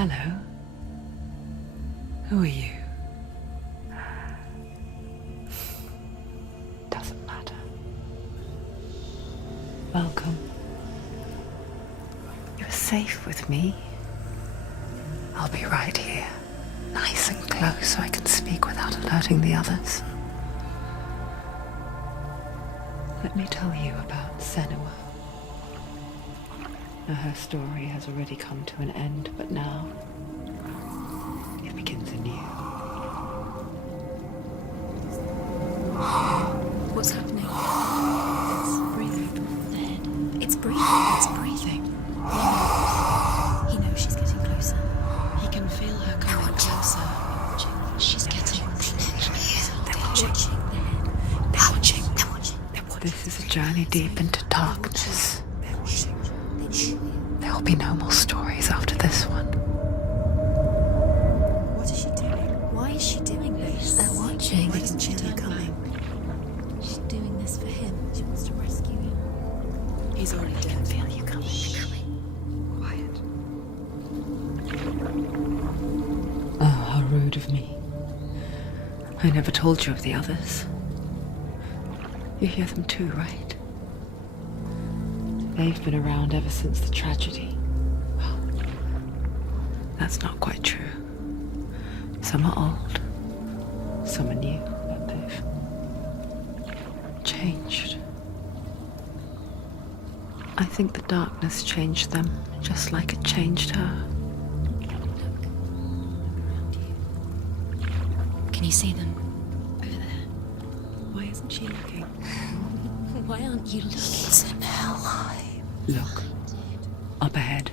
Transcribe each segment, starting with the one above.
Hello. Who are you? Doesn't matter. Welcome. You're safe with me. I'll be right here, nice and close so I can speak without alerting the others. Let me tell you about Senua. Now, her story has already come to an end, but now it begins anew. What's happening? It's breathing. The head. It's breathing. It's breathing. He knows she's getting closer. He can feel her coming closer. She's getting closer. They're watching. They're watching. They're watching. This is a journey deep into darkness. There will be no more stories after this one. What is she doing? Why is she doing this? They're watching. Why doesn't she turn coming? She's doing this for him. She wants to rescue him. He's already dead. I can feel you coming. Quiet. Oh, how rude of me. I never told you of the others. You hear them too, right? They've been around ever since the tragedy. Well, that's not quite true. Some are old, some are new, but they've changed. I think the darkness changed them, just like it changed her. Can you see them? Over there. Why isn't she looking? Why aren't you looking? It's in hell. Look, up ahead.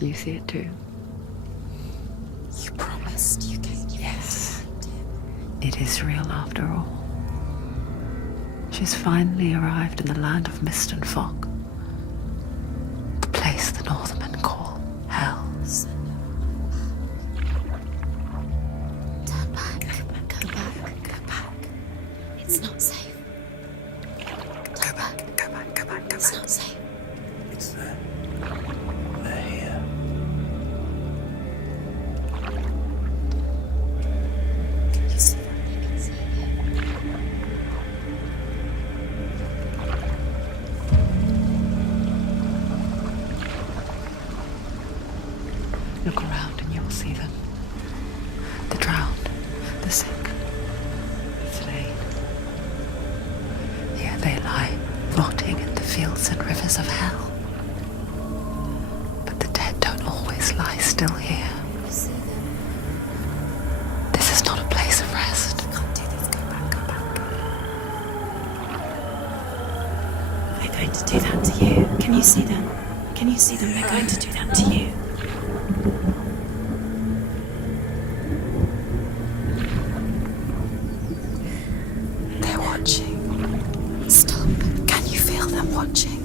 You see it too? You promised you came. Yes. It is real after all. She's finally arrived in the land of mist and fog. The place the Northmen call Hell. Turn back. Go back. Go back. It's not safe. Turn back. Go back. Go back. Go back. It's not safe. It's there. They're here. You see them? You can see it. Look around and you'll see them. The drowned, the sick, the slain. Here they lie, rotting in the fields and rivers of hell. But the dead don't always lie still here. You see them? This is not a place of rest. You can't do this. Go back. Go back. They're going to do that to you. Can you see them? Can you see them? They're going to do that to you. They're watching. Stop. Can you feel them watching?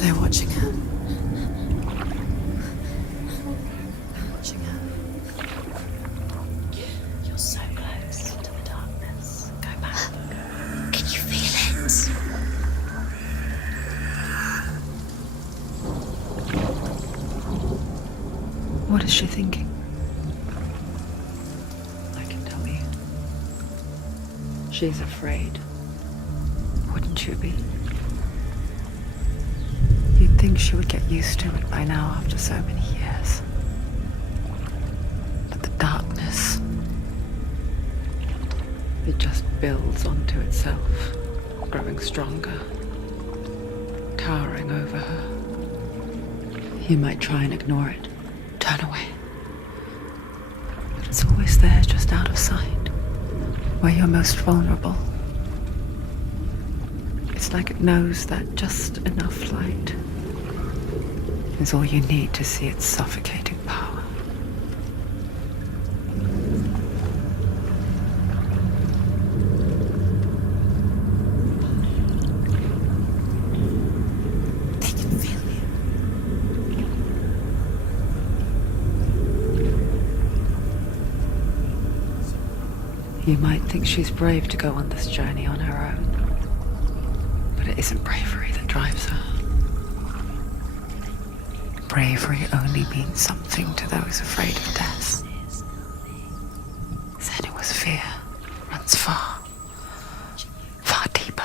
They're watching her. They're watching her. You're so close to the darkness. Go back. Can you feel it? What is she thinking? I can tell you. She's afraid. Wouldn't you be? You'd think she would get used to it by now after so many years. But the darkness, it just builds onto itself, growing stronger, towering over her. You might try and ignore it, turn away. But it's always there, just out of sight, where you're most vulnerable. It's like it knows that just enough light is all you need to see its suffocating power. They can feel you. You might think she's brave to go on this journey on her own, but it isn't bravery that drives her. bravery only means something to those afraid of death. Senua's fear runs far, far deeper.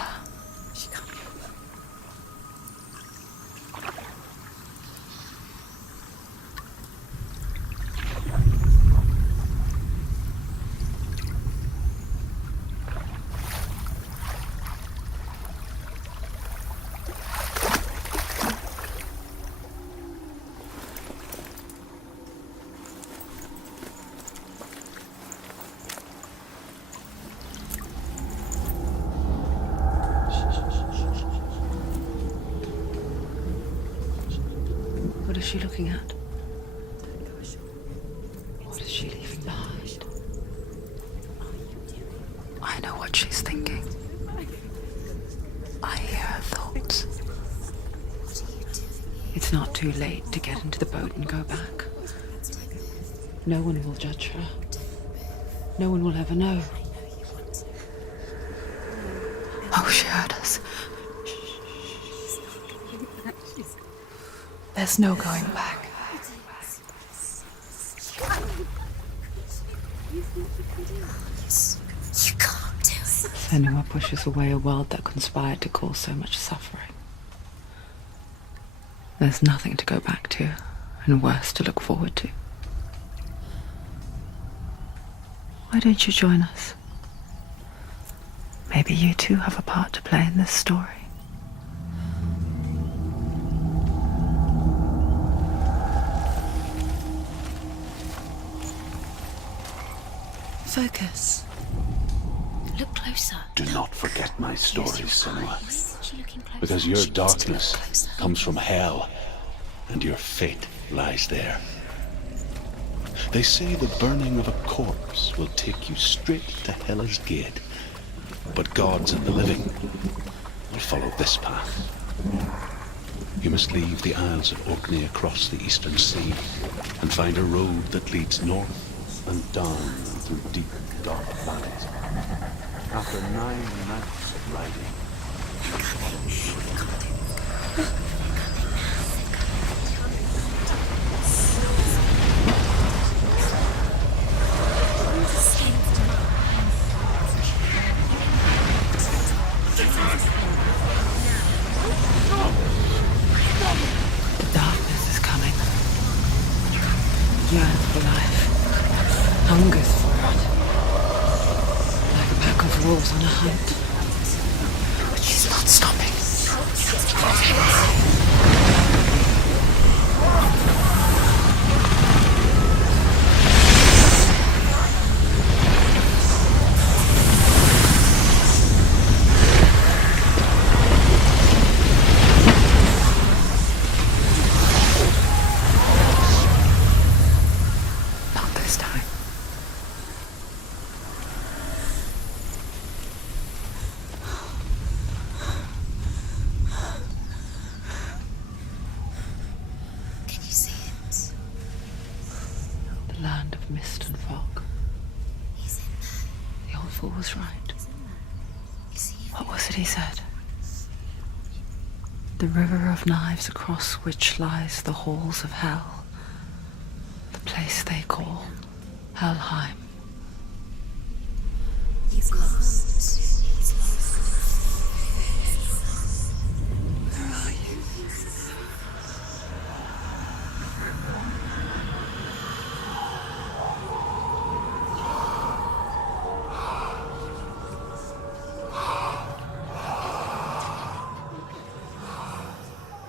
What is she looking at? What is she leaving behind? I know what she's thinking. I hear her thoughts. It's not too late to get into the boat and go back. No one will judge her. No one will ever know. Oh, she heard us. There's no going back. You can't do it. Senua pushes away a world that conspired to cause so much suffering. There's nothing to go back to, and worse to look forward to. Why don't you join us? Maybe you too have a part to play in this story. Focus. Look closer. Do not forget my stories, Senua. She looking closer. Because your She needs to look darkness closer. comes from hell, and your fate lies there. They say the burning of a corpse will take you straight to Hela's gate, but gods and the living will follow this path. You must leave the Isles of Orkney across the eastern sea and find a road that leads north and down through deep, dark valleys. After 9 nights of riding, The darkness is coming. Yearns for life. Hungers for it. Like a pack of wolves on a hunt. But she's not stopping. Not this time. Can you see it? The land of mist and fog. He's in there. The old fool was right. You see him? What was it he said? The river of knives across which lies the halls of hell. The place they call Helheim. He's lost. He's lost. Where are you?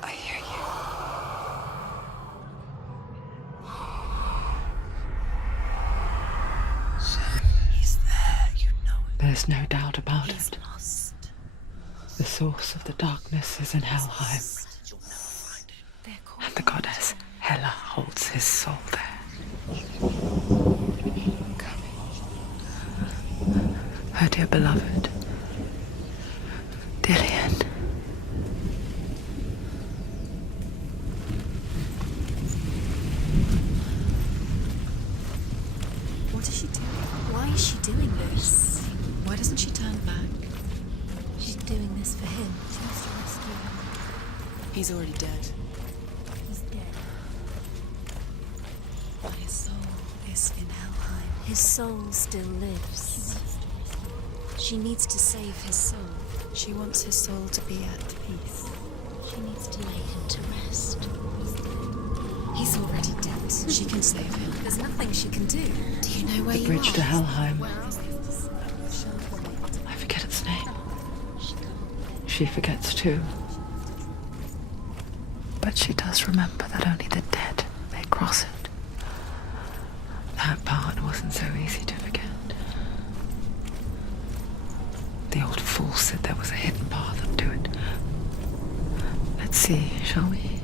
I hear you. He's there, you know it. There's no doubt about He's it. lost. The source of the darkness is in Helheim, You'll never find him. They're called and the goddess Hela holds his soul there. Her dear beloved, Dillian. What is she doing? Why is she doing this? Why doesn't she turn back? She's doing this for him. She wants to rescue him. He's already dead. He's dead. His soul is in Helheim. His soul still lives. She needs to save his soul. She wants his soul to be at peace. She needs to lay him to rest. He's already dead. She can save him. There's nothing she can do. Do you know where The you bridge are? to Helheim. I forget its name. She forgets too. But she does remember that only the dead may cross it. That part wasn't so easy to forget. The old fool said there was a hidden path up to it. Let's see, shall we?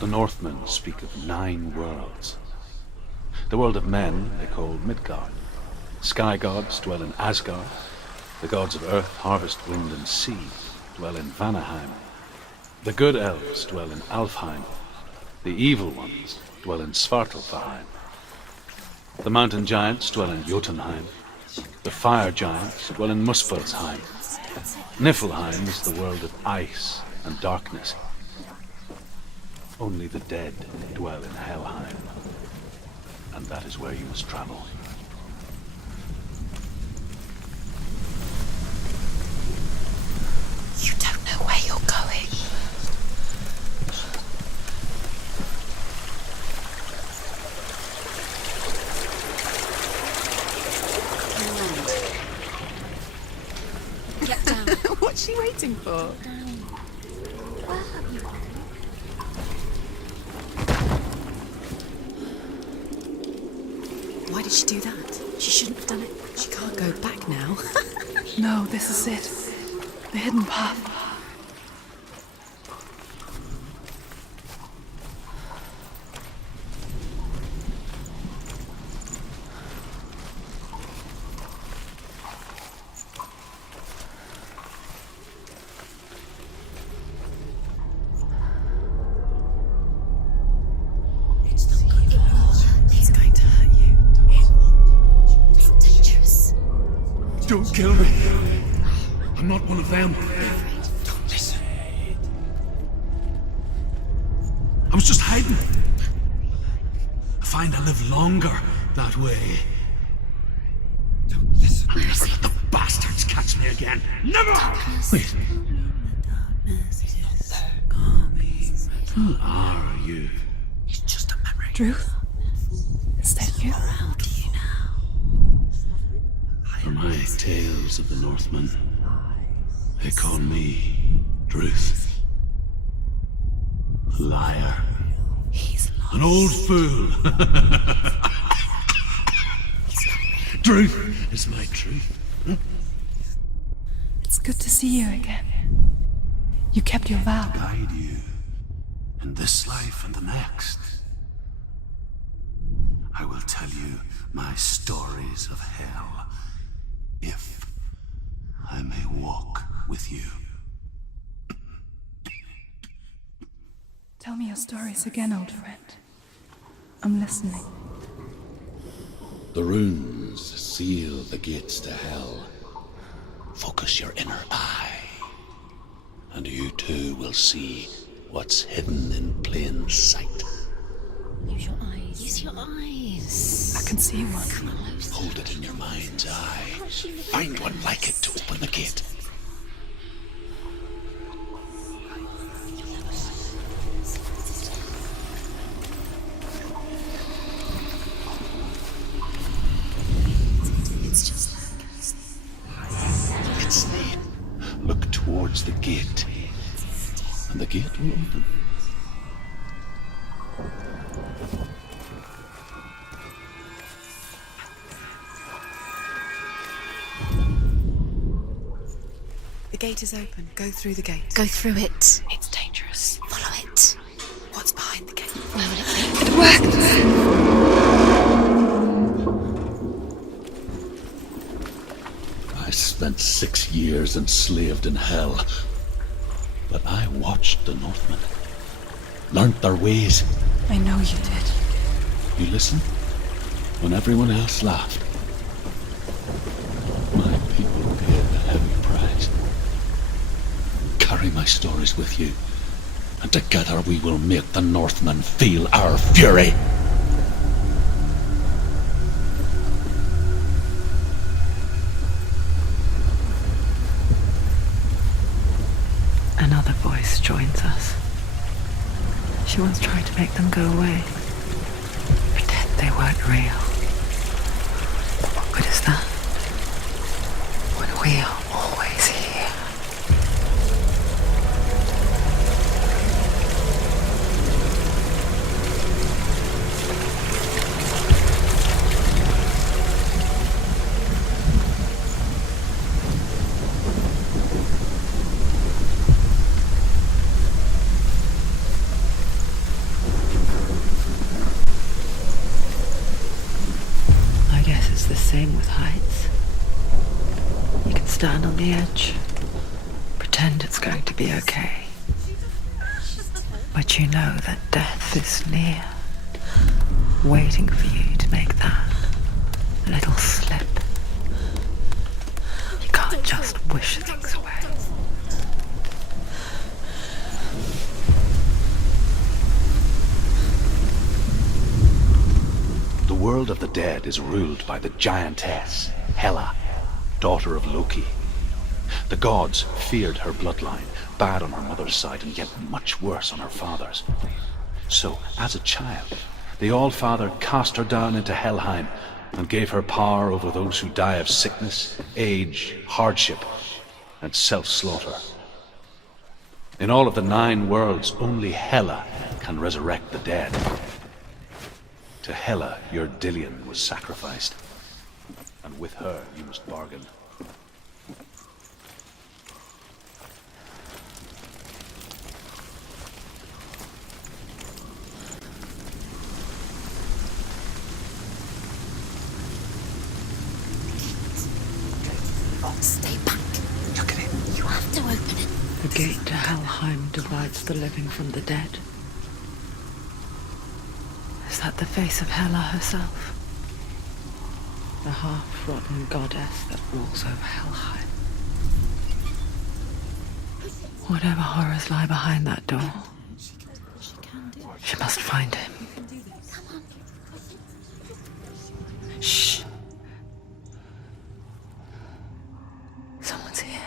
The Northmen speak of 9 worlds. The world of men they call Midgard. Sky gods dwell in Asgard. The gods of earth, harvest, wind, and sea dwell in Vanaheim. The good elves dwell in Alfheim. The evil ones dwell in Svartalfheim. The mountain giants dwell in Jotunheim. The fire giants dwell in Muspelheim. Niflheim is the world of ice and darkness. Only the dead dwell in Helheim, and that is where you must travel. You don't know where you're going. Get down. What's she waiting for? Where have you gone? Why did she do that? She shouldn't have done it. She can't go back now. No, this is it. The hidden path. It's going to hurt you. It's dangerous. Don't kill me. I'm not one of them. Don't listen. I was just hiding. I find I live longer that way. Don't listen. I'll never let the bastards catch me again. Never! Wait. Who are you? It's just a memory. Truth? Is that you? How do you know? For my tales of the Northmen, they call me Druth. Liar. He's lost. An old fool. Truth is my truth. It's good to see you again. You kept your vow. Guide you in this life and the next. I will tell you my stories of hell, if I may walk with you. Tell me your stories again, old friend. I'm listening. The runes seal the gates to hell. Focus your inner eye, and you too will see what's hidden in plain sight. Use your eyes. Use your eyes. I can see one. Come closer. Hold it in your mind's eye. Find one like it to open the gate. It's just like Its name. Look towards the gate, and the gate will open. The gate is open. Go through the gate. Go through it. It's dangerous. Follow it. What's behind the gate? Where will it lead? I spent 6 years enslaved in hell. But I watched the Northmen. Learnt their ways. I know you did. You listen when everyone else laughed. My people paid a heavy price. Carry my stories with you, and together we will make the Northmen feel our fury. Another voice joins us. She once tried to make them go away. Pretend they weren't real. What good is that? When we are always here. The same with heights. You can stand on the edge, pretend it's going to be okay, but you know that death is near, waiting for you to make that little slip. You can't just wish things away. The world of the dead is ruled by the giantess, Hela, daughter of Loki. The gods feared her bloodline, bad on her mother's side and yet much worse on her father's. So, as a child, the All-Father cast her down into Helheim and gave her power over those who die of sickness, age, hardship, and self-slaughter. In all of the 9 worlds, only Hela can resurrect the dead. To Hela, your Dillion was sacrificed, and with her you must bargain. Stay back. Look at it. You have to open it. The gate to Helheim divides the living from the dead. Is that the face of Hela herself? The half-rotten goddess that rules over Helheim. Whatever horrors lie behind that door, she must find him. Shh. Someone's here.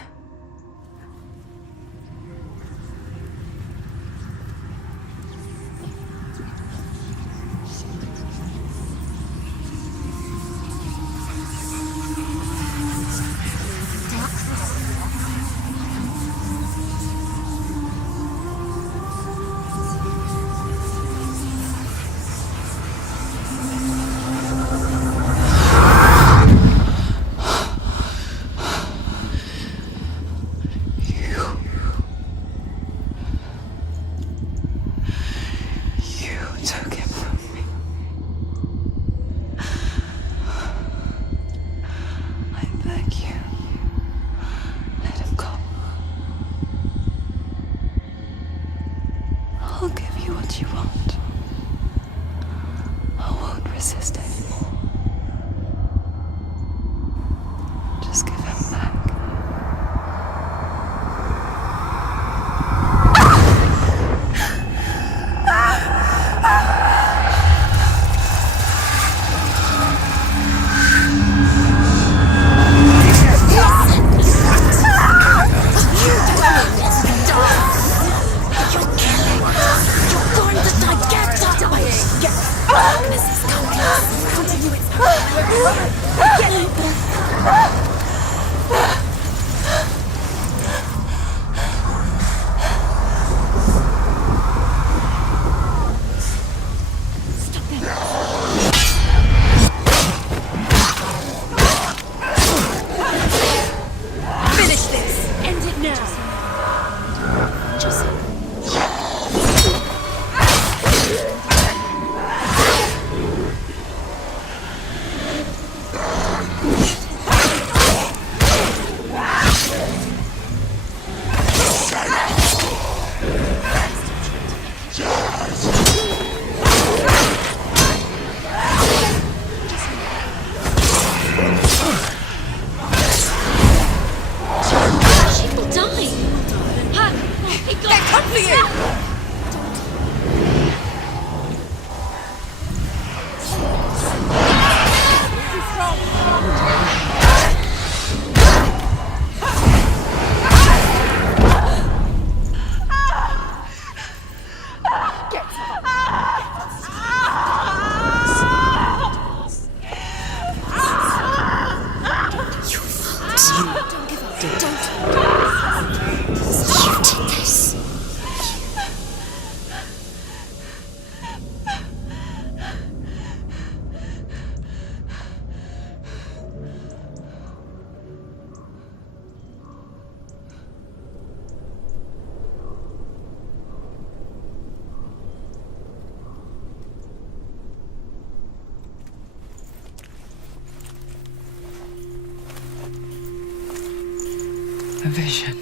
A vision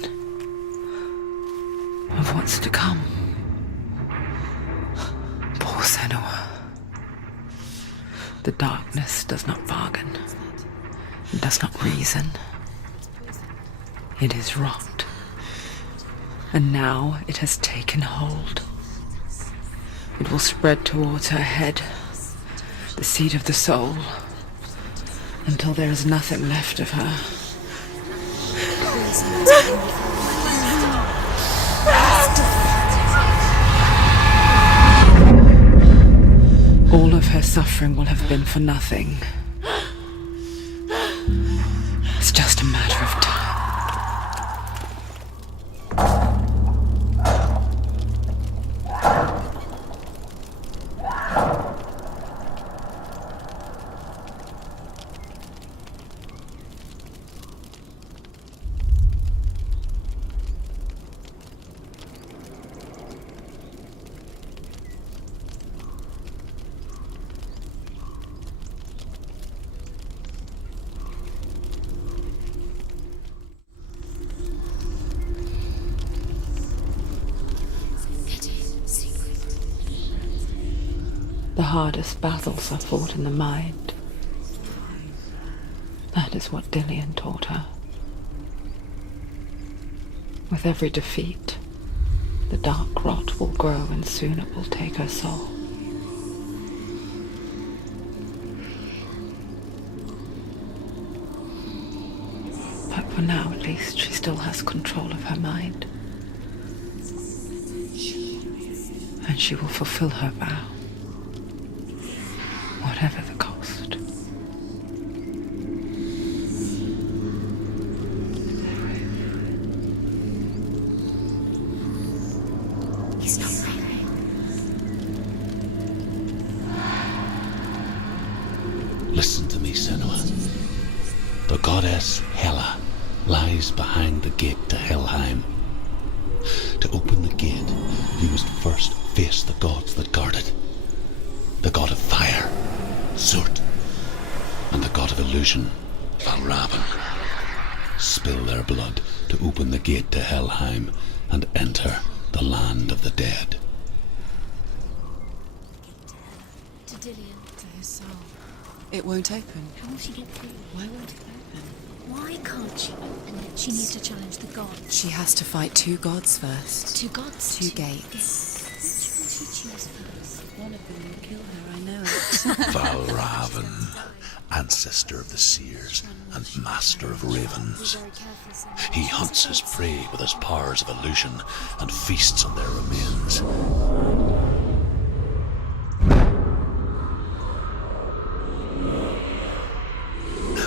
of what's to come. Poor Senua. The darkness does not bargain. It does not reason. It is rot. And now it has taken hold. It will spread towards her head, the seat of the soul, until there is nothing left of her. All of her suffering will have been for nothing. It's just a matter of time. The hardest battles are fought in the mind. That is what Dillian taught her. With every defeat, the dark rot will grow and soon it will take her soul. But for now, at least, she still has control of her mind. And she will fulfill her vow. Whatever the cost. He's not leaving. Listen to me, Senua. The goddess Hela lies behind the gate to Helheim. To open the gate, you must first face the gods that guard it. The god of fire, Surt, and the god of illusion, Valravan. Spill their blood to open the gate to Helheim and enter the land of the dead. To Dillian. To his soul. It won't open. How will she get through? Why won't it open? Why can't she open it? She needs to challenge the gods. She has to fight two gods first. Two gods? Two gates. Which will she choose first? One of them will kill her, I know it. Valravan, ancestor of the seers and master of ravens. He hunts his prey with his powers of illusion and feasts on their remains.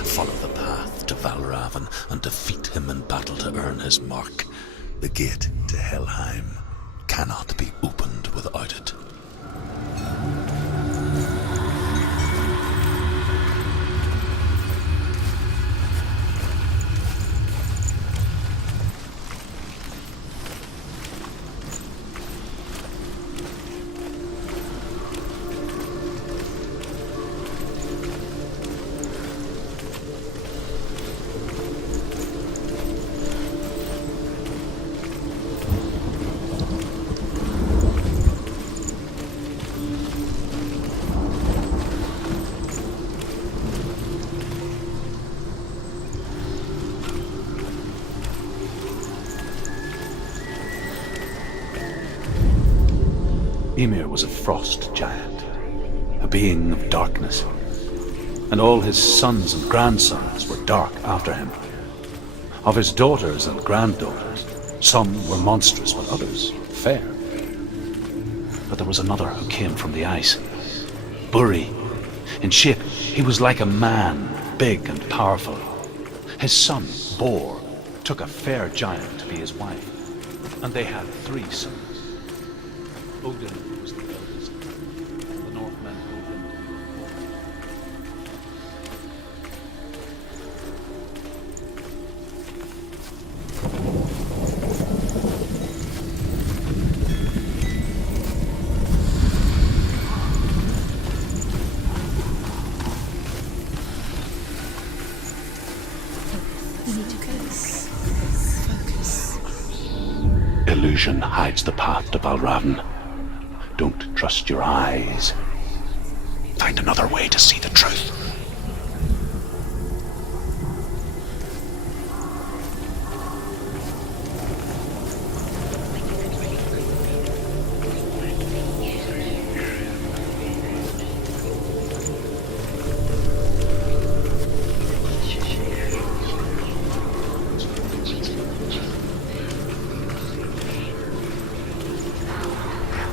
Follow the path to Valravan and defeat him in battle to earn his mark. The gate to Helheim cannot be opened without it. Ymir was a frost giant, a being of darkness, and all his sons and grandsons were dark after him. Of his daughters and granddaughters, some were monstrous, while others fair. But there was another who came from the ice, Buri. In shape, he was like a man, big and powerful. His son, Bor, took a fair giant to be his wife, and they had 3 sons. Odin was the eldest. The Northmen Odin. You need to focus. Illusion hides the path to Valravn. Don't trust your eyes. Find another way to see the truth.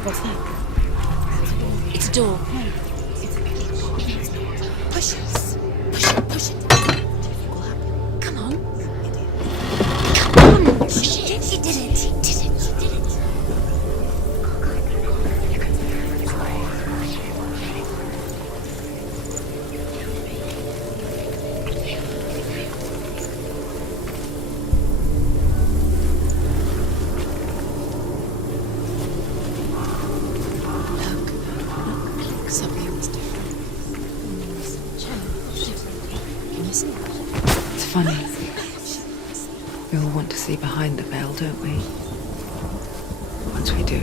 What's that? It's a door. Push it. Push it. What will happen? Come on. Come on. Push it. You did it. Something's different. Can you see it? It's funny. We all want to see behind the veil, don't we? Once we do,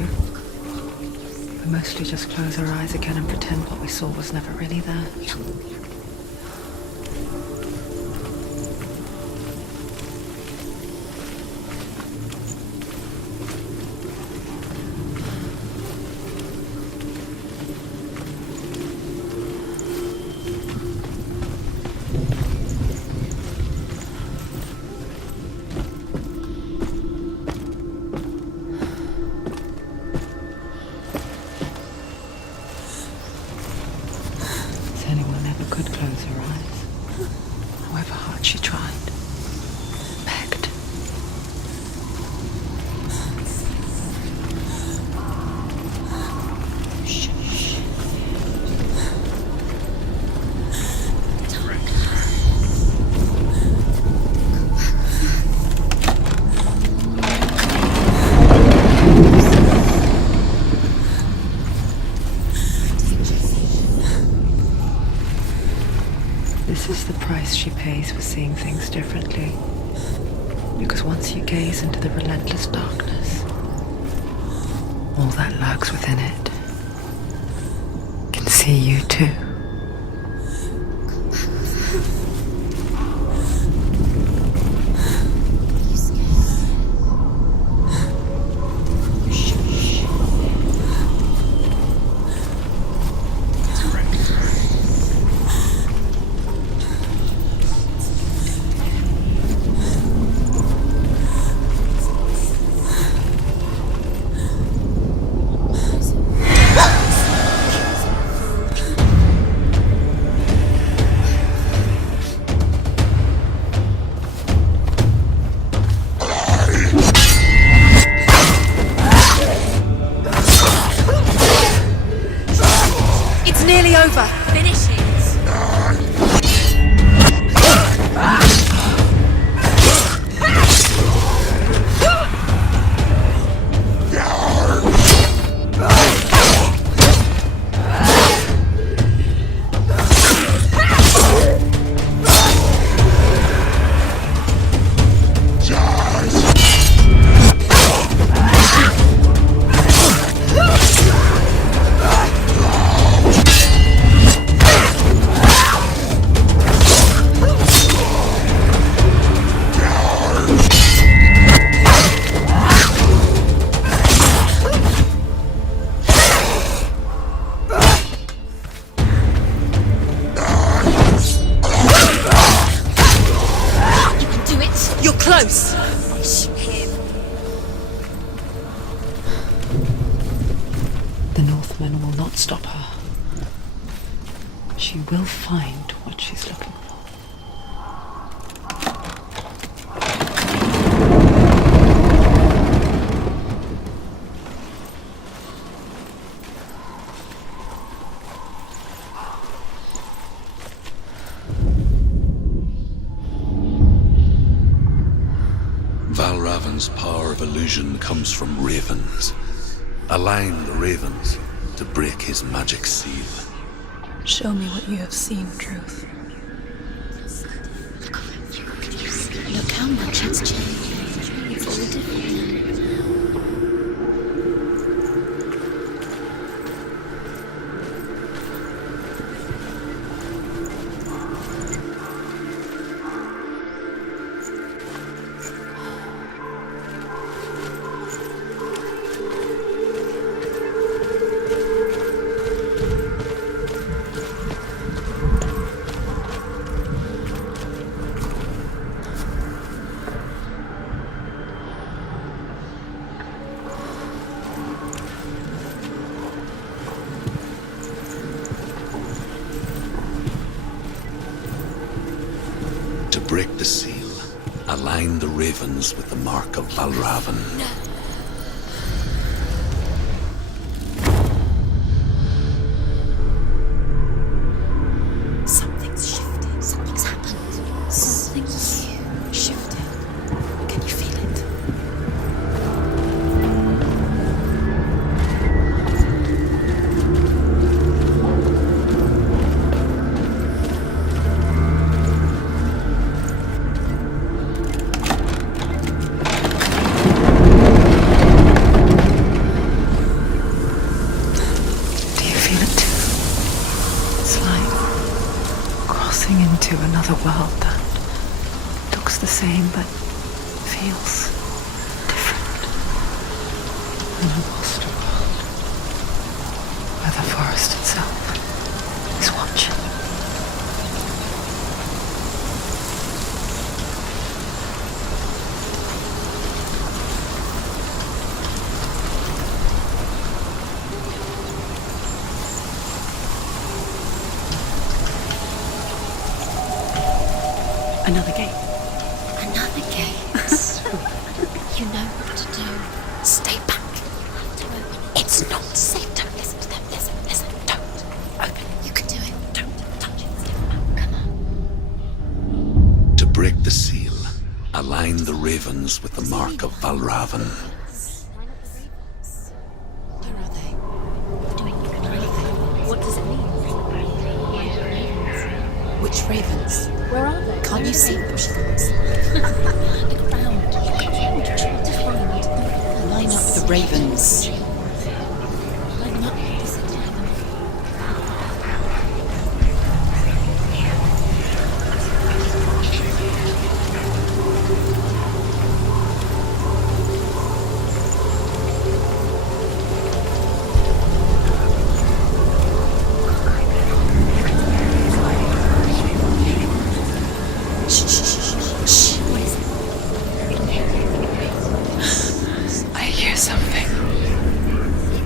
we mostly just close our eyes again and pretend what we saw was never really there. Anyone ever could close her eyes, however hard she tried, begged. This is the price she pays for seeing things differently. Because once you gaze into the relentless darkness, all that lurks within it can see you too. cannot stop her. She will find what she's looking for. Valravan's power of illusion comes from ravens. Align the ravens to break his magic seal. Show me what you have seen, Truth. Look how much it's changed. It's all different now. Break the seal. Align the ravens with the mark of Valravan. Something's shifted. Something's happened. Something's shifted. Can you feel it? Another world that looks the same but feels different. An imposter world where the forest itself is watching. Another gate. Another gate. You know what to do. Stay back. It's not safe. Don't listen to them. Listen. Don't. Open it. You can do it. Don't touch it. Step back. Come on. To break the seal, align the ravens with the mark of Valravan. Where are they? Where are they? What does it mean? Which ravens? Where are they? Can't you see them? She goes. Look around. Try to find. Line up the ravens. Line up. Listen to them.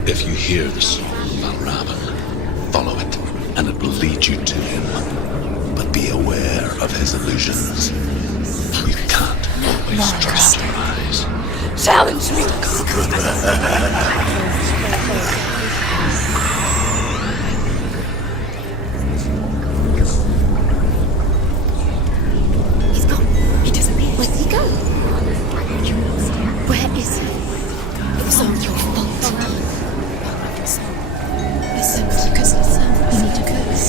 If you hear the song of Valravan, follow it, and it will lead you to him. But be aware of his illusions. You can't always trust your eyes. Challenge me! He's gone. He disappeared. Where did he go? Where is he? It was all your fault. Listen, focus. You need to focus.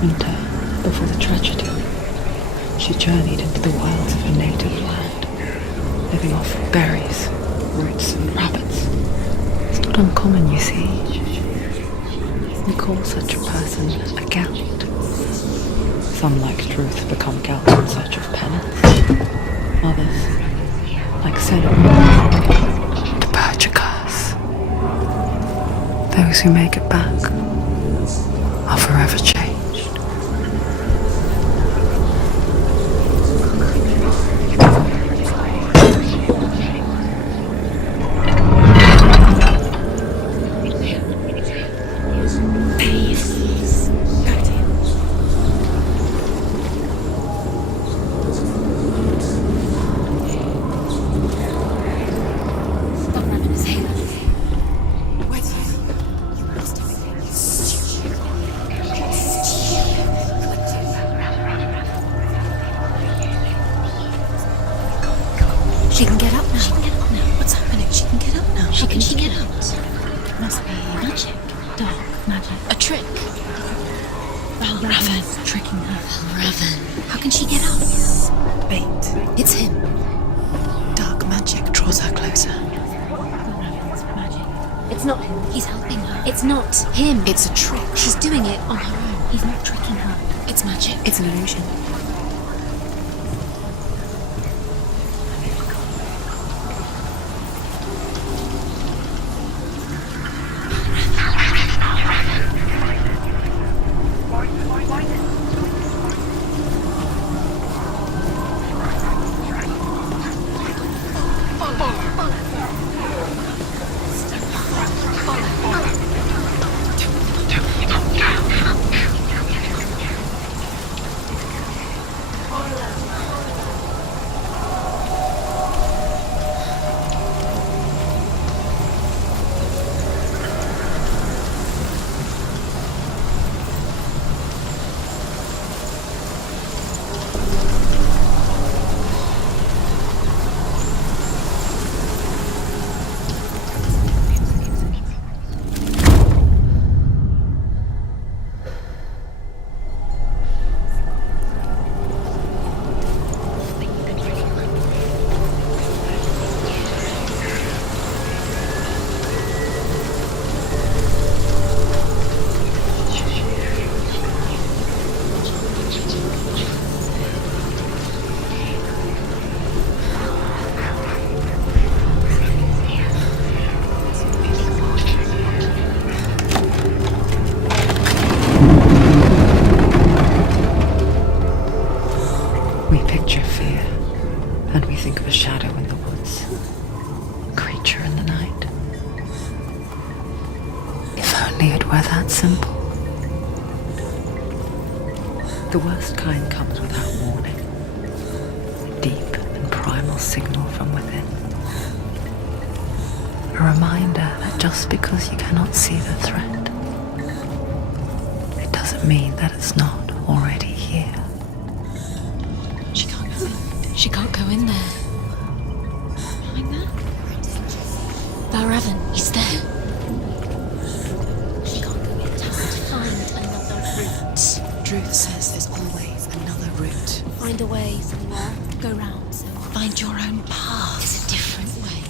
winter, before the tragedy, she journeyed into the wilds of her native land, living off berries, roots, and rabbits. It's not uncommon, you see. We call such a person a Gelt. Some, like Truth, become Gelt in search of penance. Others, like Senua, to purge a curse. Those who make it back are forever changed. She can get up now. She can get up now. What's happening? She can get up now. How can she get out? Must be magic. Dark magic. A trick. Raven. Tricking her. Raven. How can she get out? Bait. It's him. Dark magic draws her closer. It's not him. He's helping her. It's not him. It's a trick. She's doing it on her own. He's not tricking her. It's magic. It's an illusion. Simple. The worst kind comes without warning. A deep and primal signal from within. A reminder that just because you cannot see the threat, it doesn't mean that it's not already here. She can't go in. She can't go in there. Behind there? Valravan, he's there. Truth says there's always another route. Find a way somewhere. Go round. Find your own path. There's a different way.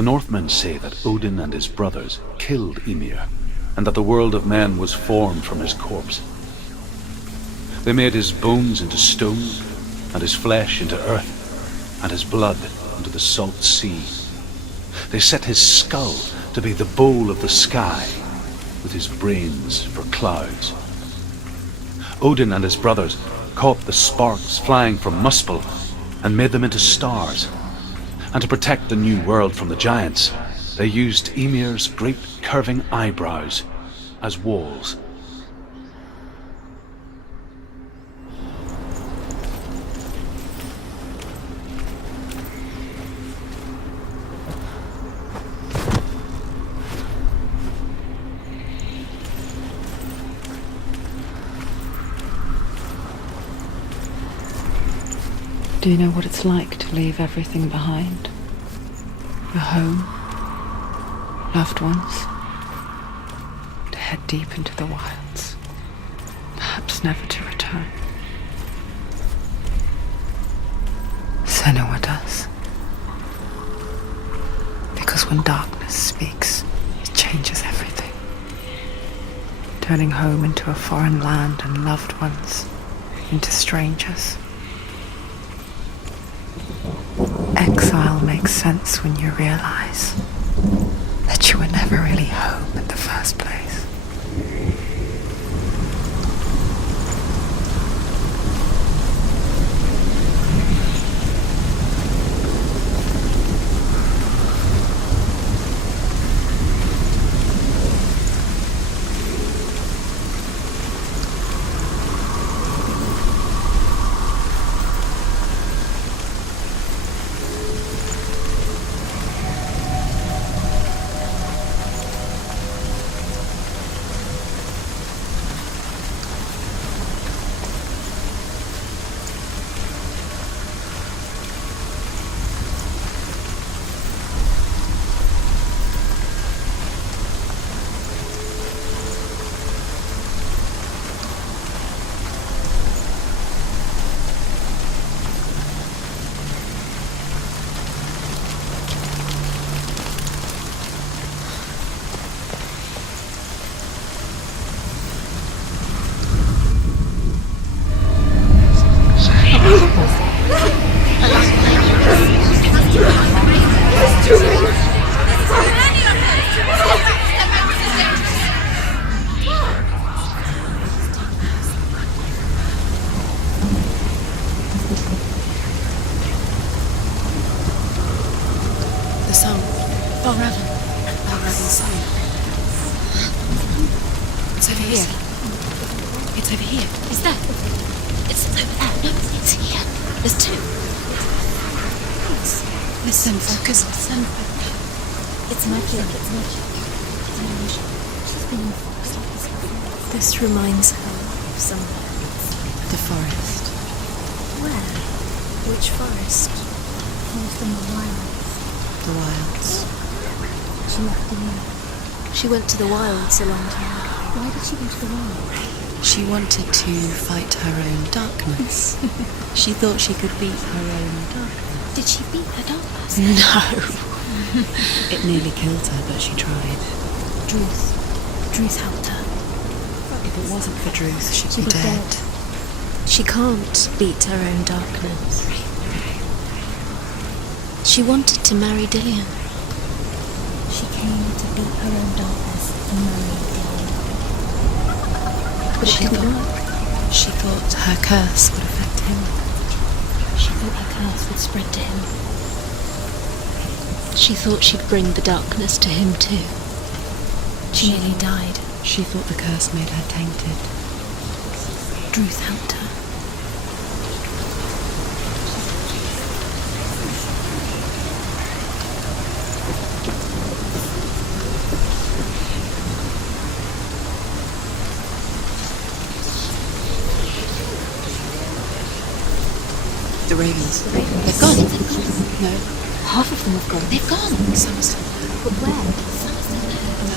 The Northmen say that Odin and his brothers killed Ymir, and that the world of men was formed from his corpse. They made his bones into stone, and his flesh into earth, and his blood into the salt sea. They set his skull to be the bowl of the sky, with his brains for clouds. Odin and his brothers caught the sparks flying from Muspel and made them into stars. And to protect the new world from the giants, they used Ymir's great curving eyebrows as walls. Do you know what it's like to leave everything behind? Your home, loved ones, to head deep into the wilds, perhaps never to return? Senua does. Because when darkness speaks, it changes everything, turning home into a foreign land and loved ones into strangers. Exile makes sense when you realize that you were never really home in the first place. This reminds her of somewhere. The forest. Where? Which forest? From the wilds. The wilds. She left the room. She went to the wilds a long time ago. Why did she go to the wilds? She wanted to fight her own darkness. She thought she could beat her own darkness. Did she beat her darkness? No. It nearly killed her, but she tried. Druth helped her. If it wasn't for Druth, she'd She'd be be dead. dead. She can't beat her own darkness. She wanted to marry Dillion. She came to beat her own darkness and marry Dillion. But it didn't work. She thought her curse would affect him. She thought her curse would spread to him. She thought she'd bring the darkness to him too. She nearly died. She thought the curse made her tainted. Druth helped her. The ravens. They've gone. No. Half of them have gone. They've gone. Some are still there. But where?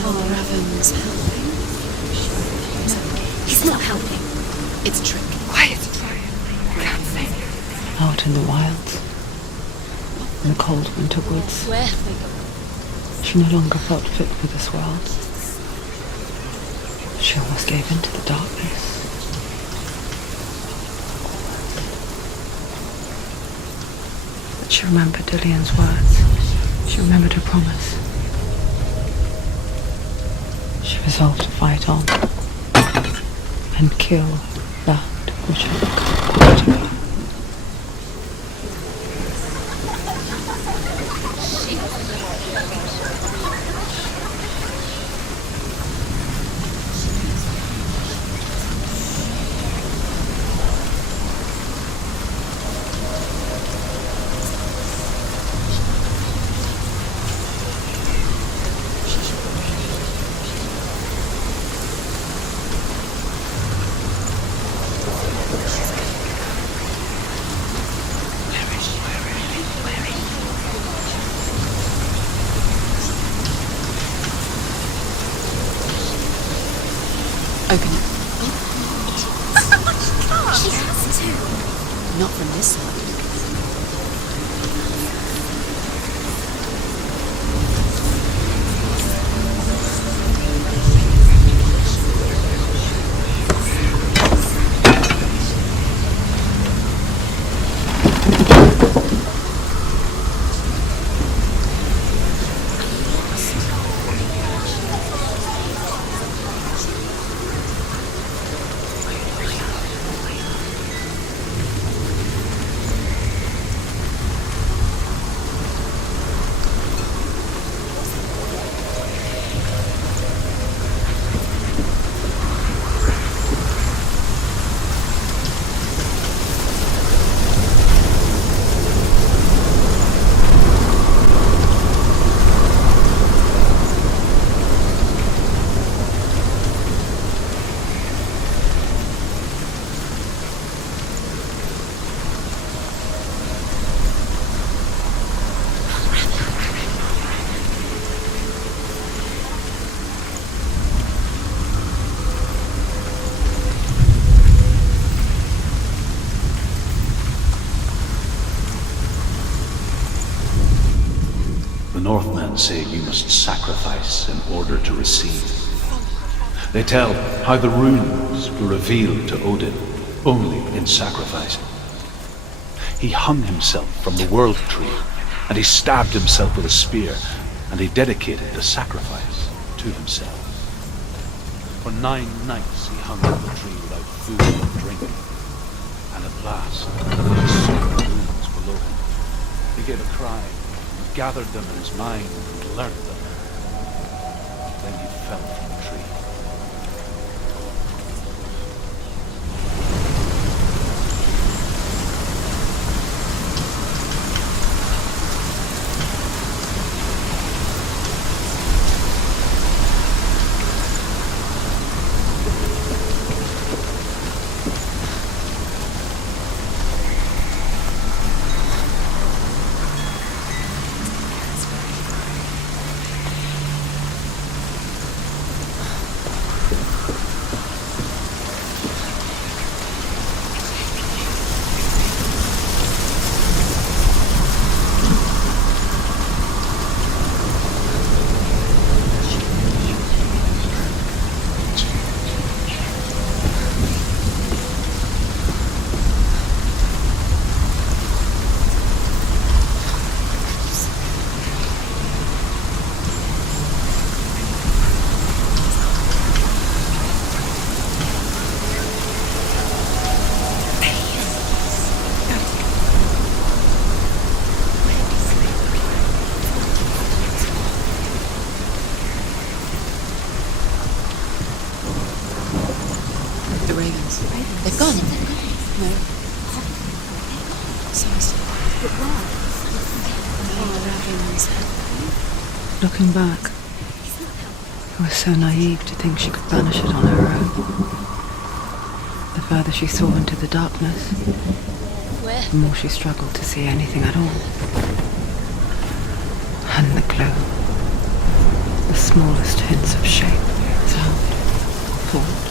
Oh, Raven's helping. He's not helping. It's a trick. Quiet. Out in the wilds, in the cold winter woods, Where have they gone? She no longer felt fit for this world. She almost gave in to the darkness. But she remembered Dillian's words. She remembered her promise. She resolved to fight on and kill that which had become part of her. Open it. She has to. Not from this side. Northmen say you must sacrifice in order to receive. They tell how the runes were revealed to Odin only in sacrifice. He hung himself from the world tree, and he stabbed himself with a spear, and he dedicated the sacrifice to himself. For 9 nights he hung on the tree without food or drink, and at last he saw the runes below him. He gave a cry, gathered them in his mind and learnt them. Then he fell from the tree. They've gone. No. Seriously. But why? Looking back, I was so naive to think she could banish it on her own. The further she saw into the darkness, the more she struggled to see anything at all. And the glow, the smallest hints of shape, sound, thought,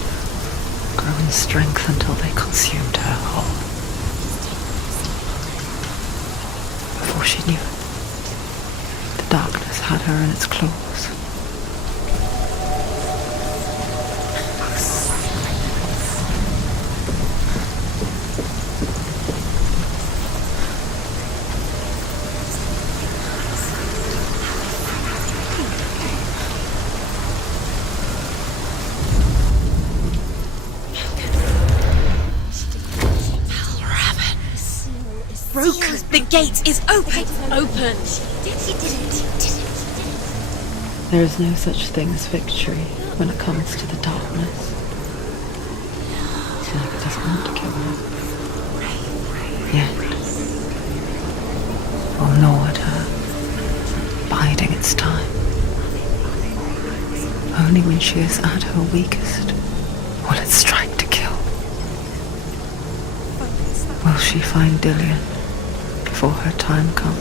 grow in strength until they consumed her whole. Before she knew it, the darkness had her in its claws. Broken! The gate is open! Open! She did it. There is no such thing as victory when it comes to the darkness. Senua doesn't want to kill her. Yet, will gnaw at her, biding its time. Only when she is at her weakest will it strike to kill. Will she find Dillion before her time comes?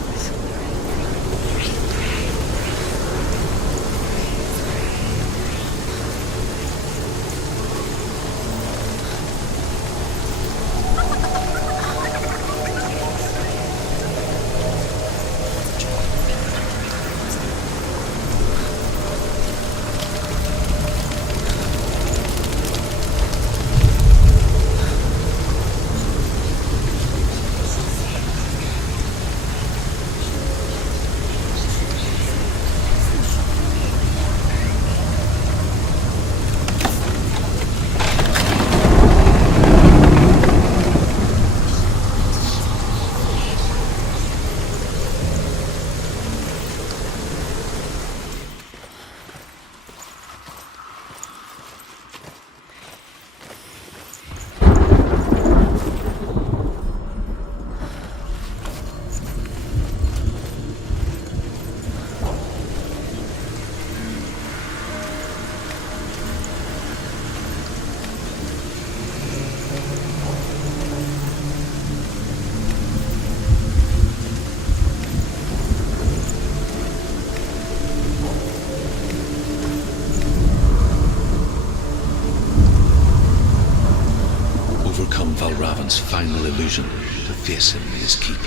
Valravn's final illusion to face him in his keep.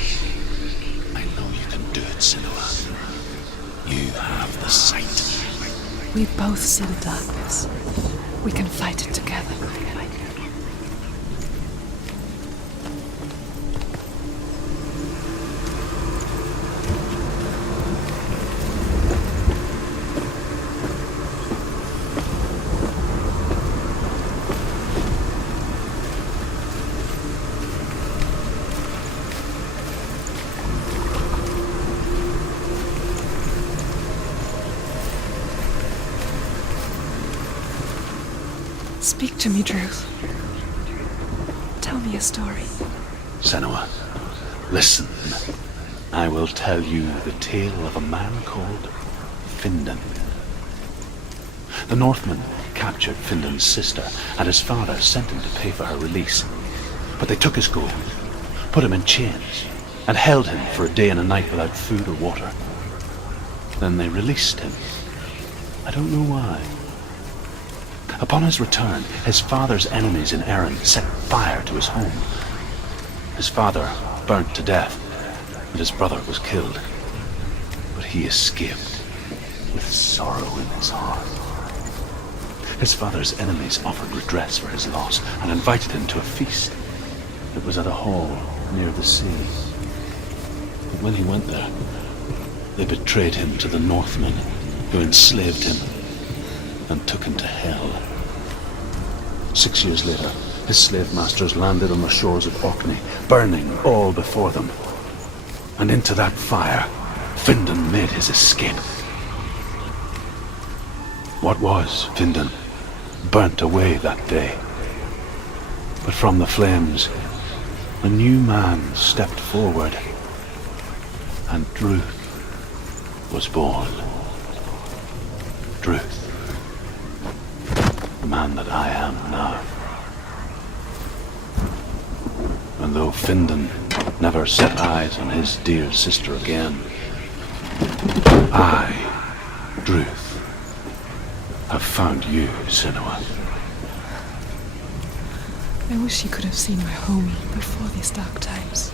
I know you can do it, Senua. You have the sight. We both see the darkness. We can fight it together. Speak to me, Druth. Tell me a story. Senua, listen. I will tell you the tale of a man called Findan. The Northmen captured Findan's sister, and his father sent him to pay for her release. But they took his gold, put him in chains, and held him for a day and a night without food or water. Then they released him. I don't know why. Upon his return, his father's enemies in Erin set fire to his home. His father burnt to death, and his brother was killed. But he escaped with sorrow in his heart. His father's enemies offered redress for his loss and invited him to a feast. It was at a hall near the sea. But when he went there, they betrayed him to the Northmen, who enslaved him and took him to hell. 6 years later, his slave masters landed on the shores of Orkney, burning all before them. And into that fire, Findan made his escape. What was Findan burnt away that day. But from the flames, a new man stepped forward, and Druth was born. Druth. The man that I am now. And though Findan never set eyes on his dear sister again, I, Druth, have found you, Senua. I wish you could have seen my home before these dark times.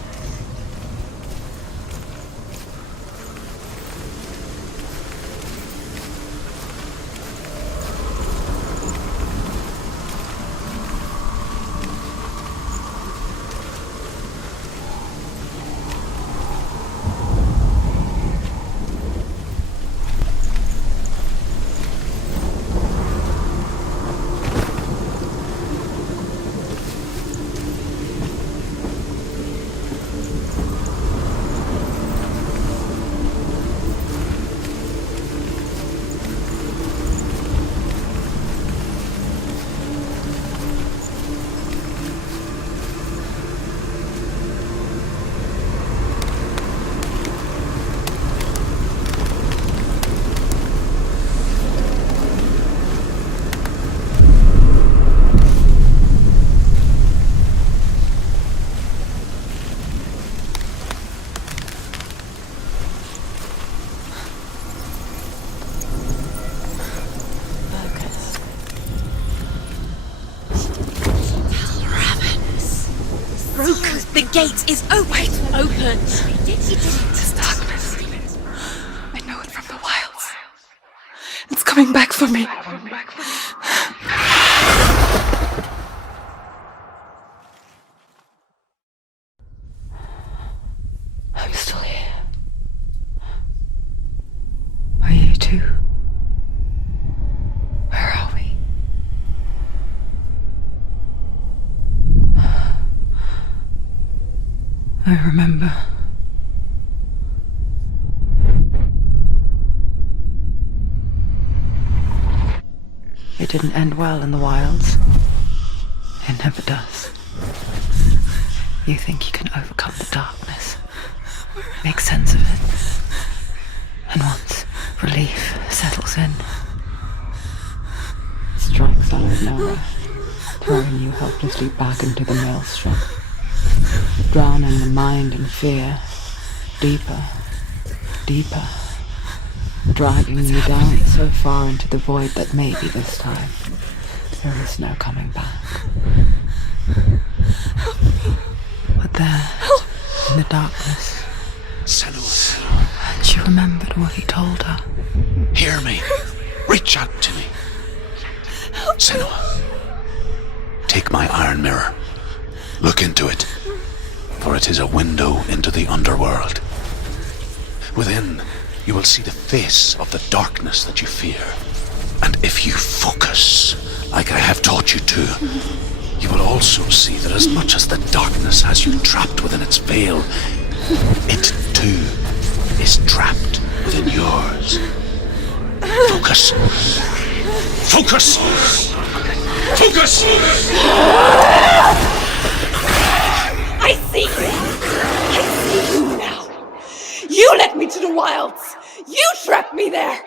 gate is open. Open. This darkness. I know it from the wilds. It's coming back for me. Are you still here? Are you too? Where are we? I remember. It didn't end well in the wilds. It never does. You think you can overcome the darkness, make sense of it, and once relief settles in, it strikes out of nowhere, throwing you helplessly back into the maelstrom, drowning the mind in fear, deeper, deeper, dragging you down so far into the void that maybe this time there is no coming back. But there, in the darkness, Senua, and she remembered what he told her. hear me. Reach out to me. Senua, take my iron mirror. Look into it, for it is a window into the underworld. Within, you will see the face of the darkness that you fear. And if you focus, like I have taught you to, you will also see that as much as the darkness has you trapped within its veil, it too is trapped within yours. Focus. Focus! Focus! I see you! I see you now! You led me to the wilds! You trapped me there!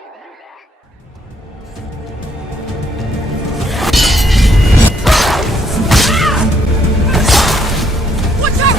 Watch out!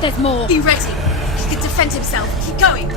There's more. Be ready. He can defend himself. Keep going.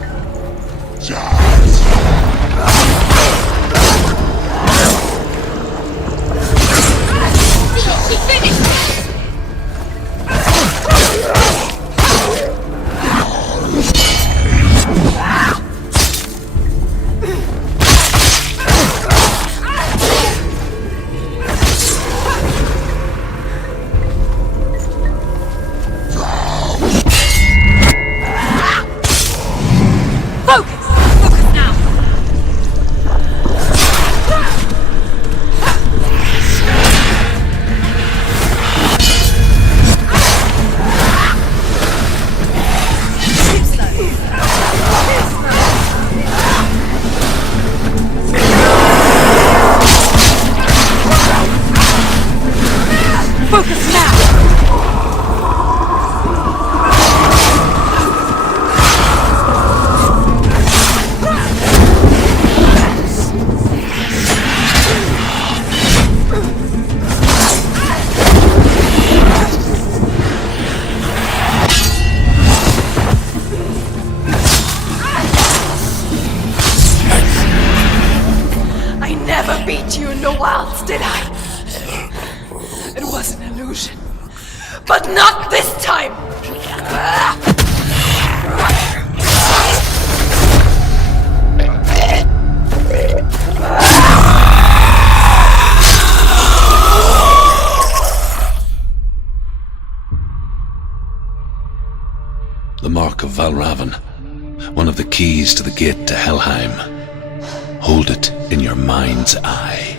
beat you in the wilds, did I? It was an illusion. But not this time! The Mark of Valravn, one of the keys to the gate to Helheim. Hold it in your mind's eye.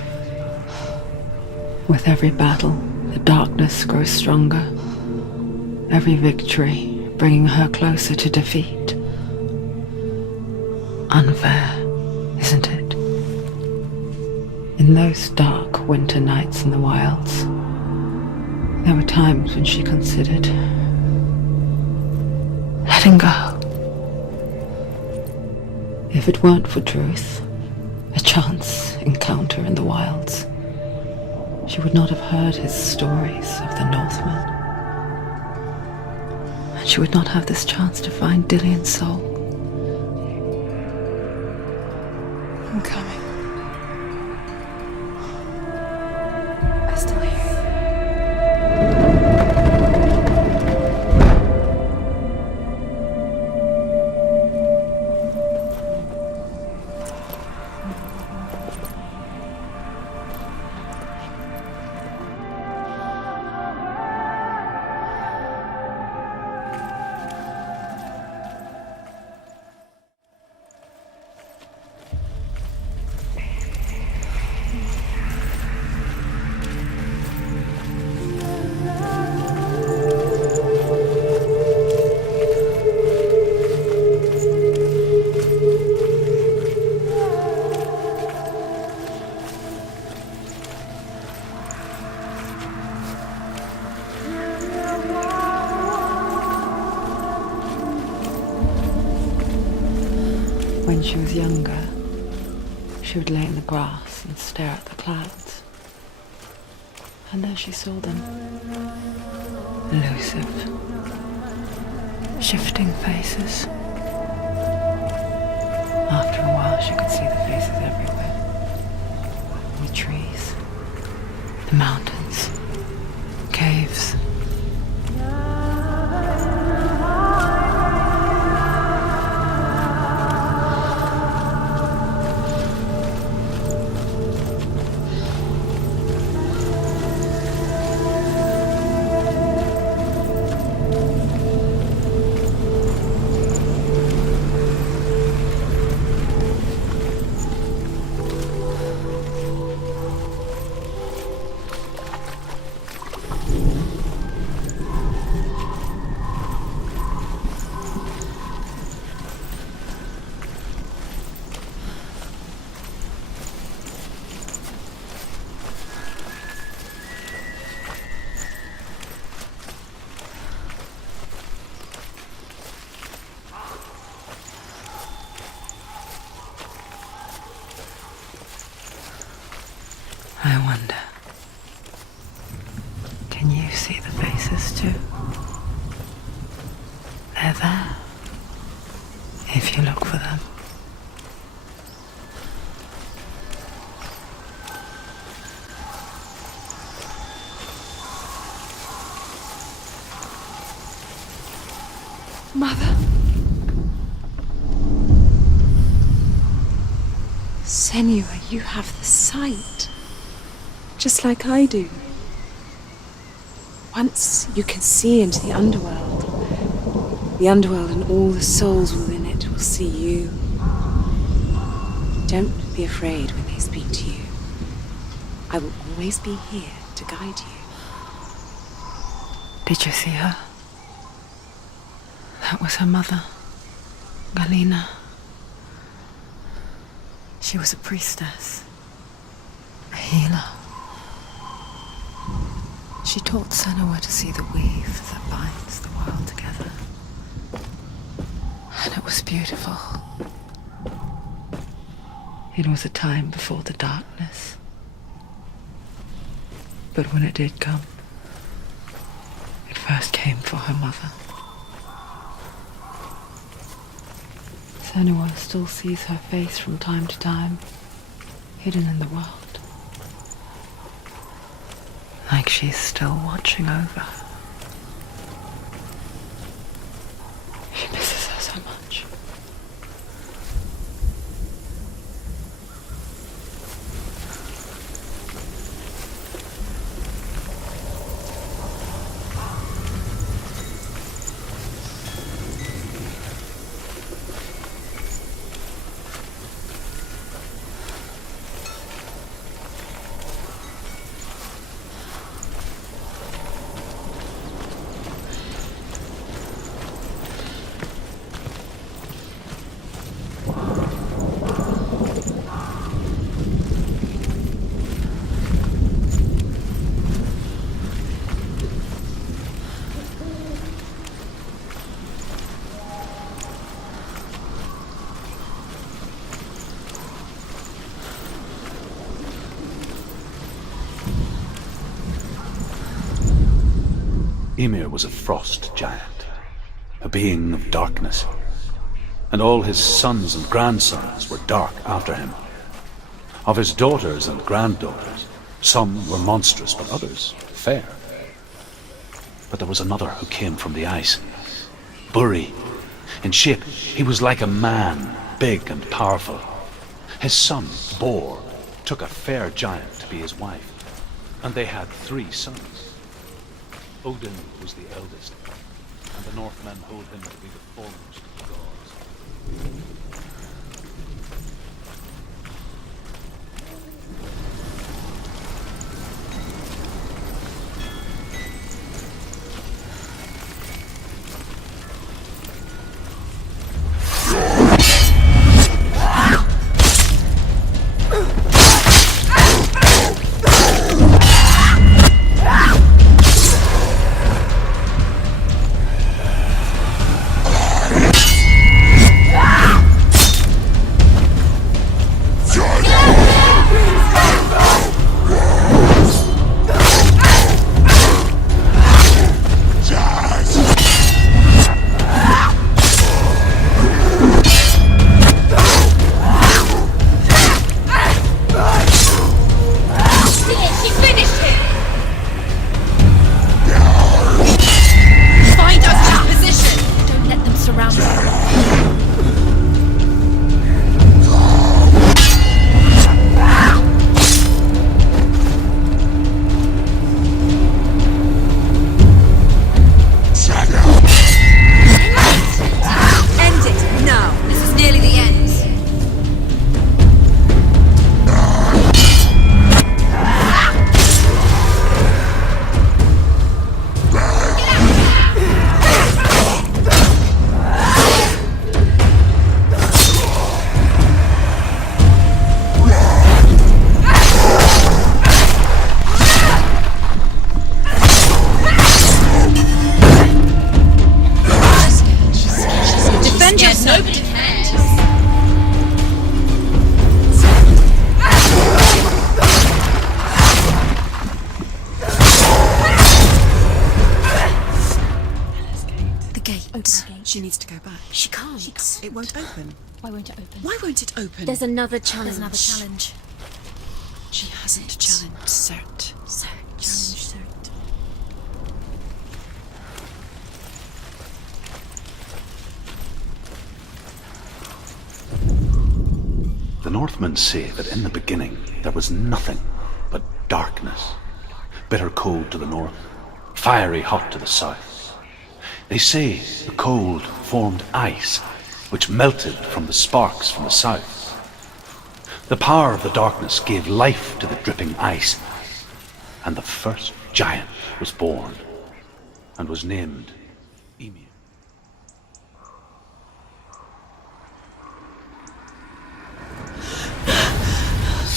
With every battle, the darkness grows stronger. Every victory bringing her closer to defeat. Unfair, isn't it? In those dark winter nights in the wilds, there were times when she considered letting go. If it weren't for Druth, a chance encounter in the wilds, she would not have heard his stories of the Northmen. And she would not have this chance to find Dillion's soul. I'm coming. I still hear you. When she was younger, she would lay in the grass and stare at the clouds. And there she saw them. Elusive, shifting faces. After a while, she could see the faces everywhere. The trees, the mountains, caves. I wonder, can you see the faces too? They're there, if you look for them. Mother. Senua, you have the sight. Just like I do. Once you can see into the underworld and all the souls within it will see you. Don't be afraid when they speak to you. I will always be here to guide you. Did you see her? That was her mother, Melina. She was a priestess, a healer. She taught Senua to see the weave that binds the world together. And it was beautiful. It was a time before the darkness. But when it did come, it first came for her mother. Senua still sees her face from time to time, hidden in the world. Like she's still watching over her. She misses her so much. Ymir was a frost giant, a being of darkness, and all his sons and grandsons were dark after him. Of his daughters and granddaughters, some were monstrous, but others fair. But there was another who came from the ice, Buri. In shape, he was like a man, big and powerful. His son, Bor, took a fair giant to be his wife, and they had 3 sons. Odin was the eldest, and the Northmen hold him to be the foremost of the gods. She needs to go back. She can't. It won't open. Why won't it open? Why won't it open? There's another challenge. She hasn't challenged Cert. Challenge Cert. The Northmen say that in the beginning there was nothing but darkness. Bitter cold to the north, fiery hot to the south. They say the cold formed ice, which melted from the sparks from the south. The power of the darkness gave life to the dripping ice, and the first giant was born, and was named Ymir.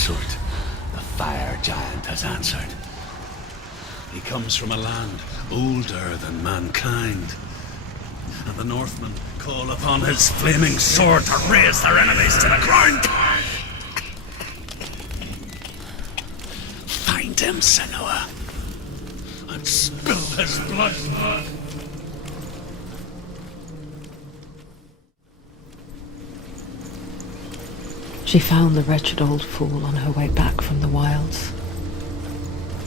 Surt, the fire giant, has answered. He comes from a land older than mankind, and the Northmen call upon his flaming sword to raise their enemies to the ground. Find him, Senua, and spill his blood. She found the wretched old fool on her way back from the wilds.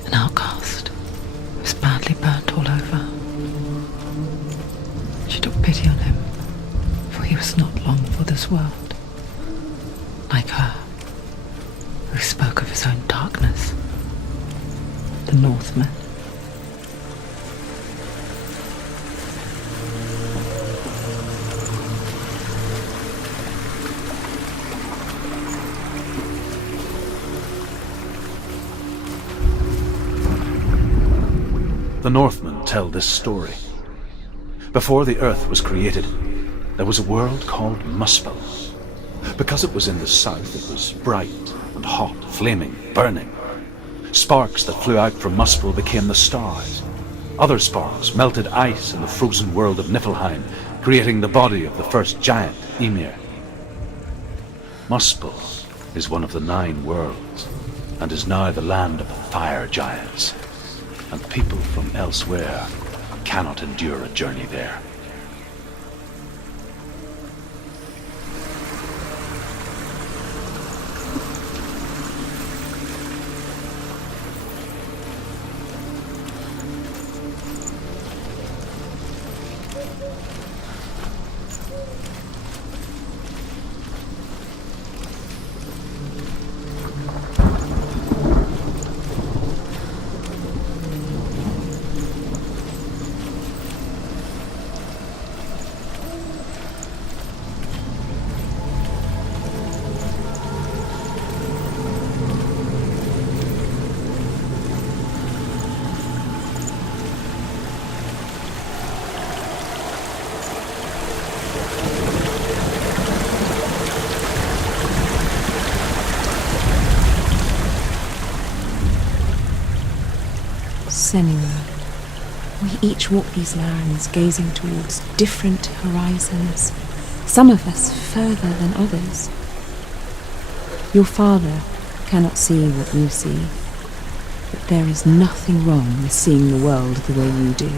An outcast, who was badly burnt all over. She took pity on him, for he was not long for this world. Like her, who spoke of his own darkness. The Northmen. The Northmen tell this story. Before the earth was created, there was a world called Muspel. Because it was in the south, it was bright and hot, flaming, burning. Sparks that flew out from Muspel became the stars. Other sparks melted ice in the frozen world of Niflheim, creating the body of the first giant, Ymir. Muspel is one of the 9 worlds, and is now the land of the fire giants. And people from elsewhere cannot endure a journey there. Senua, we each walk these lands gazing towards different horizons, some of us further than others. Your father cannot see what you see, but there is nothing wrong with seeing the world the way you do.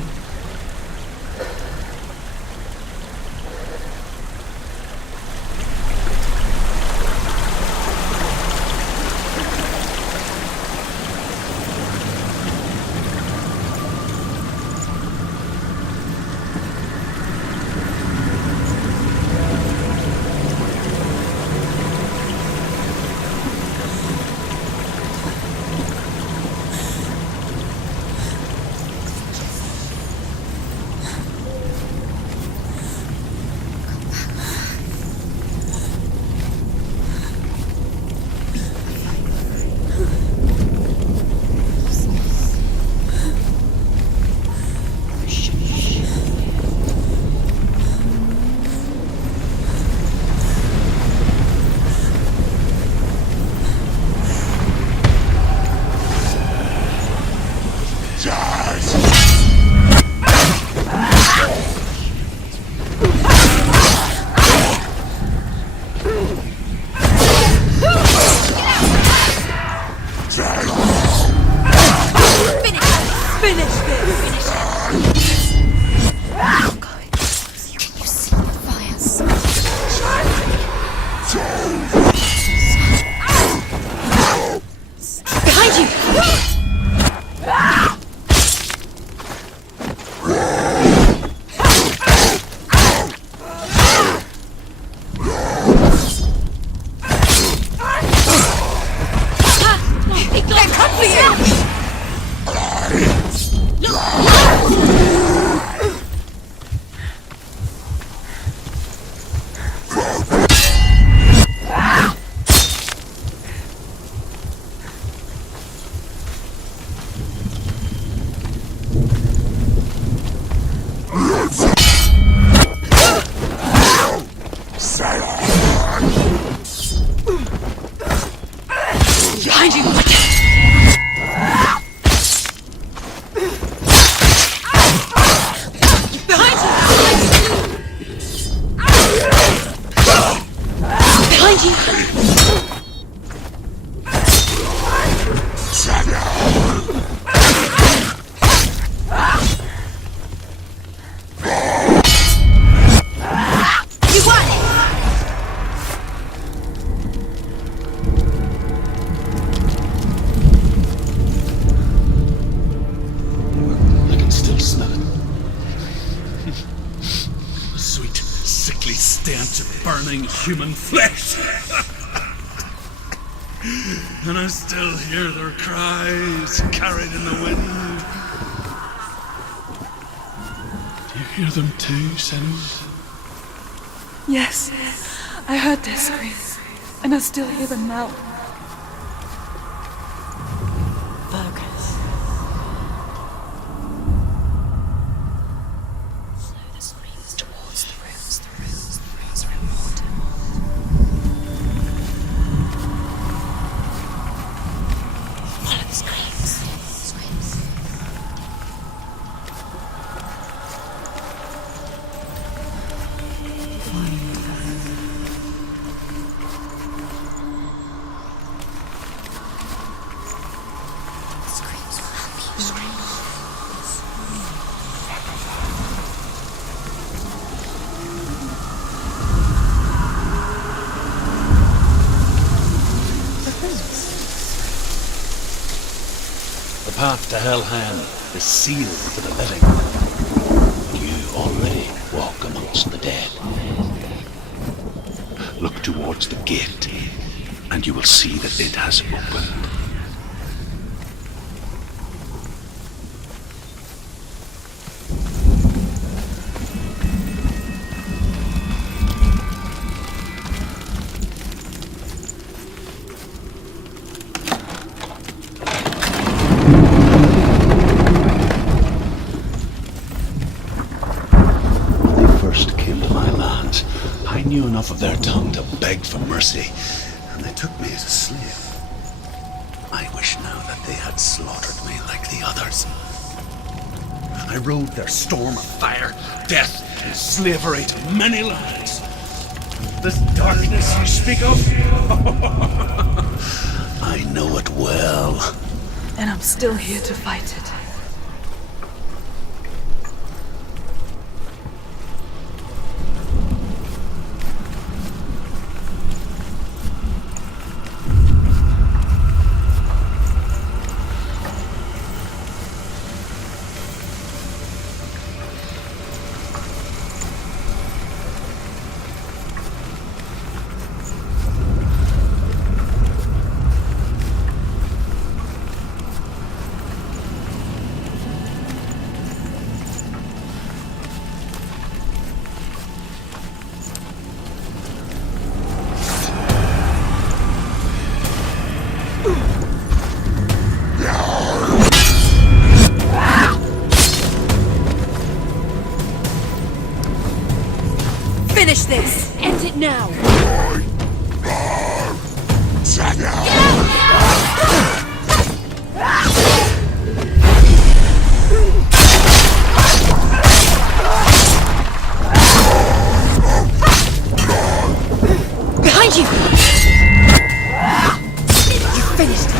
The sweet, sickly stench of burning human flesh. And I still hear their cries carried in the wind. Do you hear them too, Senua? Yes, I heard their screams, and I still hear them now. Focus. Slow the screams towards the rooms, the rooms, the rooms are important. Follow the screams. Screams. Screams will help you. The path to Hellhand is sealed to the living. You already walk amongst the dead. Look towards the gate, and you will see that it has opened. I knew enough of their tongue to beg for mercy, and they took me as a slave. I wish now that they had slaughtered me like the others. I rode their storm of fire, death, and slavery to many lands. This darkness you speak of? I know it well. And I'm still here to fight it. Finish this! End it now! Behind you! You finished it!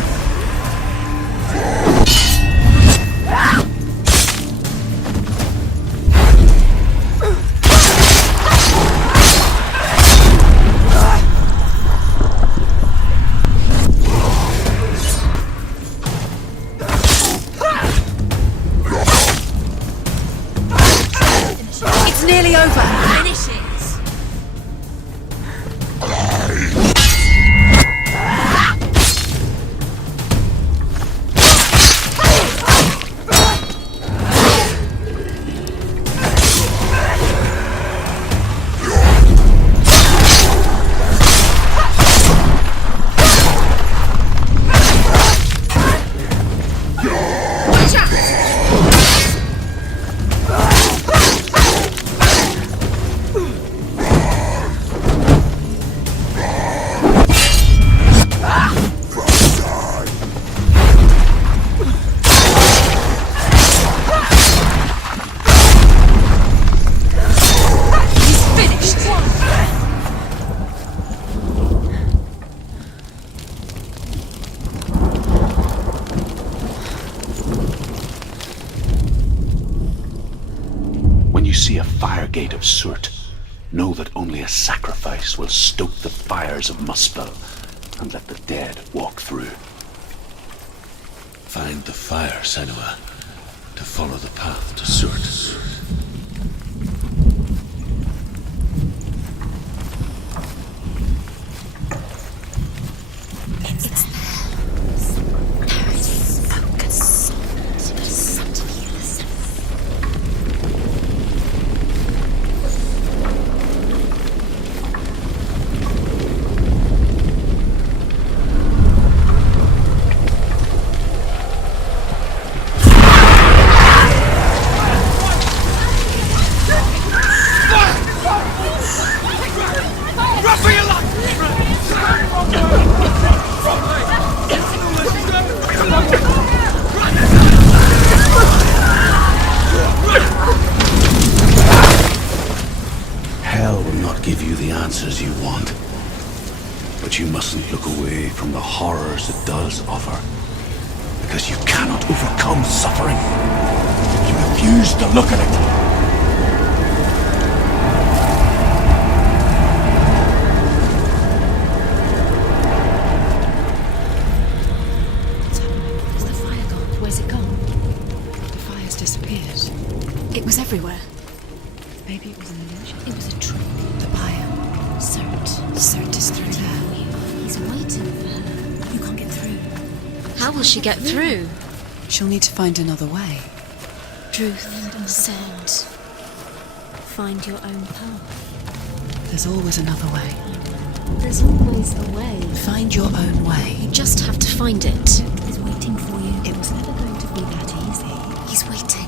It's nearly over! Finish it! See a fire gate of soot, know that only a sacrifice will stoke the fires of Muspel and let the dead walk through. Find the fire, Senua, to follow the path to soot. give you the answers you want. But you mustn't look away from the horrors it does offer. Because you cannot overcome suffering if you refuse to look at it. It was everywhere. Maybe it was an illusion. It was a trick. The buyer. Cert is through there. He's waiting for her. You can't get through. How will she get through? She'll need to find another way. Truth, Cert. Find your own path. There's always another way. There's always a way. Find your own way. You just have to find it. He's waiting for you. It was never going to be that easy. He's waiting.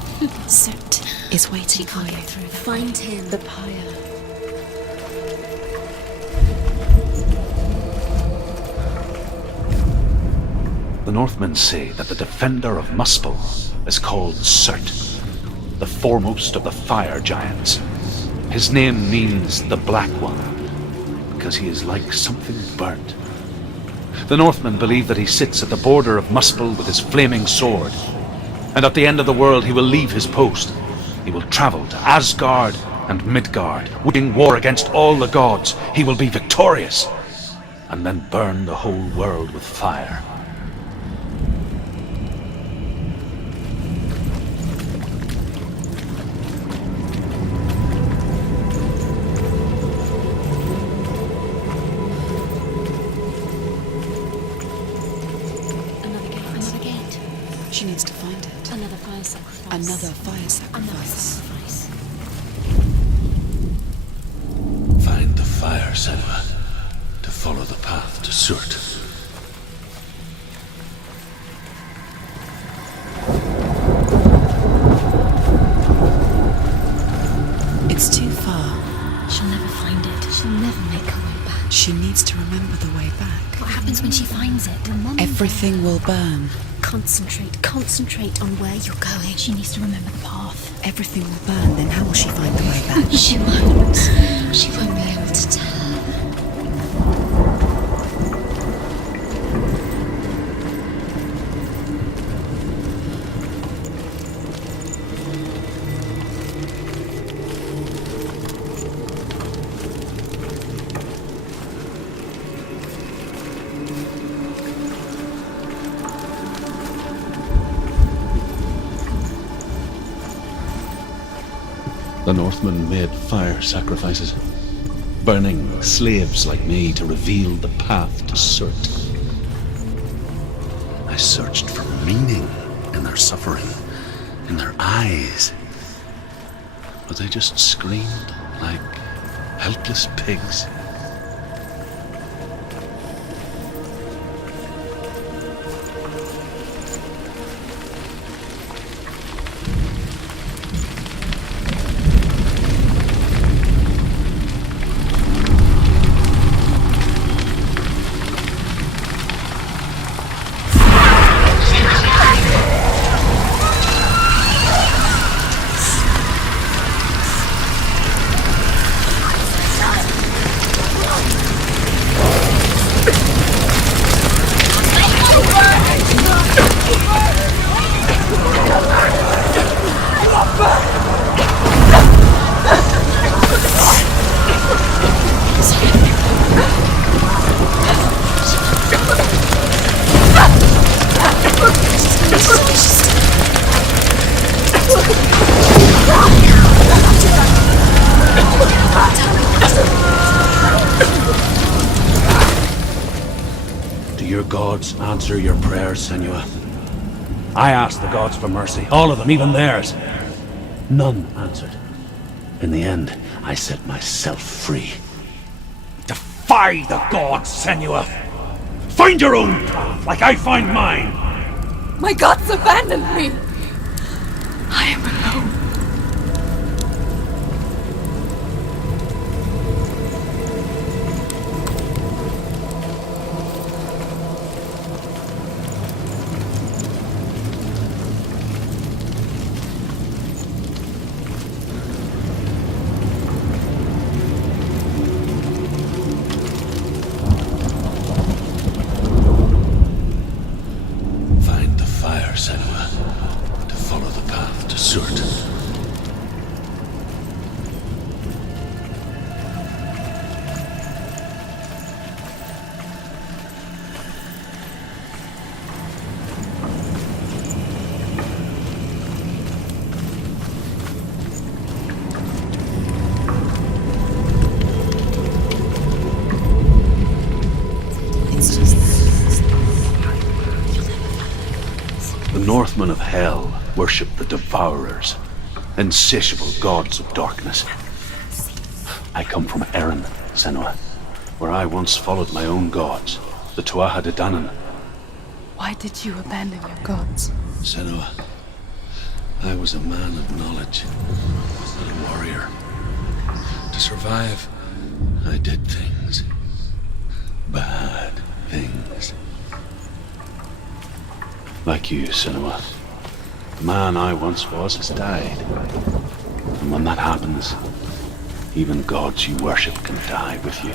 Cert is waiting for you. Find him. The pyre. The Northmen say that the defender of Muspel is called Cert, the foremost of the fire giants. His name means the Black One, because he is like something burnt. The Northmen believe that he sits at the border of Muspel with his flaming sword, and at the end of the world he will leave his post. He will travel to Asgard and Midgard, waging war against all the gods. He will be victorious, and then burn the whole world with fire. Another gate. She needs to find it. Another fire sacrifice. Another fire sacrifice. Find the fire, Senua, to follow the path to Surt. It's too far. She'll never find it. She'll never make her way back. She needs to remember the way back. What happens when she finds it? Remember. Everything will burn. Concentrate on where you're going. She needs to remember the path. Everything will burn, then how will she find the way back? She won't. She won't be able to tell. The Northmen made fire sacrifices, burning slaves like me to reveal the path to Surt. I searched for meaning in their suffering, in their eyes, but they just screamed like helpless pigs. Answer your prayers, Senua. I asked the gods for mercy, all of them, even theirs. None answered. In the end, I set myself free. Defy the gods, Senua! Find your own path, like I find mine! My gods abandoned me! I am alone. horsemen of hell worship the devourers, insatiable gods of darkness. I come from Erin, Senua, where I once followed my own gods, the Tuatha De Danann. Why did you abandon your gods? Senua, I was a man of knowledge, not a warrior. To survive, I did things. Bad things. Like you, Senua. The man I once was has died. And when that happens, even gods you worship can die with you.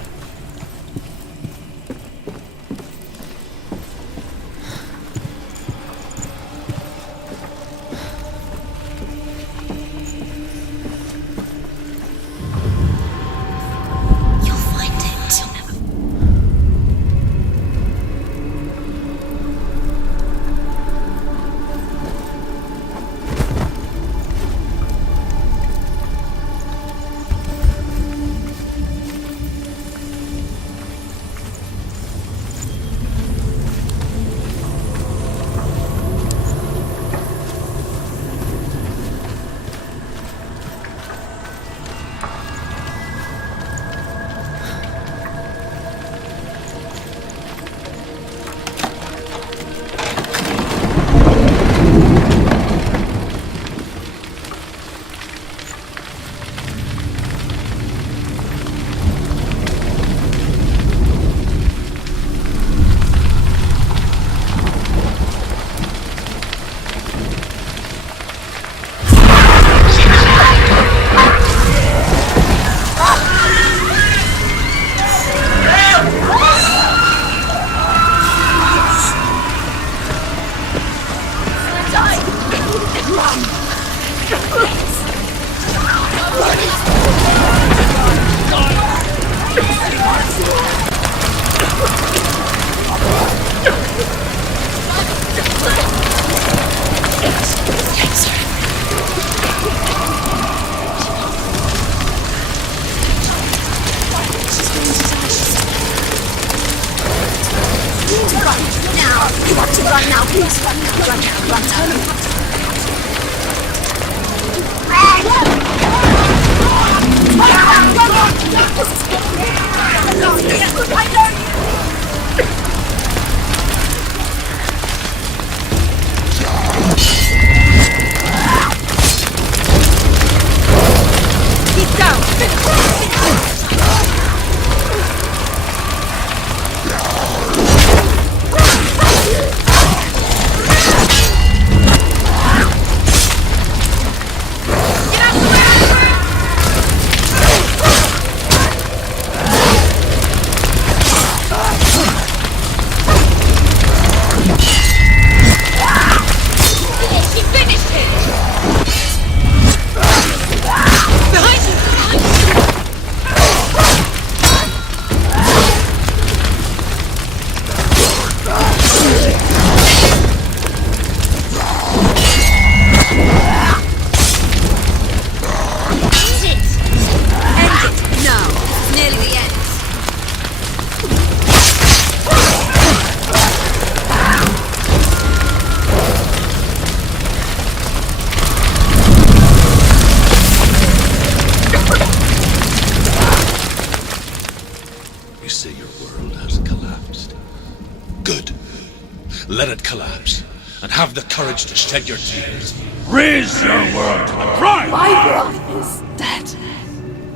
Let it collapse, and have the courage to shed your tears. Raise your world to the pride! My world is dead.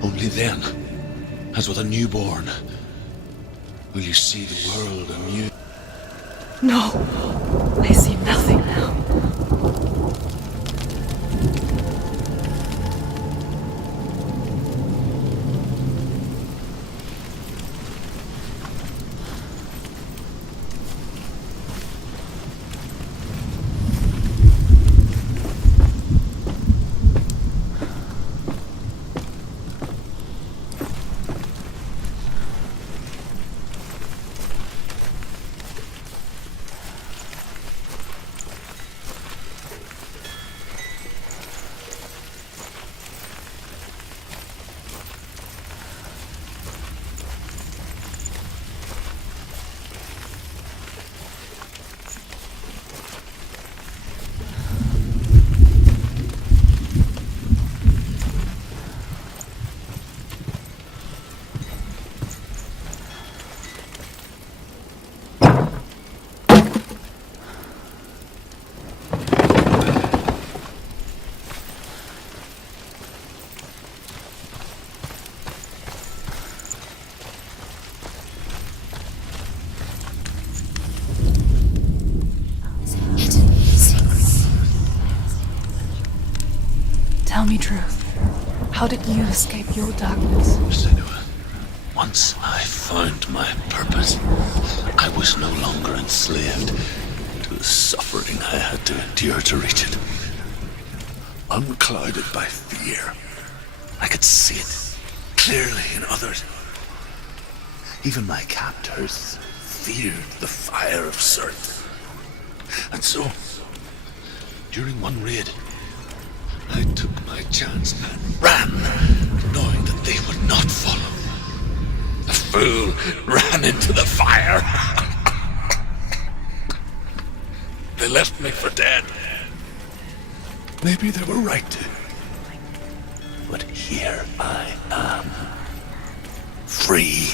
Only then, as with a newborn, will you see the world anew. No, I see nothing now. How did you escape your darkness? Senua, once I found my purpose, I was no longer enslaved to the suffering I had to endure to reach it. Unclouded by fear, I could see it clearly in others. Even my captors feared the fire of Cert. And so, during one raid, I took my chance and ran, knowing that they would not follow. The fool ran into the fire. They left me for dead. Maybe they were right to. But here I am. Free.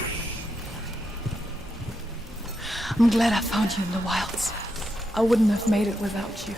I'm glad I found you in the wilds. I wouldn't have made it without you.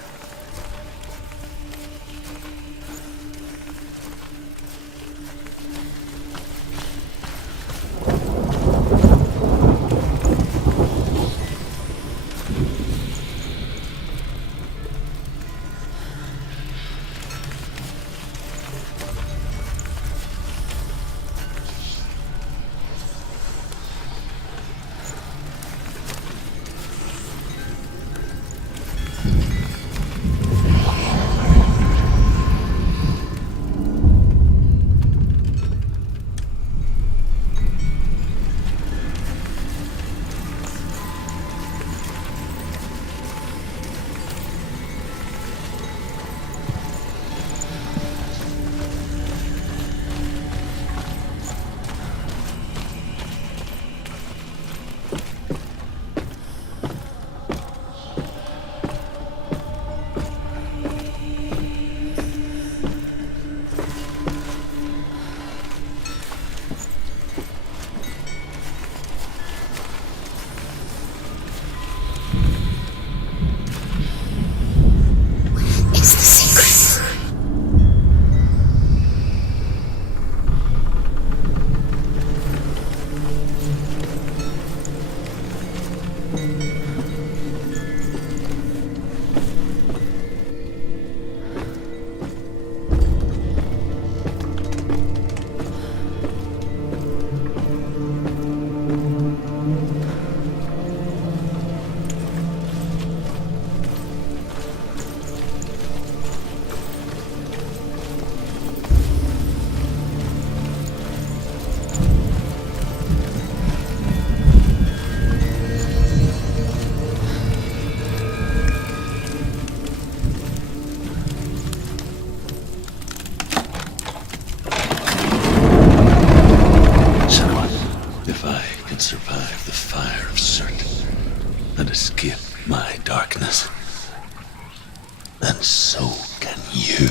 And so can you.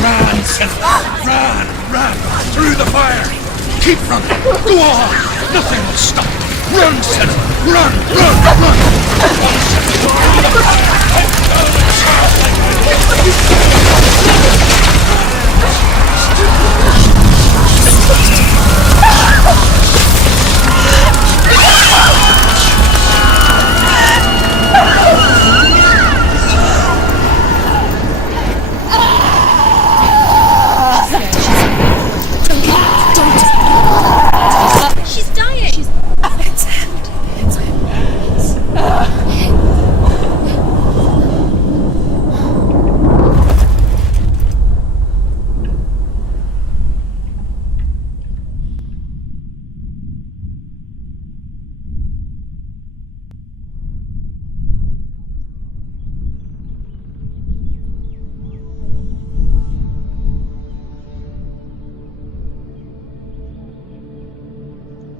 Run, Senua! Run! Through the fire! Keep running! Go on! Nothing will stop you! Run, Senua! Run! She's dying! It's empty. It's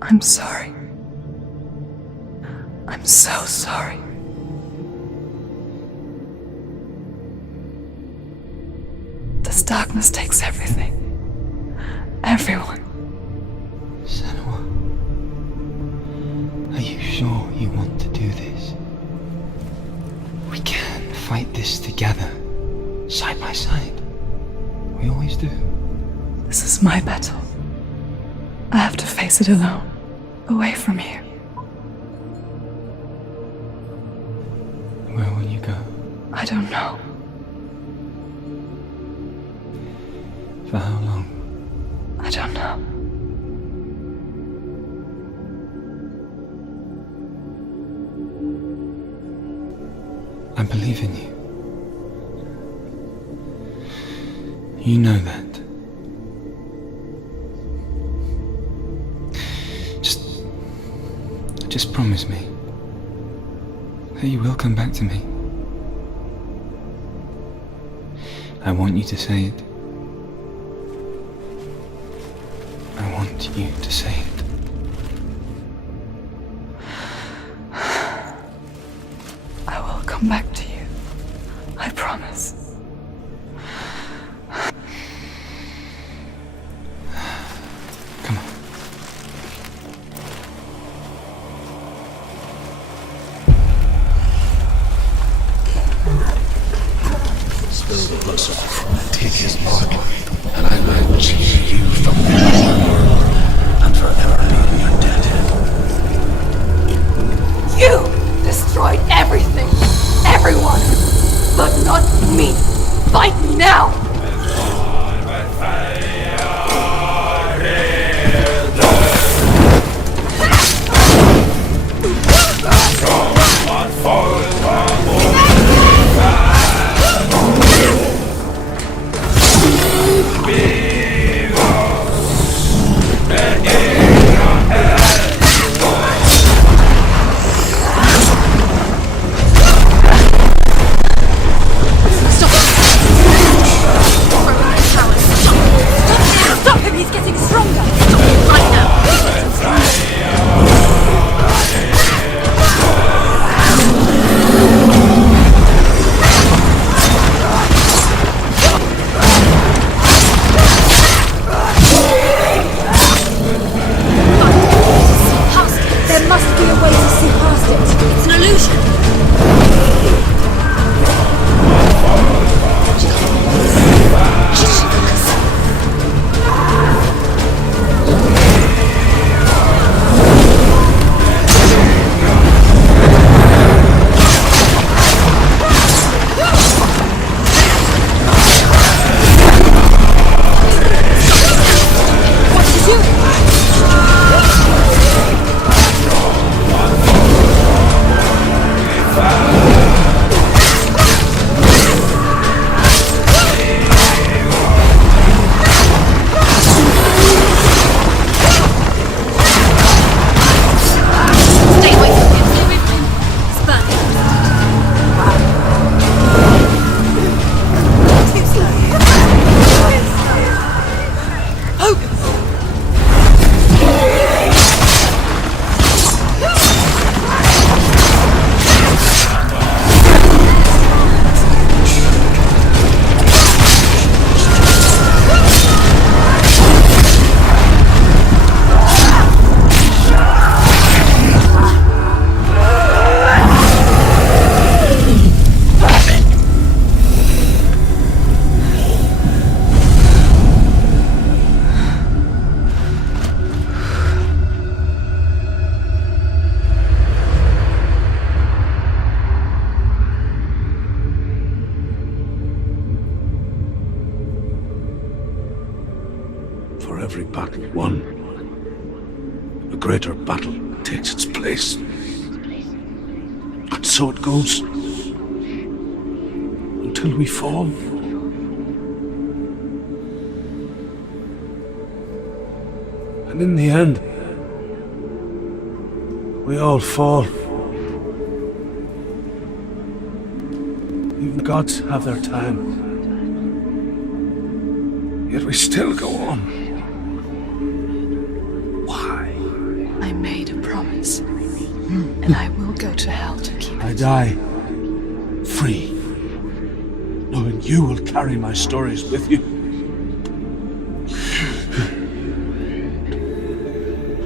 I'm sorry. I'm so sorry. This darkness takes everything. Everyone. Senua, are you sure you want to do this? We can fight this together, side by side. We always do. This is my battle. I have to face it alone. Away from here. Where will you go? I don't know. For how long? I don't know. I believe in you. You know that. Just promise me that you will come back to me. I want you to say it. I want you to say it. I will come back to you. I promise. Come on. Spill the blood and take his blood, and I will cheer you from the underworld and forever be your dead. You destroyed everything, everyone, but not me. Fight me now! Every battle won, a greater battle takes its place. And so it goes, until we fall. And in the end, we all fall. Even gods have their time. Yet we still go on. I made a promise, and I will go to hell to keep it. I die free, knowing you will carry my stories with you.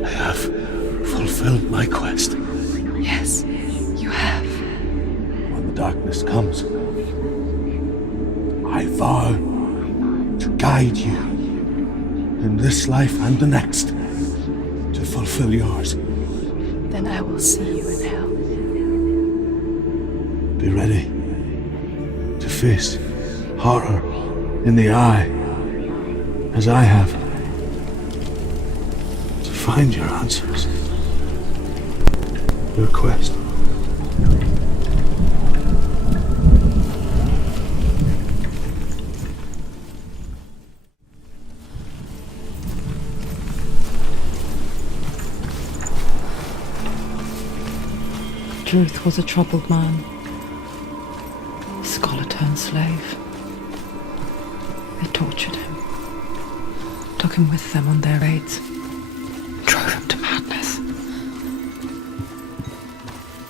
I have fulfilled my quest. Yes, you have. When the darkness comes, I vow to guide you in this life and the next, to fulfill yours. Then I will see you in hell. Be ready to face horror in the eye, as I have, to find your answers, your quest. Truth was a troubled man, a scholar turned slave. They tortured him, took him with them on their raids, drove him to madness,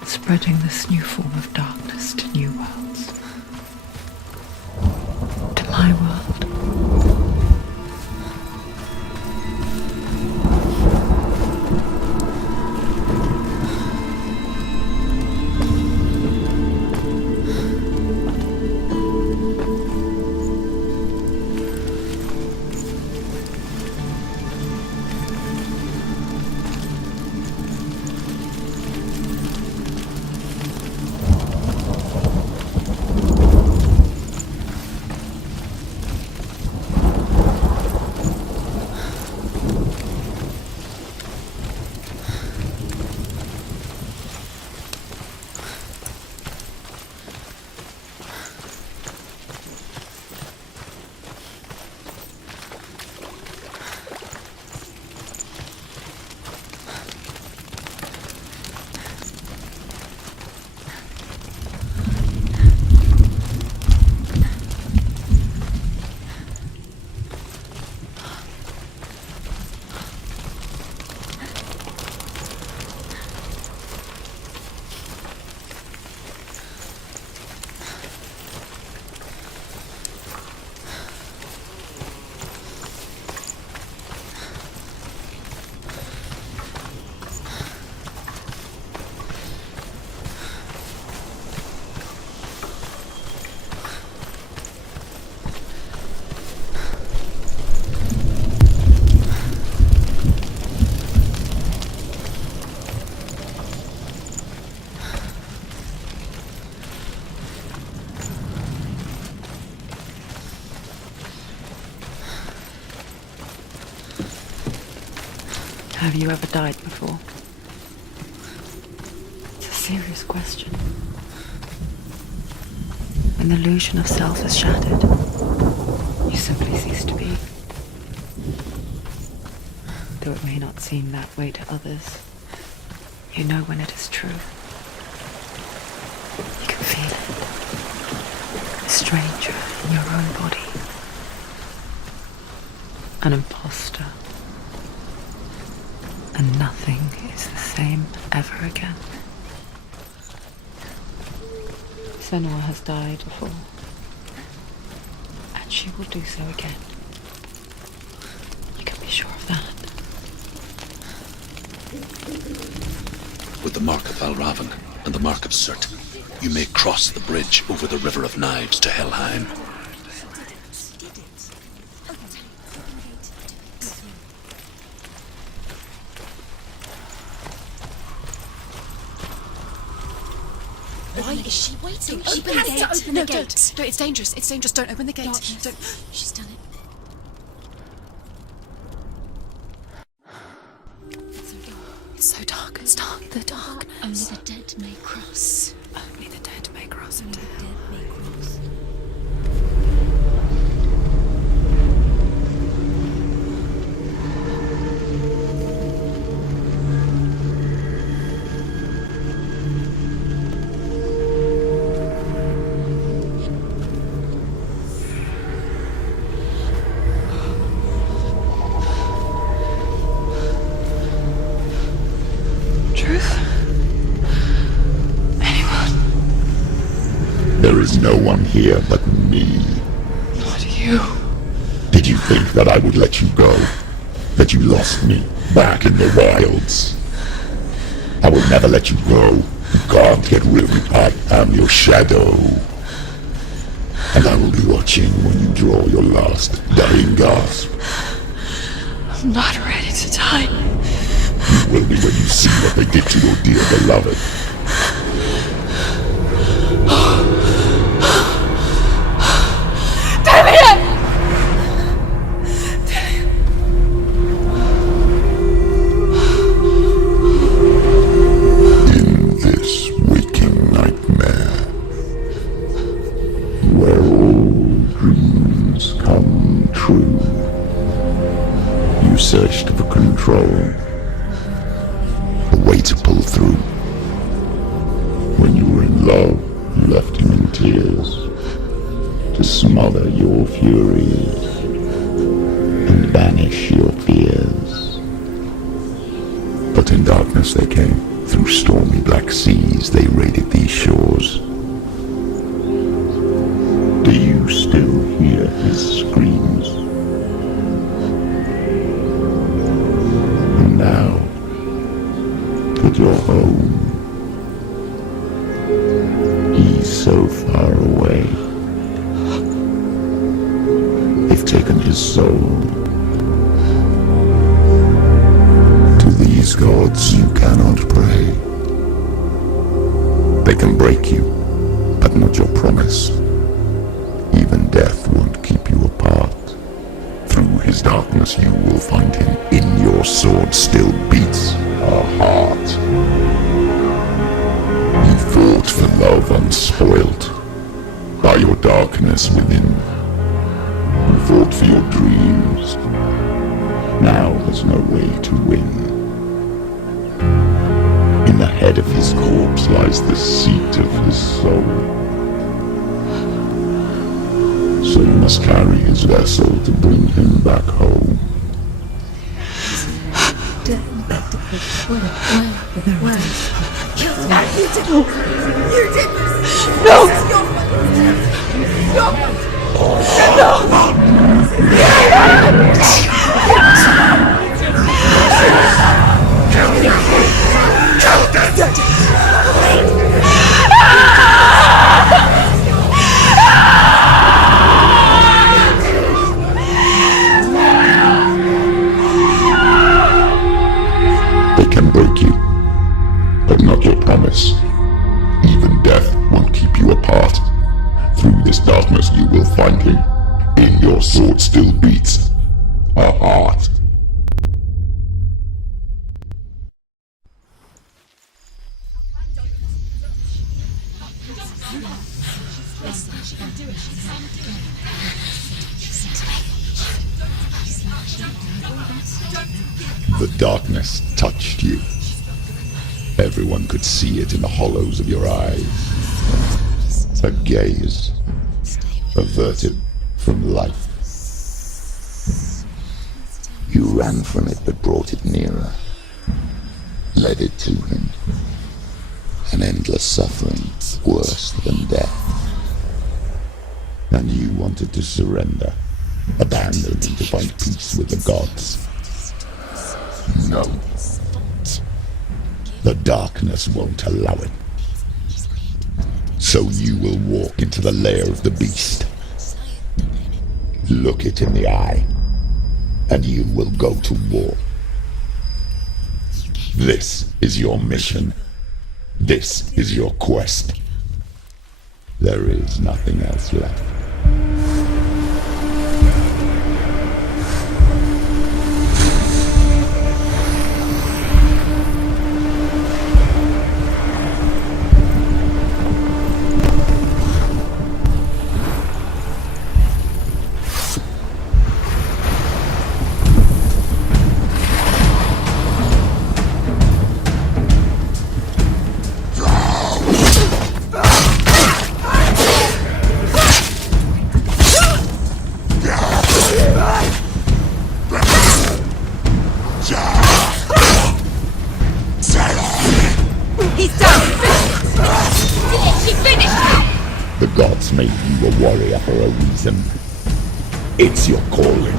spreading this new form of darkness to new worlds, to my world. Have you ever died before? It's a serious question. When the illusion of self is shattered, you simply cease to be. Though it may not seem that way to others, you know when it is true. You can feel it. A stranger in your own body. An imposter. And nothing is the same ever again. Senua has died before, and she will do so again. You can be sure of that. With the mark of Valravan and the mark of Surt, you may cross the bridge over the River of Knives to Helheim. Why is she waiting? Open the gate. Open the gate. No, it's dangerous. It's dangerous. Don't open the gate. Don't. She's done it. It's so dark. It's dark. The darkness. Only the dead may cross. Only the dead may cross into hell. Dead may cross. There is no one here but me. Not you. Did you think that I would let you go? That you lost me back in the wilds? I will never let you go. You can't get rid of me. I am your shadow. And I will be watching when you draw your last dying gasp. I'm not ready to die. You will be when you see what they did to your dear beloved. In this waking nightmare, where all dreams come true, you searched for control, a way to pull through. When you were in love, you left him in tears, to smother your furies and banish your fears. But in darkness they came, through stormy black seas they raided these shores. Do you still hear his screams? And now, at your home, he's so far away. They've taken his soul. To these gods you cannot pray. They can break you, but not your promise. Even death won't keep you apart. Through his darkness you will find him. In your sword still beats a heart. You fought for love unspoilt by your darkness within. You fought for your dreams. Now there's no way to win. In the head of his corpse lies the seat of his soul. So you must carry his vessel to bring him back home. You did this! No! This is your fault! They can break you, but not your promise. Even death won't keep you apart. Through this darkness you will find him. In your sword still beats a heart. The darkness touched you. Everyone could see it in the hollows of your eyes. A gaze averted from life. You ran from it but brought it nearer, led it to him. An endless suffering worse than death. And you wanted to surrender, abandon and to find peace with the gods. No. The darkness won't allow it. So you will walk into the lair of the beast. Look it in the eye, and you will go to war. This is your mission. This is your quest. There is nothing else left. Made you a warrior for a reason. It's your calling.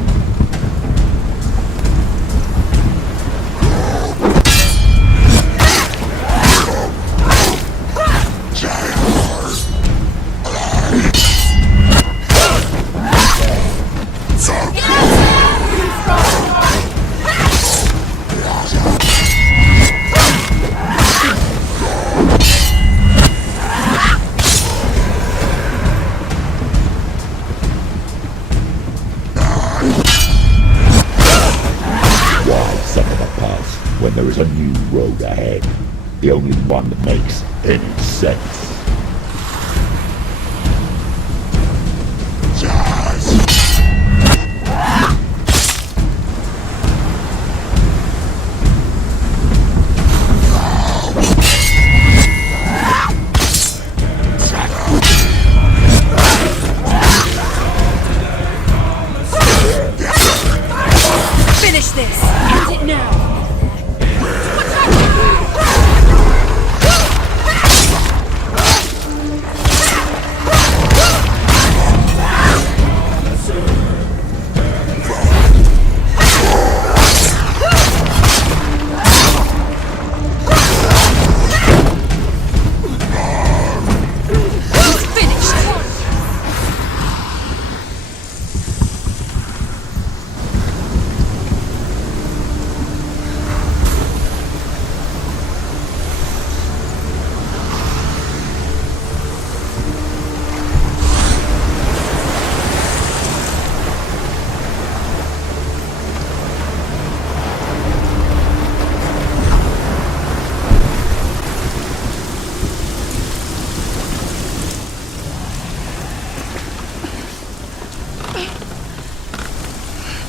road ahead. The only one that makes any sense. Finish this! End it now!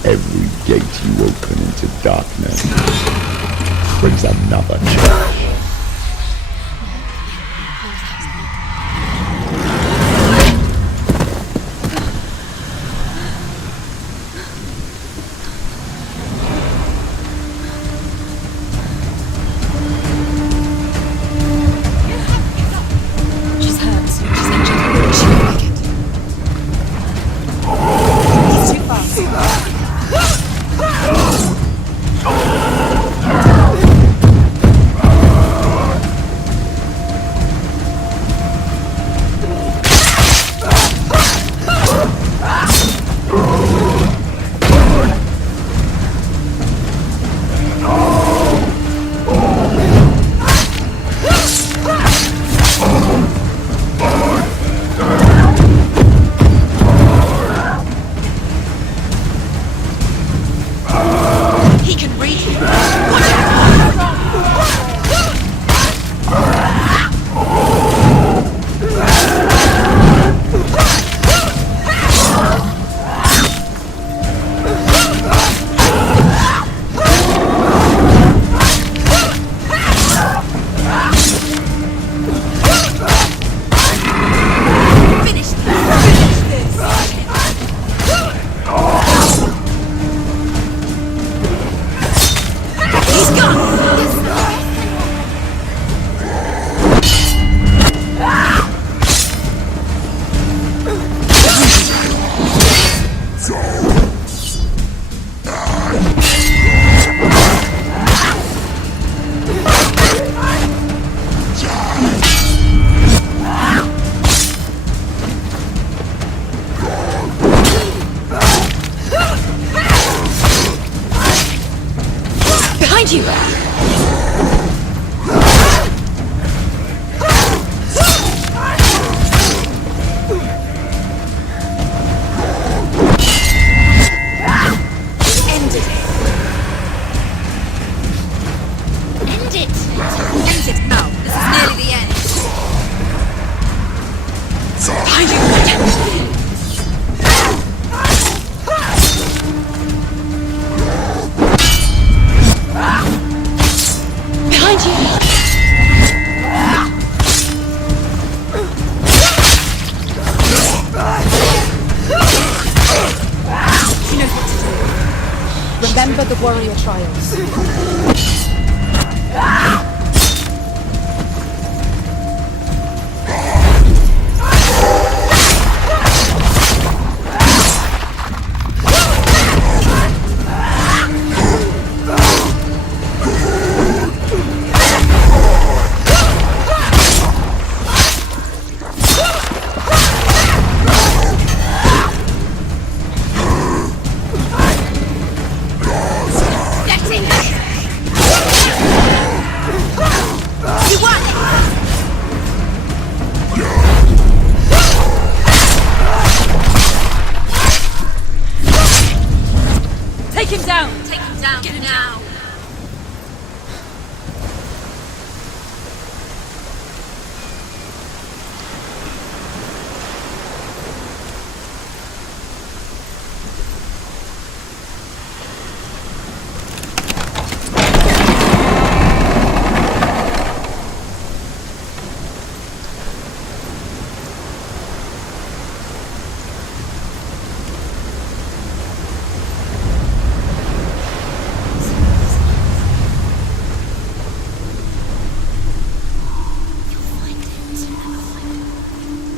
Every gate you open into darkness brings another challenge. She's hurt. She's injured. She won't make it. He's too fast. Behind you! Remember the warrior trials.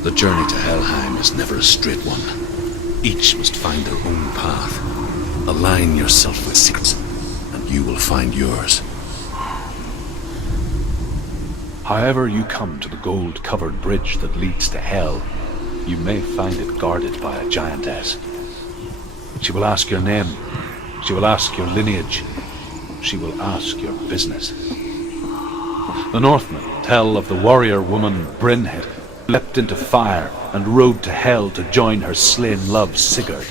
The journey to Helheim is never a straight one. Each must find their own path. Align yourself with secrets, and you will find yours. However you come to the gold-covered bridge that leads to Hell, you may find it guarded by a giantess. She will ask your name. She will ask your lineage. She will ask your business. The Northmen tell of the warrior woman Brynhild, who leapt into fire and rode to Hell to join her slain love Sigurd.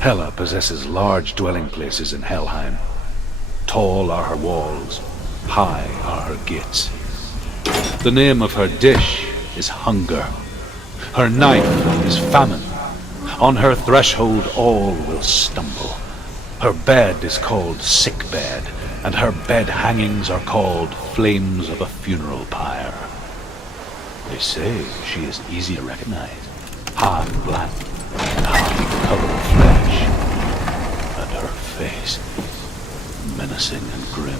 Hela possesses large dwelling places in Helheim. Tall are her walls, high are her gates. The name of her dish is hunger. Her knife is famine. On her threshold all will stumble. Her bed is called sick bed, and her bed hangings are called flames of a funeral pyre. They say she is easy to recognize, half black and half covered in flesh, and her face menacing and grim.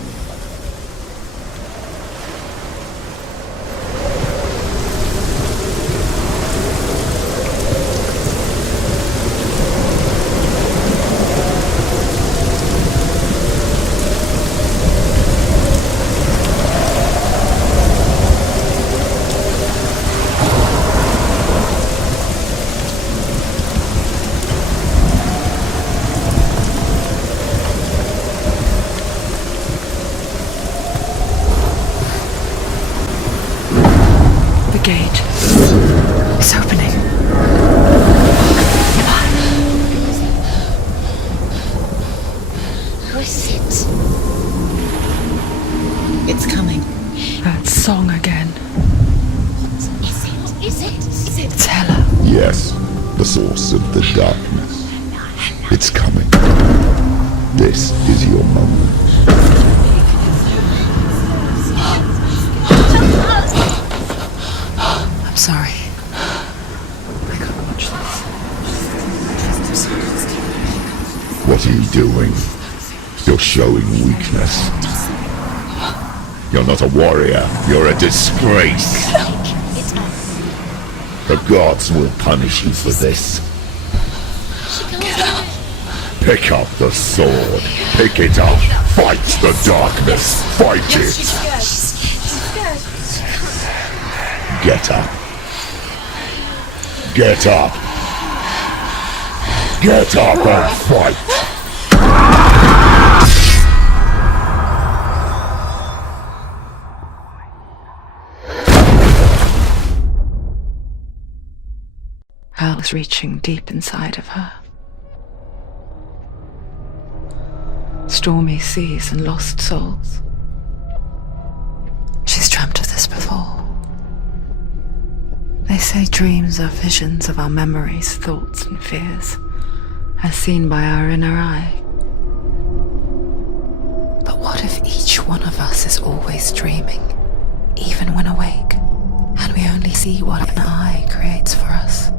Source of the darkness. It's coming. This is your moment. I'm sorry. I can't watch this. What are you doing? You're showing weakness. You're not a warrior. You're a disgrace. The gods will punish you for this. Pick up the sword. Pick it up. Fight the darkness. Fight it. Get up. Get up. Get up and fight. Hell was reaching deep inside of her. Stormy seas and lost souls. She's dreamt of this before. They say dreams are visions of our memories, thoughts and fears, as seen by our inner eye. But what if each one of us is always dreaming, even when awake, and we only see what an eye creates for us?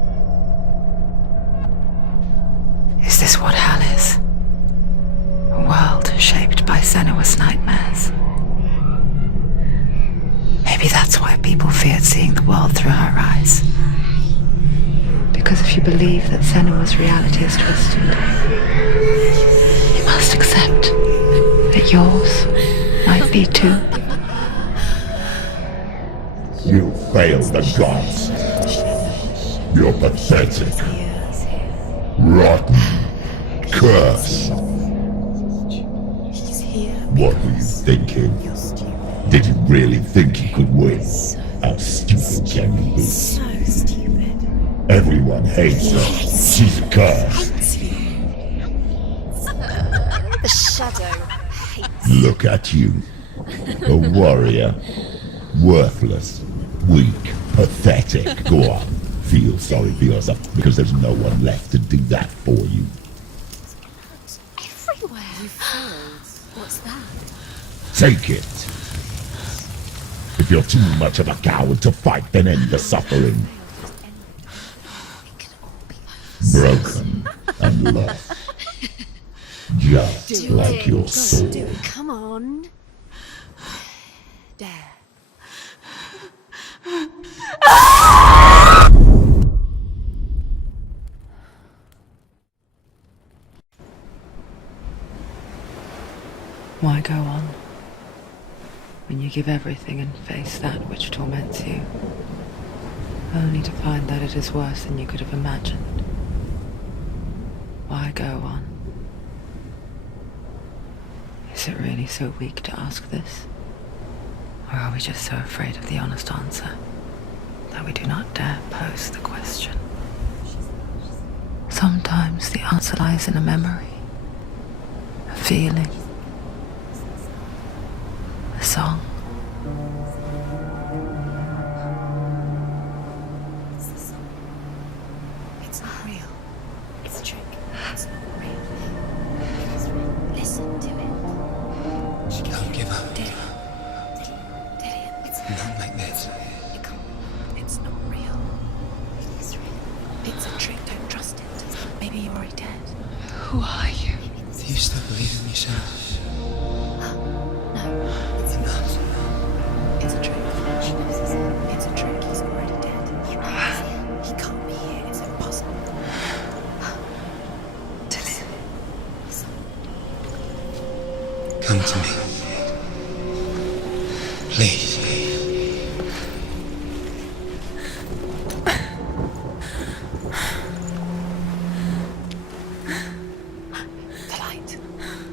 Is this what hell is? A world shaped by Senua's nightmares. Maybe that's why people feared seeing the world through her eyes. Because if you believe that Senua's reality is twisted, you must accept that yours might be too. You failed the gods. You're pathetic. Rotten. Cursed. What were you thinking? Did you really think you could win? How stupid can you be? So stupid. Everyone hates her. She's cursed. The shadow hates. Look at you. A warrior. Worthless. Weak. Pathetic. Go on. Feel sorry for yourself because there's no one left to do that for you. Everywhere. You failed. What's that? Take it. If you're too much of a coward to fight, then end the suffering. Broken and lost. Just like your soul. Do it. Come on. Dare. Why go on when you give everything and face that which torments you, only to find that it is worse than you could have imagined? Why go on? Is it really so weak to ask this? Or are we just so afraid of the honest answer that we do not dare pose the question? Sometimes the answer lies in a memory, a feeling, a song. It's not real. It's a trick. It's not real. It is real. Listen to it. She Don't give up. Did it. It's Not like this. It's not real. It is real. It's a trick. Don't trust it. Maybe you're already dead. Who are you? Do you still believe in me, Senua? No, it's not. It's a trick. She knows it's him. It's a trick. He's already dead. He knows it. He can't be here. It's impossible. Come to me. Please. The light.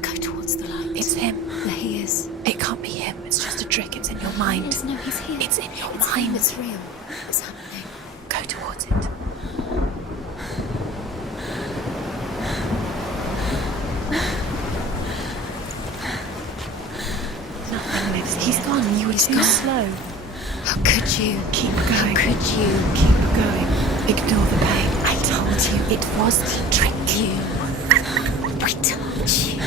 Go towards the light. It's him. There he is. It can't be him. It's just a trick. It's in your mind. No, he's here. It's in your mind. It's real. It's happening. Go towards it. Nothing lives. He's gone. You were too slow. How could you? Keep going. How could you? Keep going. Ignore the pain. I told you it was to trick you. I told you.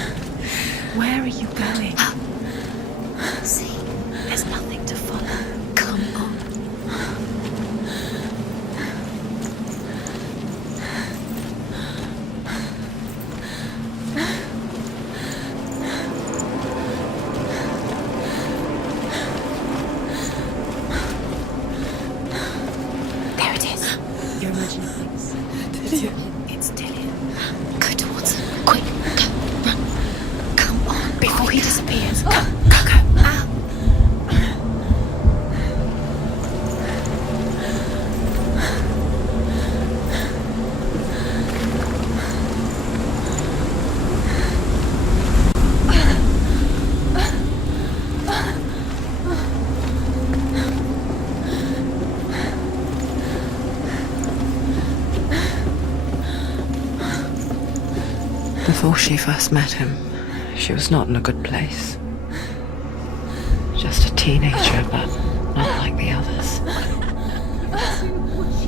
Where are you going? See, there's nothing to follow. Come on. Before she first met him, she was not in a good place. Just a teenager, but not like the others.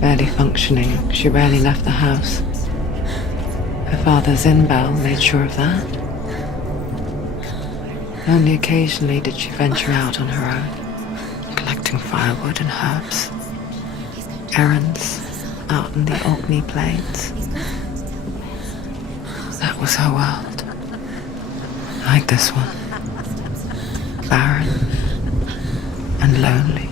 Barely functioning, she rarely left the house. Her father's in-bell made sure of that. Only occasionally did she venture out on her own, collecting firewood and herbs. Errands out in the Orkney plains. That was her world. Like this one. Barren and lonely.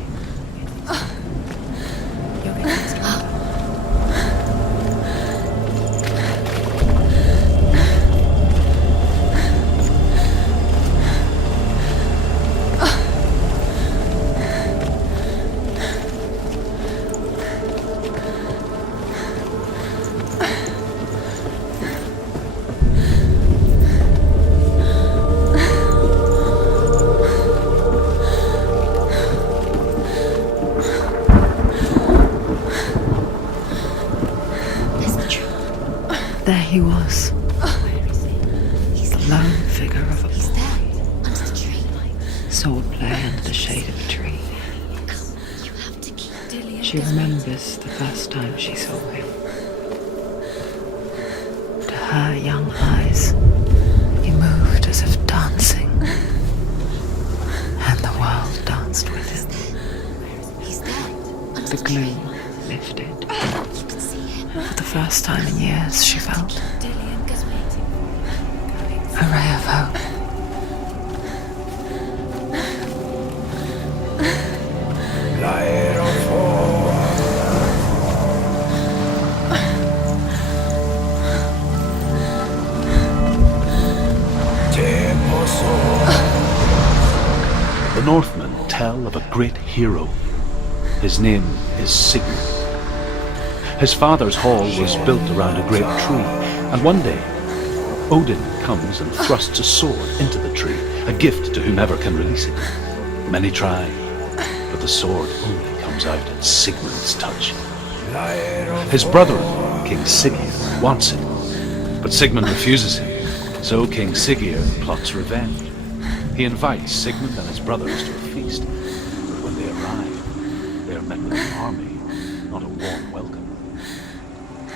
There he was. The lone figure of a boy. Swordplay under the shade of a tree. She remembers the first time she saw him. To her young eyes, he moved as if dancing. And the world danced with him. The gloom lifted. For the first time in years, she felt a ray of hope. The Northmen tell of a great hero. His name is Sigmund. His father's hall was built around a great tree, and one day, Odin comes and thrusts a sword into the tree, a gift to whomever can release it. Many try, but the sword only comes out at Sigmund's touch. His brother-in-law, King Siggeir, wants it, but Sigmund refuses him, so King Siggeir plots revenge. He invites Sigmund and his brothers to a feast, but when they arrive, they are met with an army, not a warm welcome.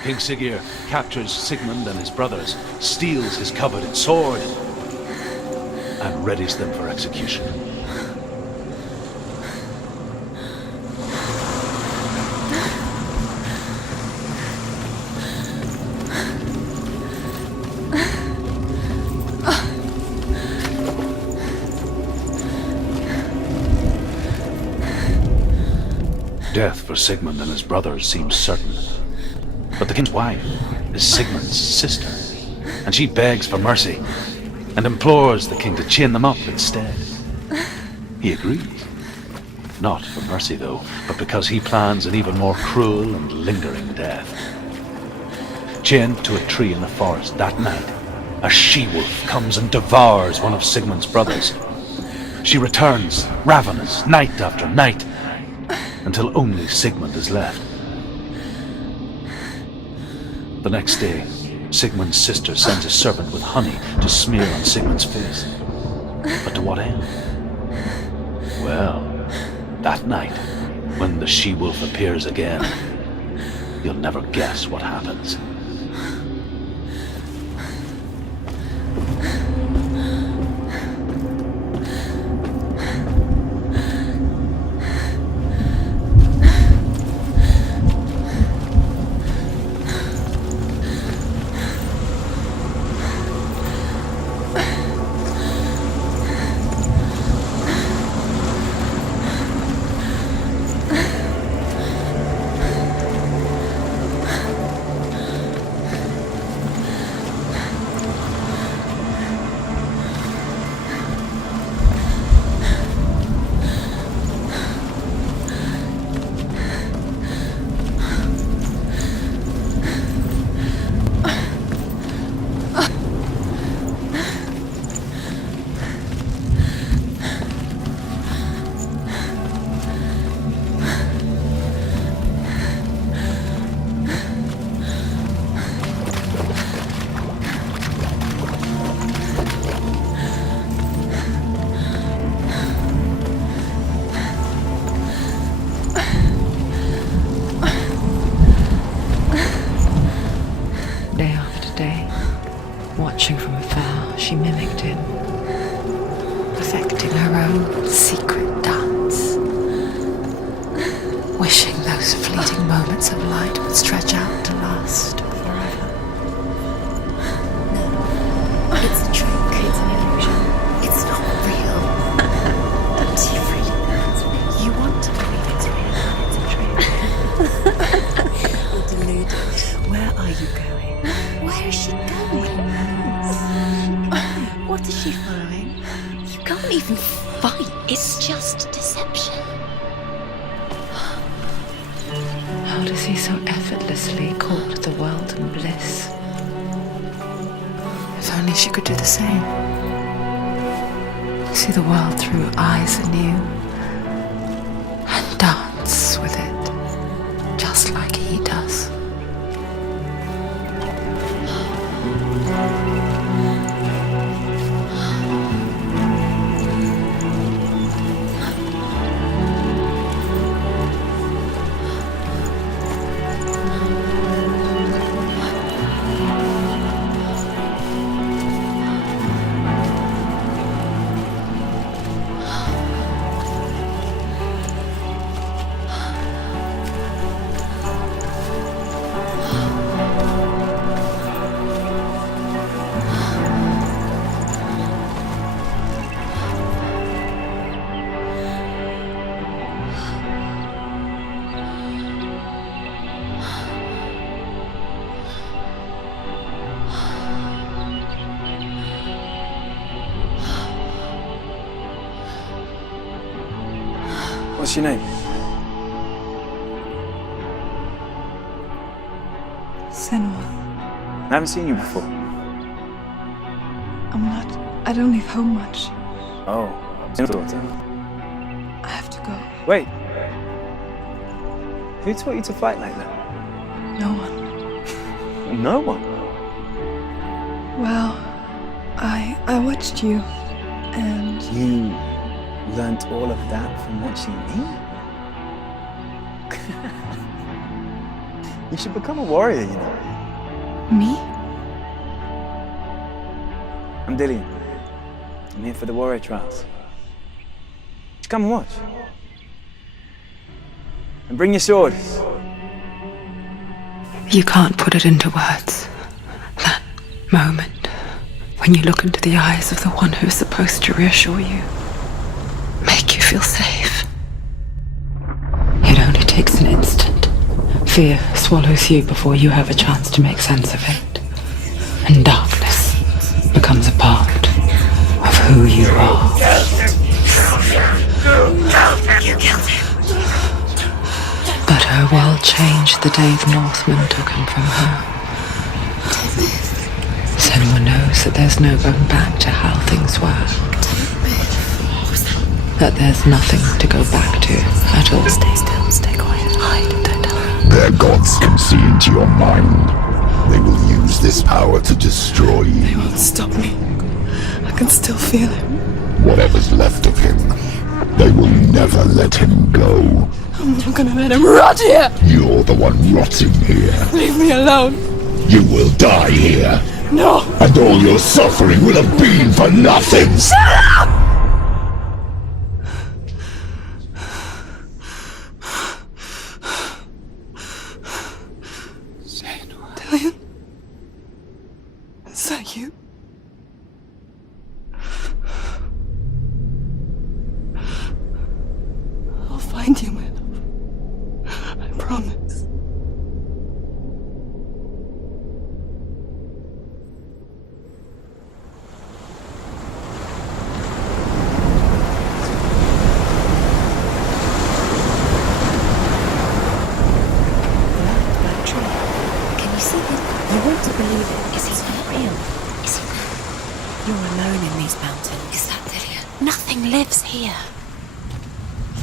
King Siggeir captures Sigmund and his brothers, steals his coveted sword, and readies them for execution. Death for Sigmund and his brothers seems certain. But the king's wife is Sigmund's sister, and she begs for mercy and implores the king to chain them up instead. He agrees. Not for mercy, though, but because he plans an even more cruel and lingering death. Chained to a tree in the forest that night, a she-wolf comes and devours one of Sigmund's brothers. She returns, ravenous, night after night, until only Sigmund is left. The next day, Sigmund's sister sends a servant with honey to smear on Sigmund's face. But to what end? Well, that night, when the she-wolf appears again, you'll never guess what happens. Watching from afar, she mimicked him, perfecting her own secret dance, wishing those fleeting moments of light would stretch out to last forever. No, it's a trick. It's an illusion. It's not real. Don't you really think it's real? You want to believe it's real, but it's a trick. You're deluded. Where are you going? Where is she going? What is she following? You can't even fight. It's just deception. How does he so effortlessly court the world and bliss? If only she could do the same. See the world through eyes anew and dance with it, just like he does. What's your name? Senua. I haven't seen you before. I don't leave home much. Oh, your daughter. I have to go. Wait. Who taught you to fight like that? No one. No one? Well, I watched you, and... You learnt all of that from watching me? You should become a warrior, you know. Me? I'm Dillian. I'm here for the warrior trials. Just come and watch. And bring your sword. You can't put it into words. That moment when you look into the eyes of the one who's supposed to reassure you, make you feel safe. It only takes an instant. Fear swallows you before you have a chance to make sense of it. And darkness becomes a part of who you are. You killed him. But her world changed the day the Northmen took him from her. Senua knows that there's no going back to how things were. That there's nothing to go back to at all. Stay still, stay quiet, hide, don't tell her. Their gods can see into your mind. They will use this power to destroy you. They won't stop me. I can still feel him. Whatever's left of him, they will never let him go. I'm not gonna let him rot here! You're the one rotting here. Leave me alone! You will die here. No! And all your suffering will have been for nothing! Shut up! Dillian? Is that you? I'll find you, my love. I promise. Can you see him? You want to believe it. Is he not real? Is he not? You're alone in these mountains. Is that Dillian? Nothing lives here.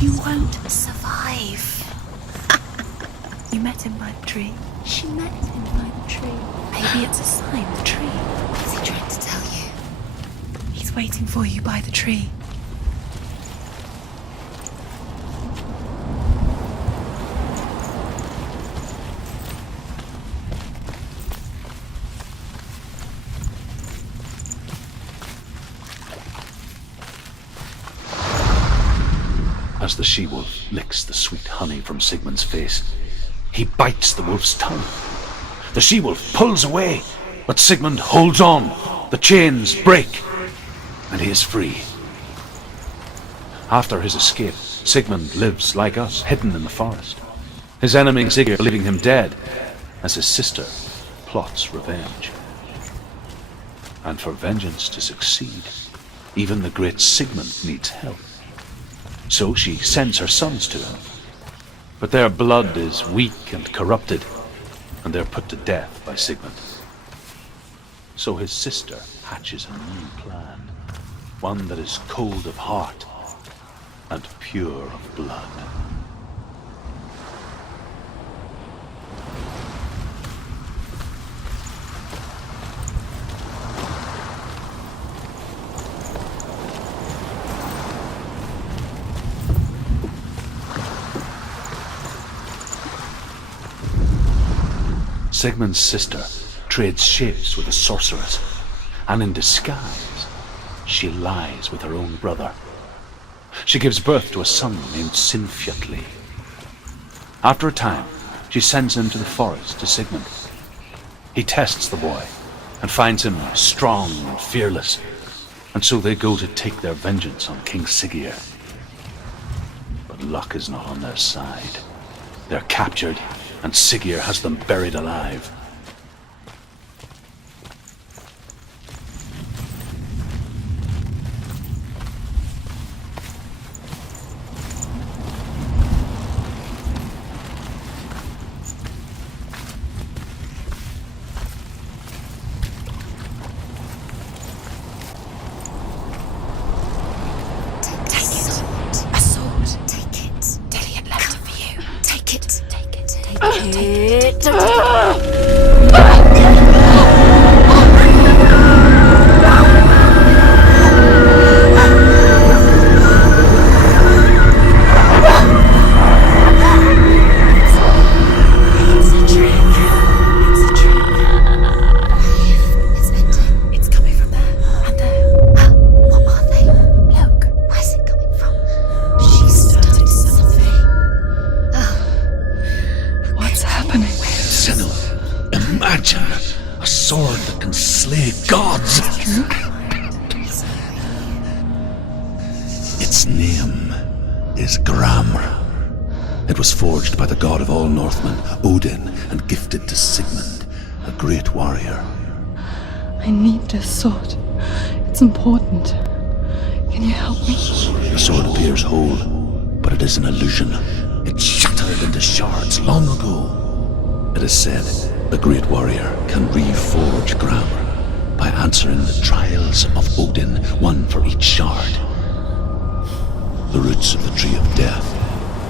You won't survive. You met him by the tree. She met him by the tree. Maybe it's a sign, the tree. What's he trying to tell you? He's waiting for you by the tree. As the she-wolf licks the sweet honey from Sigmund's face, he bites the wolf's tongue. The she-wolf pulls away, but Sigmund holds on. The chains break, and he is free. After his escape, Sigmund lives like us, hidden in the forest. His enemy Sigurd leaving him dead, as his sister plots revenge. And for vengeance to succeed, even the great Sigmund needs help. So she sends her sons to him. But their blood is weak and corrupted, and they're put to death by Sigmund. So his sister hatches a new plan, one that is cold of heart and pure of blood. Sigmund's sister trades shapes with a sorceress, and in disguise, she lies with her own brother. She gives birth to a son named Sinfjotli. After a time, she sends him to the forest to Sigmund. He tests the boy and finds him strong and fearless, and so they go to take their vengeance on King Sigurd. But luck is not on their side. They're captured, and Sigurd has them buried alive. Its name is Gramr. It was forged by the god of all Northmen, Odin, and gifted to Sigmund, a great warrior. I need this sword. It's important. Can you help me? The sword appears whole, but it is an illusion. It shattered into shards long ago. It is said a great warrior can reforge Gramr by answering the trials of Odin, one for each shard. The roots of the Tree of Death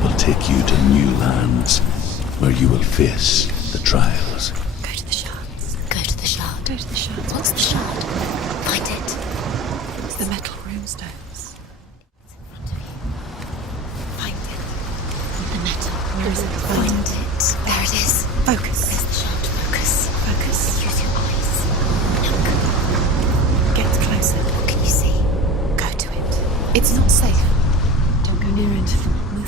will take you to new lands where you will face the trials. Go to the shards. Go to the shard. Go to the shards. What's the shard? Find it. It's the metal runestones. Find it. The metal. Where is it? Find it. There it is. Focus. Where's the shard? Focus. Focus. Use your eyes. Look. Get closer. What can you see? Go to it. It's not safe. Don't go near it.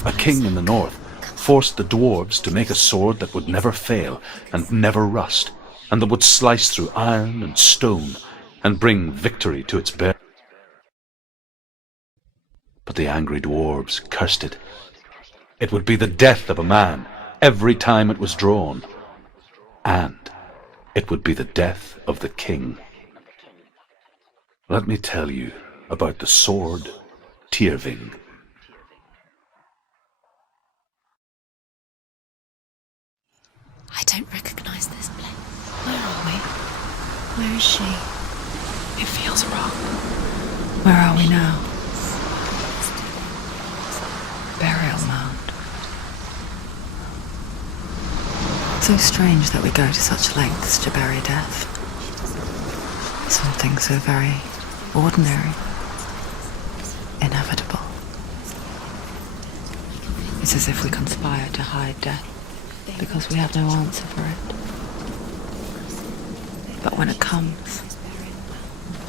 A king in the north forced the dwarves to make a sword that would never fail and never rust, and that would slice through iron and stone and bring victory to its bearer. But the angry dwarves cursed it. It would be the death of a man every time it was drawn, and it would be the death of the king. Let me tell you about the sword Tyrving. I don't recognize this place. Where are we? Where is she? It feels wrong. Where are we now? Burial mound. So strange that we go to such lengths to bury death. Something so very ordinary, inevitable. It's as if we conspire to hide death because we have no answer for it. But when it comes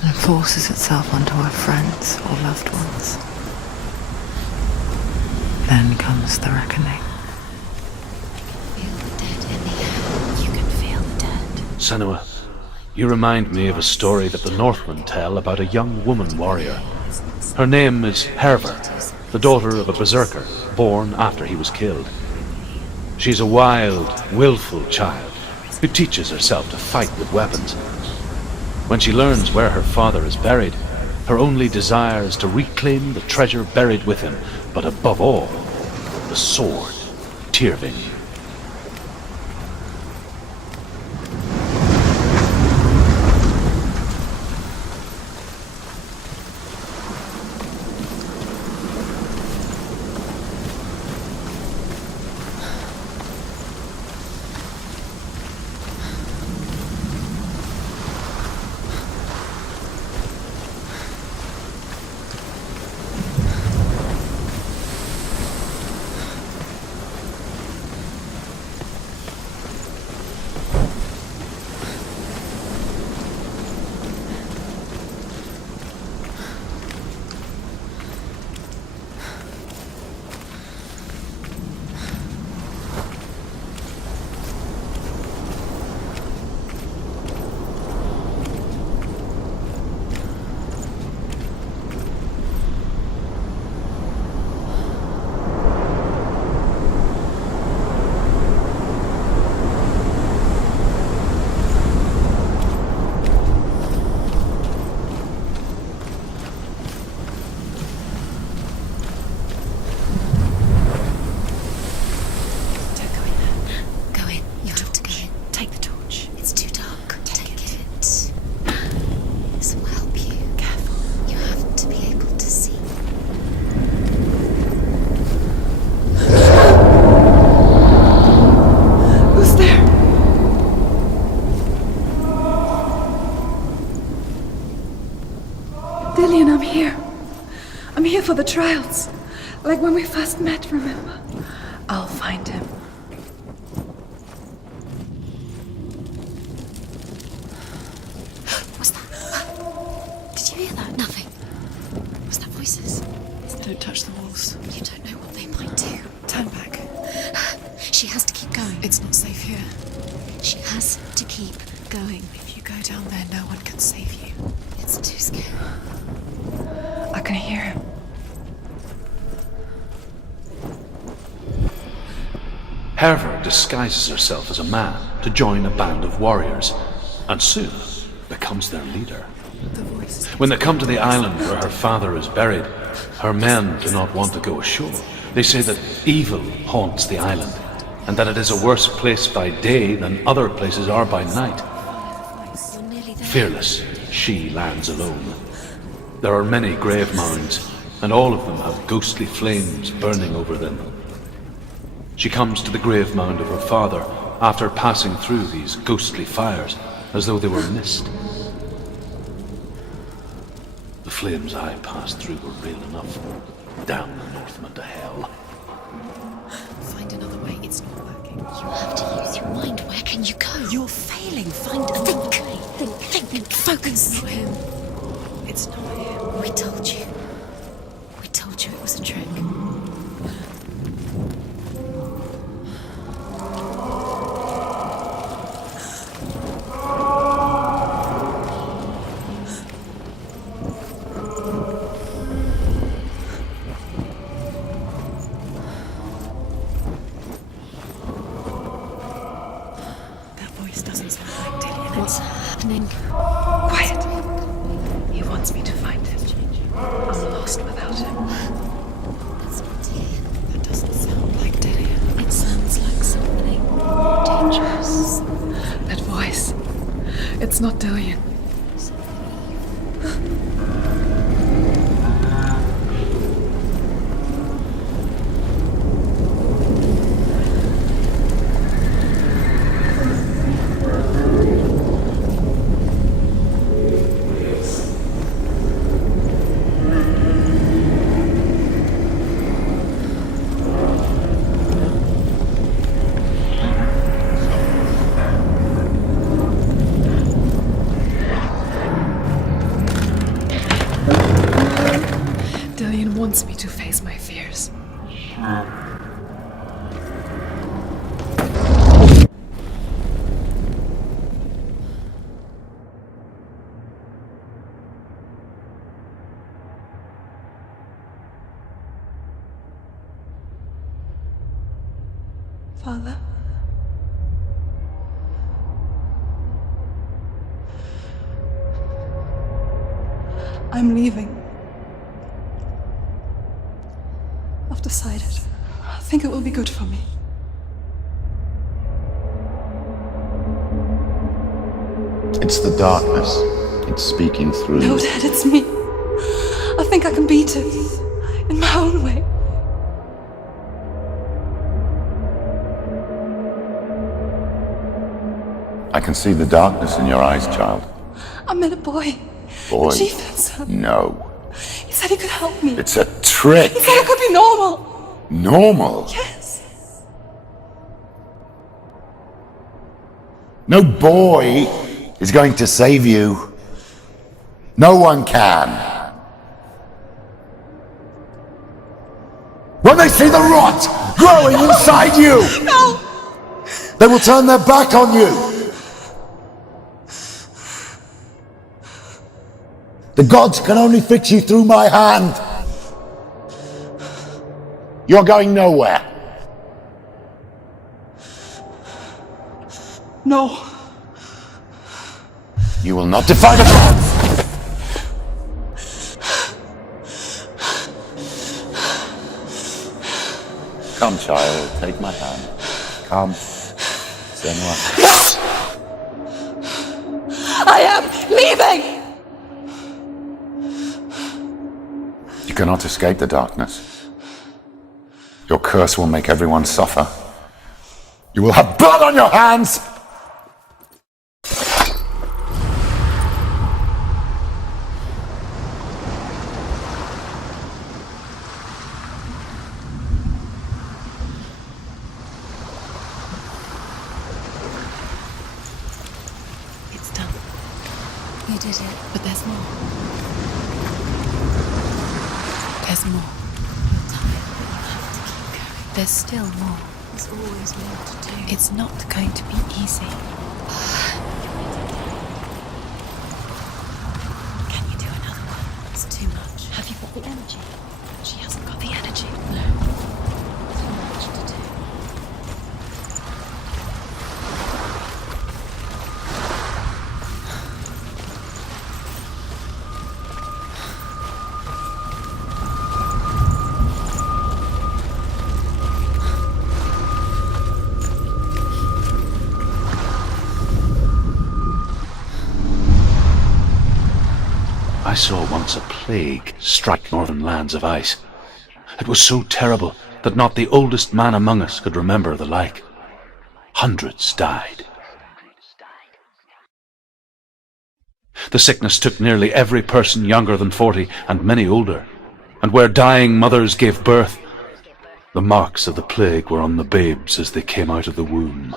and forces itself onto our friends or loved ones, Then comes the reckoning. Feel the dead in the air. You can feel the dead. Senua, you remind me of a story that the Northmen tell about a young woman warrior. Her name is Herver, the daughter of a berserker, born after he was killed. She's a wild, willful child who teaches herself to fight with weapons. When she learns where her father is buried, her only desire is to reclaim the treasure buried with him, but above all, the sword, Tyrving. For the trials. Like when we first met, remember? I'll find him. What's that? Did you hear that? Nothing. Was that voices? Don't touch the walls. You don't know what they might do. Turn back. She has to keep going. It's not safe here. She has to keep going. If you go down there, no one can save you. It's too scary. I can hear him. Herver disguises herself as a man to join a band of warriors, and soon becomes their leader. When they come to the island where her father is buried, her men do not want to go ashore. They say that evil haunts the island, and that it is a worse place by day than other places are by night. Fearless, she lands alone. There are many grave mounds, and all of them have ghostly flames burning over them. She comes to the grave mound of her father after passing through these ghostly fires, as though they were mist. The flames I passed through were real enough. Damn the Northmen to hell. Find another way. It's not working. You have to use your mind. Where can you go? You're failing. Find another way. Think. Focus. It's not him. It's not him. We told you. We told you it was a trick. What's happening? Quiet. He wants me to find him. I'm lost without him. That's not Dillian. That doesn't sound like Dillian. It sounds like something dangerous. That voice. It's not Dillian. Wants me to face my fears. Father? I'm leaving. I've decided. I think it will be good for me. It's the darkness. It's speaking through No, you. Dad, it's me. I think I can beat it. In my own way. I can see the darkness in your eyes, child. I met a boy. Boy. The chief and son. No. He said he could help me. It's a trick. He said I could be normal. Normal? Yes. No boy is going to save you. No one can. When they see the rot growing inside you, No! they will turn their back on you. The gods can only fix you through my hand. You're going nowhere. No. You will not defy the gods. Come, child, take my hand. Come. Senua. I am leaving! You cannot escape the darkness. Your curse will make everyone suffer. You will have blood on your hands! It's done. You did it. But there's more. There's more. You're tired, but you have to keep going. There's still more. There's always more to do. It's not going to be easy. Can you do another one? It's too much. Have you got the energy? She hasn't got the energy. No. Too much to do. I saw once a plague strike northern lands of ice. It was so terrible that not the oldest man among us could remember the like. Hundreds died. The sickness took nearly every person younger than 40 and many older, and where dying mothers gave birth, the marks of the plague were on the babes as they came out of the womb.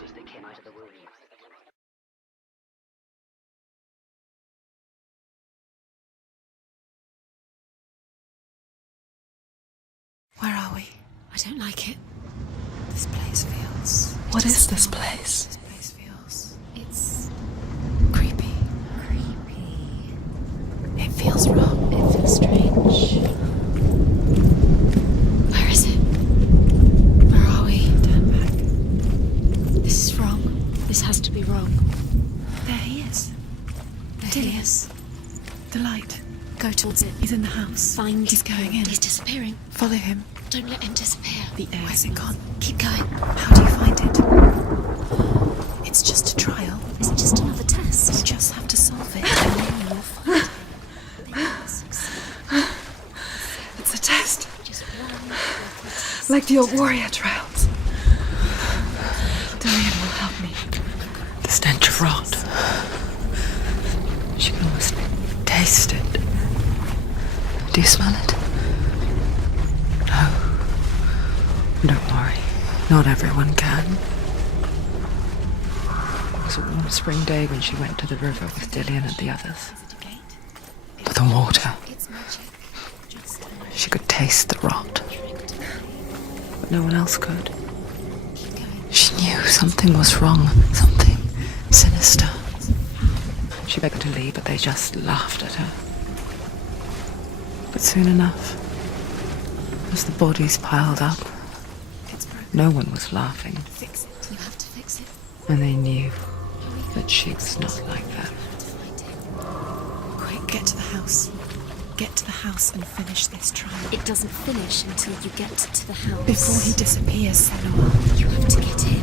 Where are we? I don't like it. This place feels... What is this place? This place feels... It's... creepy. Creepy. It feels wrong. It feels strange. Where is it? Where are we? Turn back. This is wrong. This has to be wrong. There he is. There he is. The light. Go towards it. He's in the house. Find... He's going in. He's disappearing. Follow him. Don't let him disappear. The air. Where's it gone? Keep going. How do you find it? It's just a trial. It's just another test. You just have to solve it. And then you'll find it. Then you'll succeed. It's a test. Just one little test. Like the old warrior trials. Dorian will help me. The stench of rot. She can almost taste it. Do you smell it? No. Don't worry. Not everyone can. It was a warm spring day when she went to the river with Dillian and the others. But the water. It's magic. Just She could taste the rot. but no one else could. She knew something was wrong, something sinister. She begged to leave, but they just laughed at her. But soon enough, as the bodies piled up, no one was laughing. Fix it. You have to fix it. And they knew that she was not like that. Quick, get to the house. Get to the house and finish this trial. It doesn't finish until you get to the house. Before he disappears, Senua. You have to get in.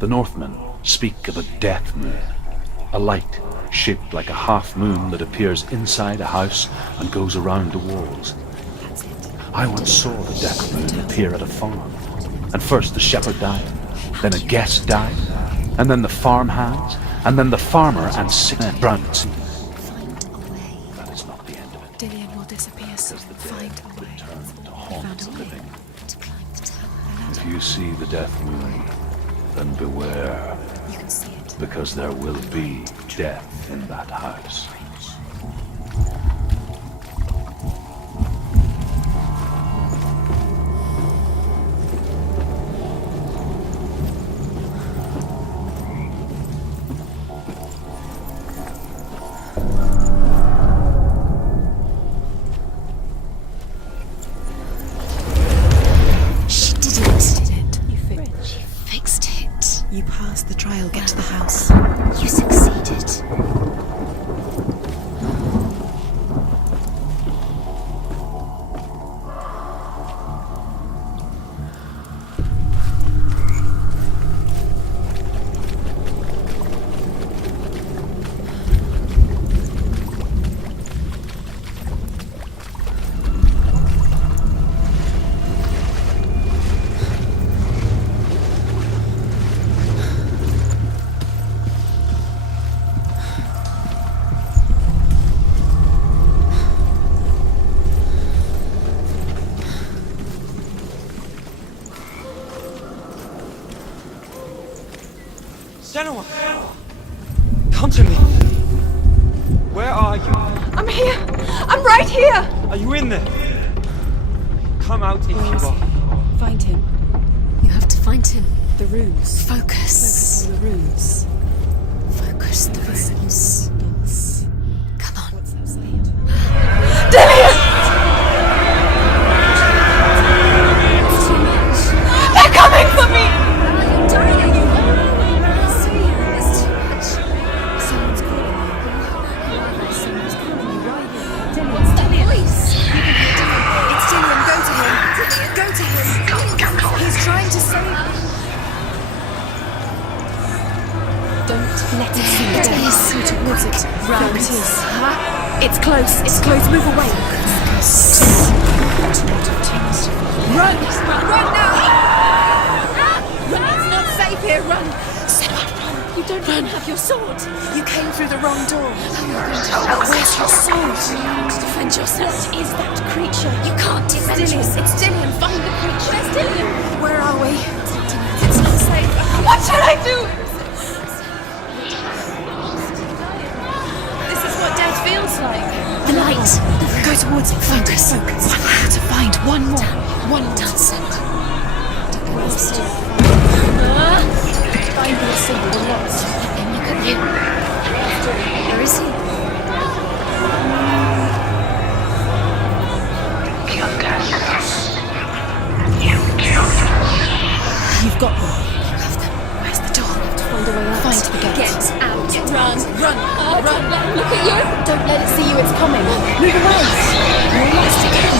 The Northmen speak of a death moon, a light shaped like a half moon that appears inside a house and goes around the walls. I once saw the death moon appear at a farm, and first the shepherd died, then a guest died, and then the farmhands, and then the farmer and 6 men drowned at sea. That is not the end of it. Dillian will disappear soon. Find a way. To haunt the living. If you see the death moon, then beware, You can see it. because there will be death in that house. She didn't. You fixed it. You passed the trial. Get to the house. You succeeded. Senua! Come to me! Where are you? I'm here! I'm right here! Are you in there? Come out if you are. Find him. You have to find him. The runes. Focus. Focus on the runes. Focus the runes. Come on. What's that saying? Dillian! They're coming for me! Let it see it. Go towards it. Run. There it is. It's close. It's close. Move away. Run! Run now! It's not safe here. Run! Senua, run. You don't even have your sword. You came through the wrong door. Where's your sword? To defend yourself. What is that creature? You can't defend yourself. It's Dillian. Find the creature. Where's Dillian? Where are we? It's not safe. What should I do? What death feels like. The light. Go towards it. Focus. Focus. One more to find. One more. One more. Dancing. Find your symbol. What? And look at you. Where is he? You've got them. You have them. Where's the door? You have to find a way out. Find the gate. Get out. Run. Run. Don't let him look at you. Don't let it see you. It's coming. Move away. You're lost again.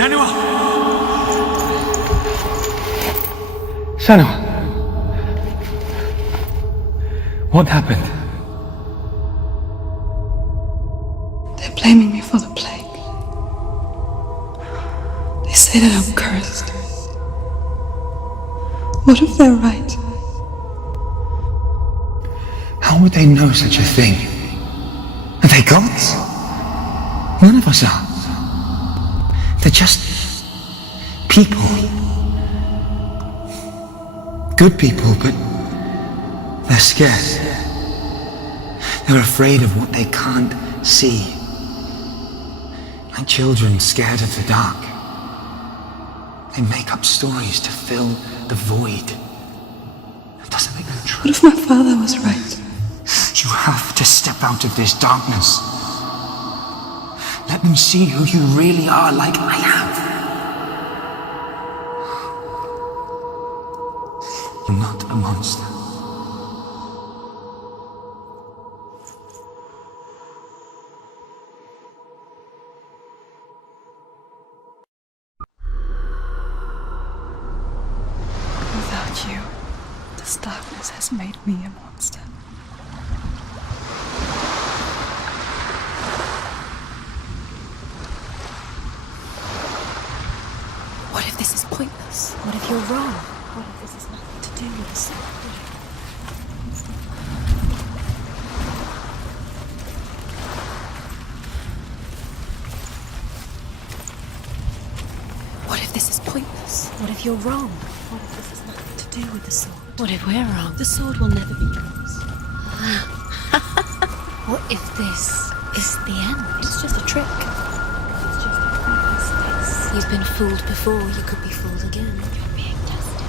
Senua! Senua! What happened? They're blaming me for the plague. They say that I'm cursed. What if they're right? How would they know such a thing? Are they gods? None of us are. They're just people. Good people, but they're scared. They're afraid of what they can't see. Like children scared of the dark. They make up stories to fill the void. That doesn't make them true. What if my father was right? You have to step out of this darkness. Let them see who you really are, like I have. You're not a monster. Without you, this darkness has made me a monster. What if this is pointless? What if you're wrong? What if this has nothing to do with the story? What if this is pointless? What if you're wrong? What if this has nothing to do with the sword? What if we're wrong? The sword will never be yours. What if this is the end? It's just a trick. It's just a pointless space. You've been fooled before, you could be fooled again. You're being tested.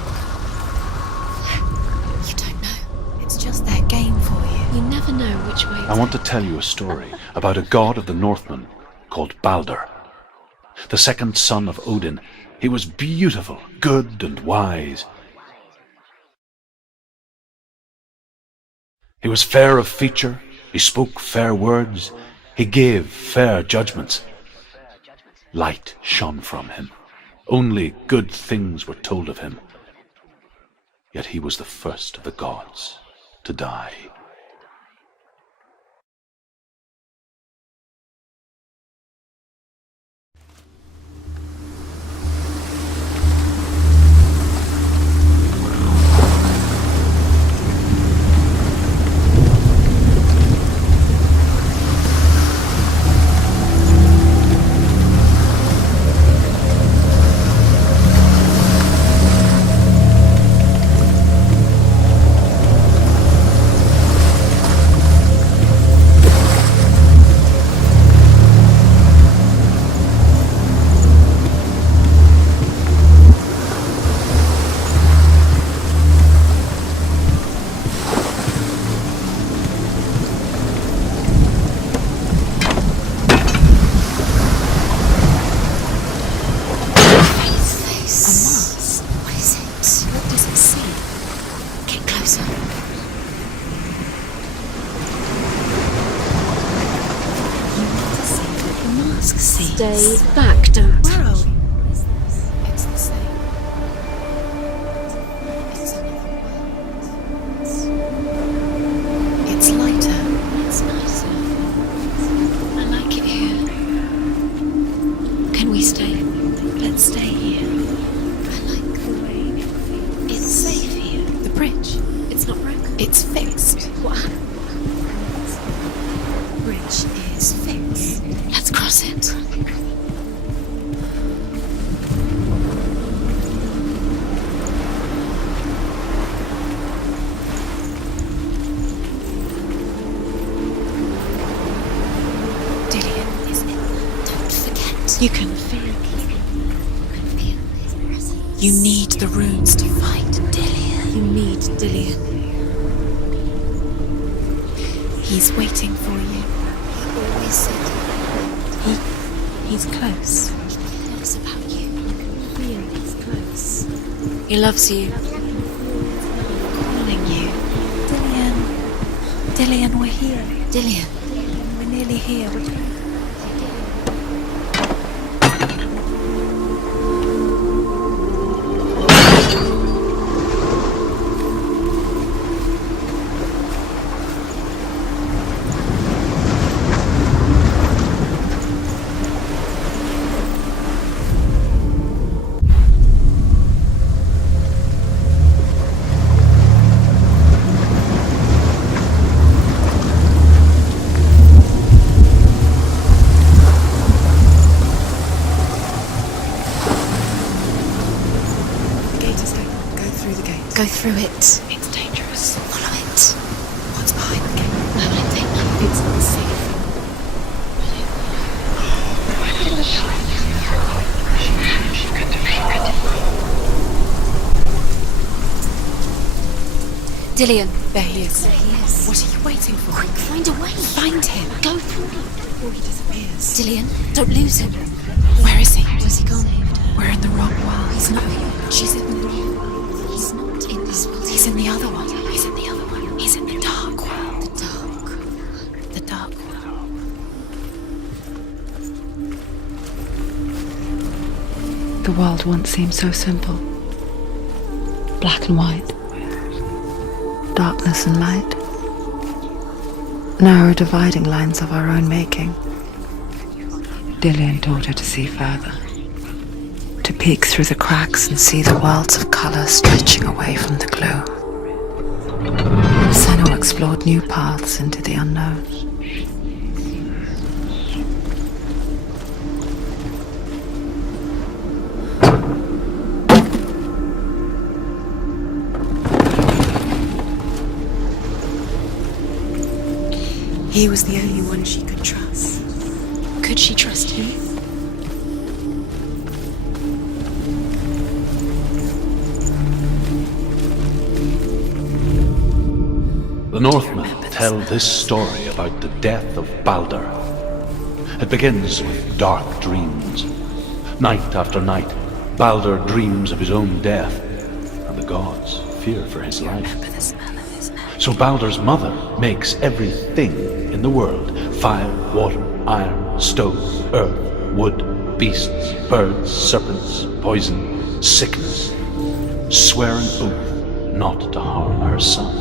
You don't know. It's just their game for you. You never know which way I want to tell you a story about a god of the Northmen called Baldur. The second son of Odin. He was beautiful, good and wise. He was fair of feature, he spoke fair words, he gave fair judgments. Light shone from him. Only good things were told of him. Yet he was the first of the gods to die. Stay back, don't. Where are we? What is this? It's the same. It's another world. It's lighter. It's nicer. I like it here. Can we stay? Let's stay here. I like the way it feels. It's safe here. The bridge. It's not broken. It's fixed. What happened? The bridge is fixed. Let's cross it. You can feel his presence. You need the runes to fight Dillion. You need Dillion. He's waiting for you. He always said he's close. He cares about you. You can feel he's close. He loves you. Calling you. Dillion. Dillion, we're here. Dillion. We're nearly here. through it. It's dangerous. Follow it. What's behind the gate? Where will it take you? It's not safe. Dillion. There he is. There he is. What are you waiting for? Quick, find a way. Find him. Go through it. Before he disappears. Dillion, don't lose him. Where is he? Where's he gone? We're in the wrong world. He's not here. She's in the wrong world. He's not in this world. He's in the other one. He's in the other one. He's in the dark world. The dark. The dark world. The world once seemed so simple. Black and white. Darkness and light. Narrow dividing lines of our own making. Dillion taught her to see further. To peek through the cracks and see the worlds of colour stretching away from the glow. Senua explored new paths into the unknown. He was the only one she could trust. Could she trust him? The Northmen tell this story about the death of Baldur. It begins with dark dreams. Night after night, Baldur dreams of his own death, and the gods fear for his life. So Baldur's mother makes everything in the world: fire, water, iron, stone, earth, wood, beasts, birds, serpents, poison, sickness, swear an oath not to harm her sons.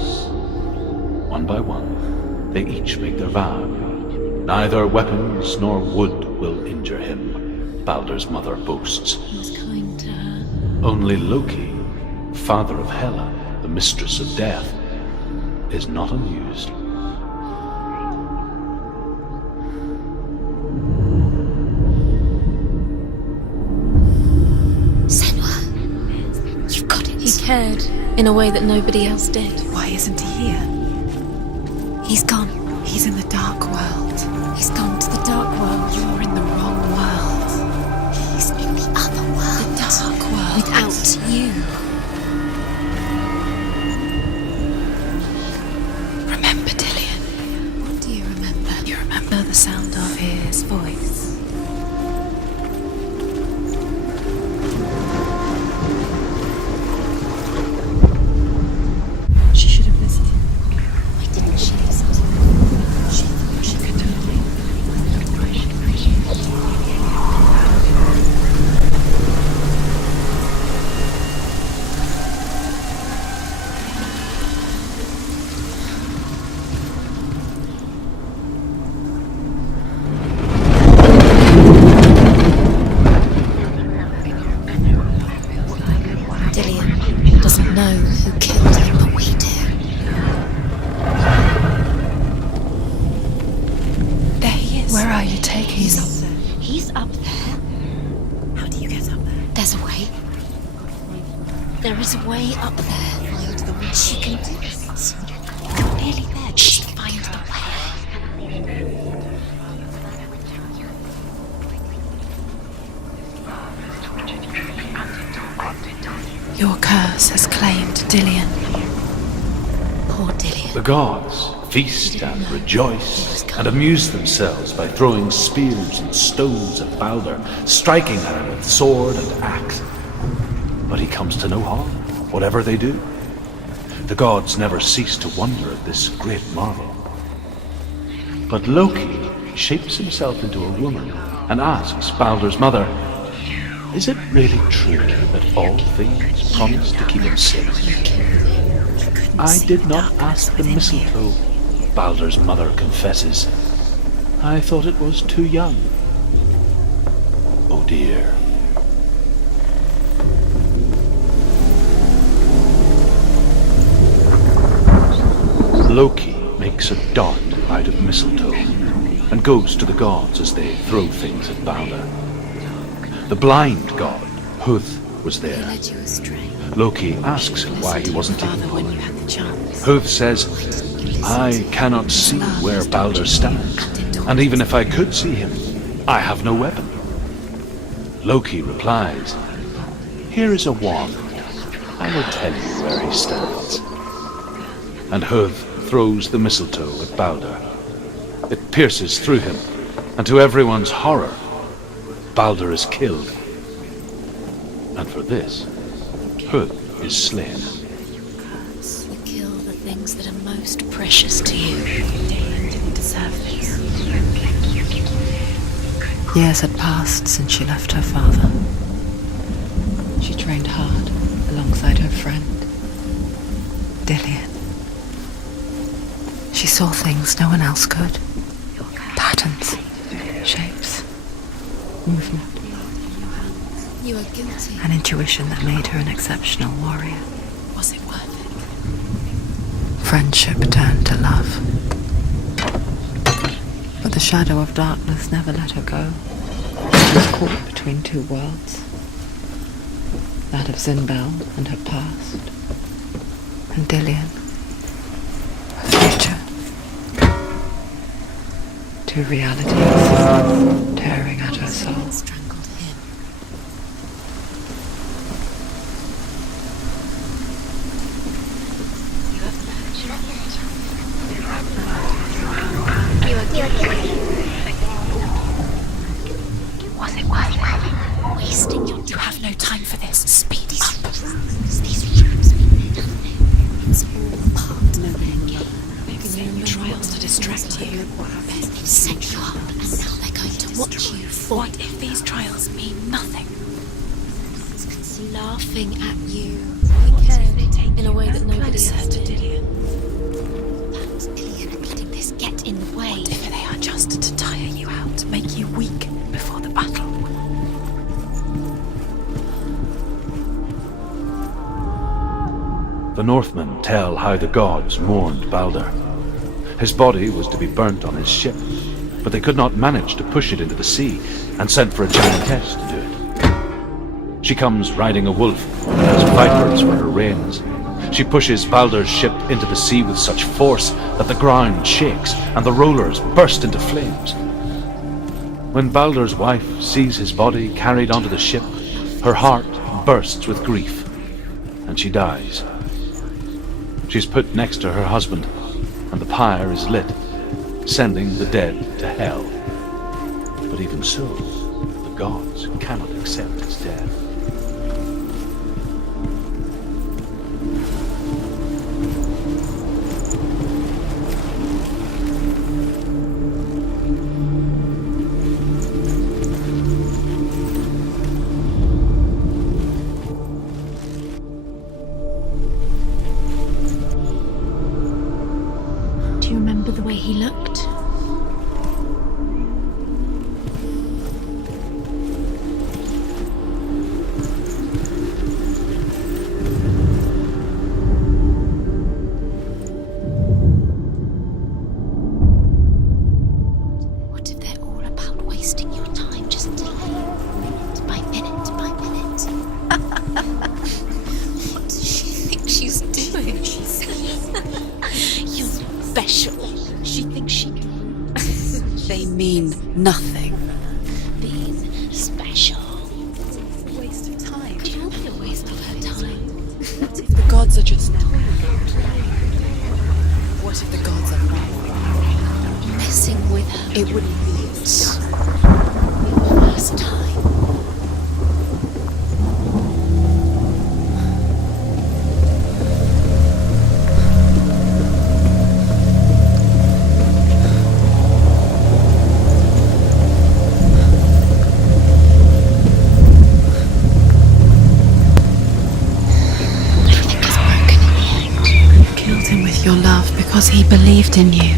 One by one, they each make their vow. Neither weapons nor wood will injure him, Baldur's mother boasts. He was kind to her. Only Loki, father of Hela, the mistress of death, is not amused. Senua, you've got it. He cared in a way that nobody else did. Why isn't he here? He's gone. He's in the dark world. He's gone to the dark world. You're in the wrong world. He's in the other world. The dark world. Without you. Remember, Dillion. What do you remember? You remember the sound of his voice. She should have listened. Why didn't she listen? She thought she could do it. Dillion doesn't know who killed him, but we do. There he is. Where are you taking He's him? up there. He's up there. How do you get up there? There's a way. There is a way up there. Find the way. She can do it. You're nearly there. Just find the way. Your curse has claimed Dillion. Poor Dillion. The gods feast and rejoice and amuse themselves by throwing spears and stones at Baldur, striking her with sword and axe. But he comes to no harm, whatever they do. The gods never cease to wonder at this great marvel. But Loki shapes himself into a woman and asks Baldur's mother, "Is it really true that all things promise to keep him safe?" "I did not ask the mistletoe," Baldur's mother confesses. "I thought it was too young." Oh dear. Loki makes a dart out of mistletoe and goes to the gods as they throw things at Baldur. The blind god, Huth, was He there. led you astray. Loki asks why he wasn't taken Father when you home. had the chance. Hooth says, I cannot see where Balder stands, and even if I could see him, I have no weapon. Loki replies, here is a wand. I will tell you where he stands. And Hooth throws the mistletoe at Balder. It pierces through him, and to everyone's horror, Balder is killed. And for this, Hooth is slain. You kill the things that are most precious to you. They didn't deserve this. Years had passed since she left her father. She trained hard alongside her friend. Dillian. She saw things no one else could. Patterns, shapes, movement. You are guilty. An intuition that made her an exceptional warrior. Was it worth it? Friendship turned to love. But the shadow of darkness never let her go. She was caught between two worlds. That of Zinbel and her past. And Dillian. Her future. Two realities tearing at her soul. Strangled him. You are guilty. Was it worth it? Wasting your time. You have no time for this. Speed up. These rooms mean nothing. It's all part of their game. They've set you trials to distract you. They've set you up, and now they're going to watch you fall. What if these trials mean nothing? Laughing at you. He cared in a way that nobody else did. Perhaps Dillian are letting this get in the way. What if they are just to tire you out, make you weak before the battle? The Northmen tell how the gods mourned Balder. His body was to be burnt on his ship, but they could not manage to push it into the sea, and sent for a giantess to do it. She comes riding a wolf, and has vipers for her reins. She pushes Balder's ship into the sea with such force that the ground shakes, and the rollers burst into flames. When Balder's wife sees his body carried onto the ship, her heart bursts with grief, and she dies. She's put next to her husband, and the pyre is lit, sending the dead to hell. But even so, the gods cannot accept his death. Do you remember the way he looked? What if they're all about wasting your time, just minute by minute by minute? What does she think she's doing? You're special. She thinks she can. They mean nothing. Being special. Waste of time. Could you be a waste of her time? What if the gods are just What if the gods are wrong? Messing with her. It wouldn't be First time. Killed him with your love because he believed in you.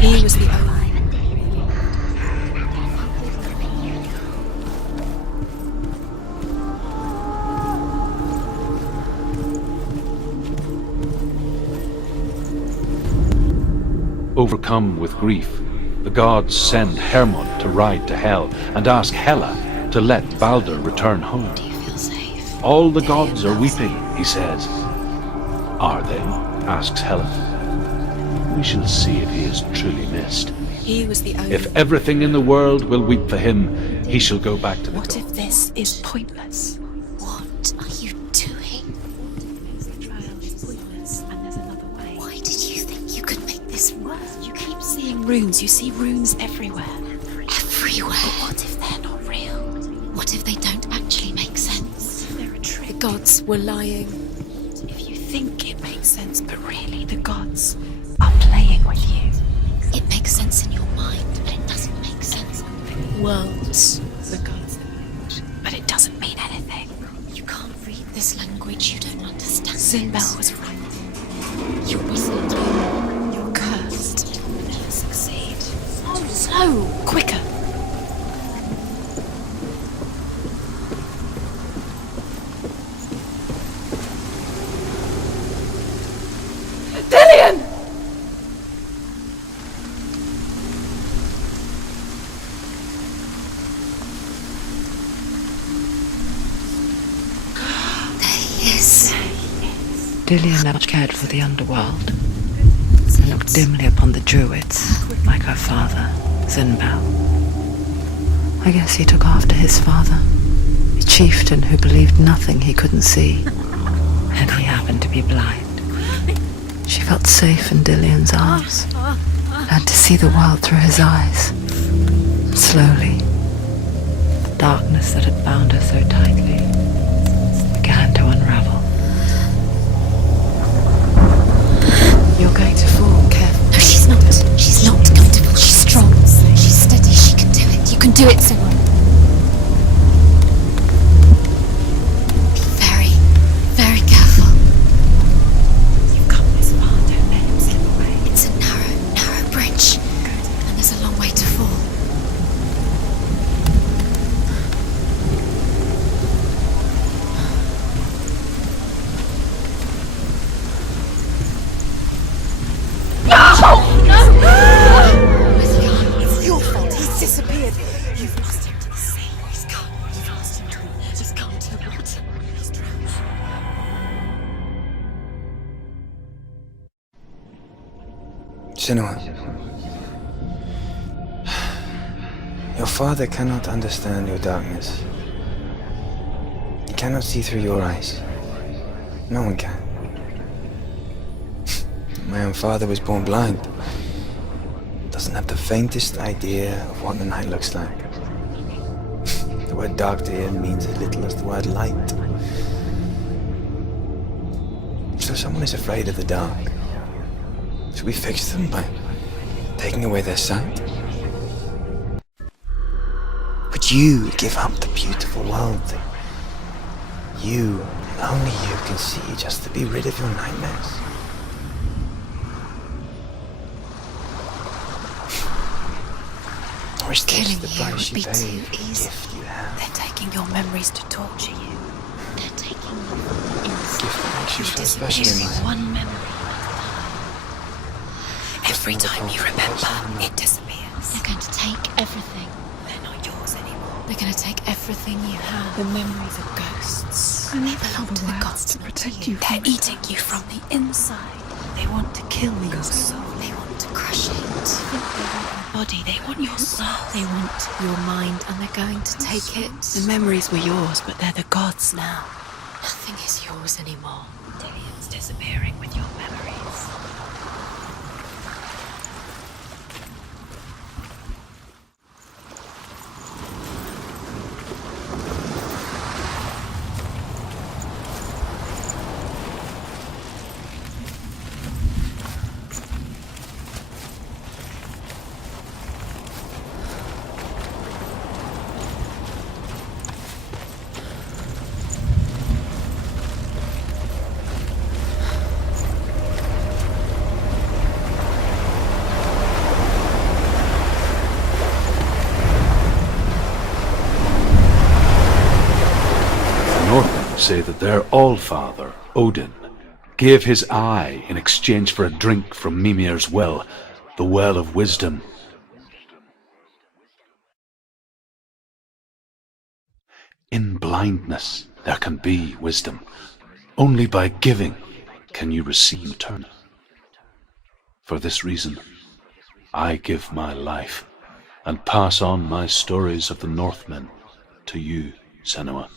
He was the only. Overcome with grief, the gods send Hermod to ride to Hell and ask Hela to let Baldur return home. Do you feel safe? All the gods are weeping, he says. Are they? Asks Hela. We shall see if he is truly missed. He was the only... If everything in the world will weep for him, he shall go back to the What gods. if this is pointless? What are you doing? The trial is pointless, and there's another way. Why did you think you could make this work? You keep seeing runes. You see runes everywhere. Everywhere? But what if they're not real? What if they don't actually make sense? They're a trick. The gods were lying. If you think it makes sense, but really the gods are playing with you. It makes sense in your mind, but it doesn't make sense. Worlds. The gods, but it doesn't mean anything. You can't read this language, you don't understand. Sinbel was right. You're misleading. You're cursed. You'll never succeed. So, quicker. Dillian! Dillian never much cared for the underworld, and looked dimly upon the druids, like her father, Sinbel. I guess he took after his father, a chieftain who believed nothing he couldn't see, and he happened to be blind. She felt safe in Dillian's arms, and to see the world through his eyes. Slowly, the darkness that had bound her so tightly began to unravel. You're going to fall, careful. No, she's not. She's not going to fall. She's strong. She's steady. She can do it. You can do it, Senua. Be very, very careful. You've come this far, don't let him slip away. It's a narrow bridge. And there's a long way to fall. It's your fault. He's disappeared. You've lost him to the sea. He's gone. You've lost him to the... He's gone to the water. He's drowned. Senua. Your father cannot understand your darkness. He cannot see through your eyes. No one can. My own father was born blind. Doesn't have the faintest idea of what the night looks like. The word dark to him means as little as the word light. So someone is afraid of the dark. Should we fix them by taking away their sight? Would you give up the beautiful world that you, and only you, can see just to be rid of your nightmares? Or is this Killing the you price would you be pay too for the easy. gift you have? They're taking your memories to torture you. They're taking you inside. Gift that makes you so special in Disappearing life. one memory at a time. Every time you remember, it disappears. They're going to take everything. They're not yours anymore. They're going to take everything you have. The memories are ghosts. They belong to the gods to protect you. They're eating you from the inside. They want to kill your soul. They want to crush it. They want your body. They want your soul. They want your mind, and they're going to take it. The memories were yours, but they're the gods now. Nothing is yours anymore. Dillian's disappearing with your memories. Say that their all-father, Odin, gave his eye in exchange for a drink from Mimir's well, the well of wisdom. In blindness there can be wisdom. Only by giving can you receive return. For this reason, I give my life and pass on my stories of the Northmen to you, Senua.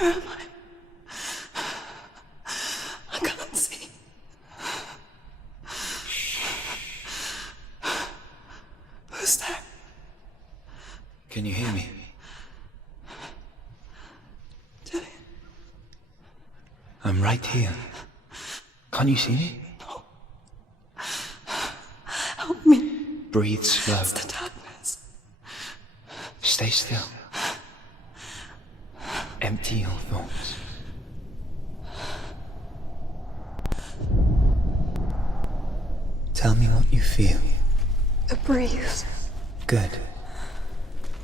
Where am I? I can't see. Who's there? Can you hear me? I'm right here. Can't you see me? No. Help me. Breathe slow. It's the darkness. Stay still. Empty your thoughts. Tell me what you feel. The breeze. Good.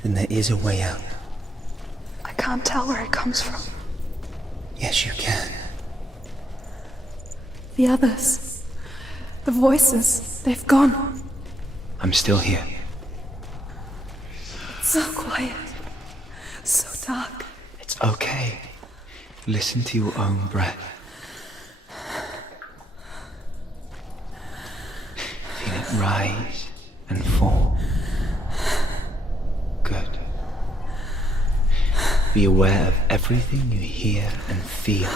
Then there is a way out. I can't tell where it comes from. Yes, you can. The others. The voices. They've gone. I'm still here. It's so quiet. So dark. It's okay. Listen to your own breath. Feel it rise and fall. Good. Be aware of everything you hear and feel.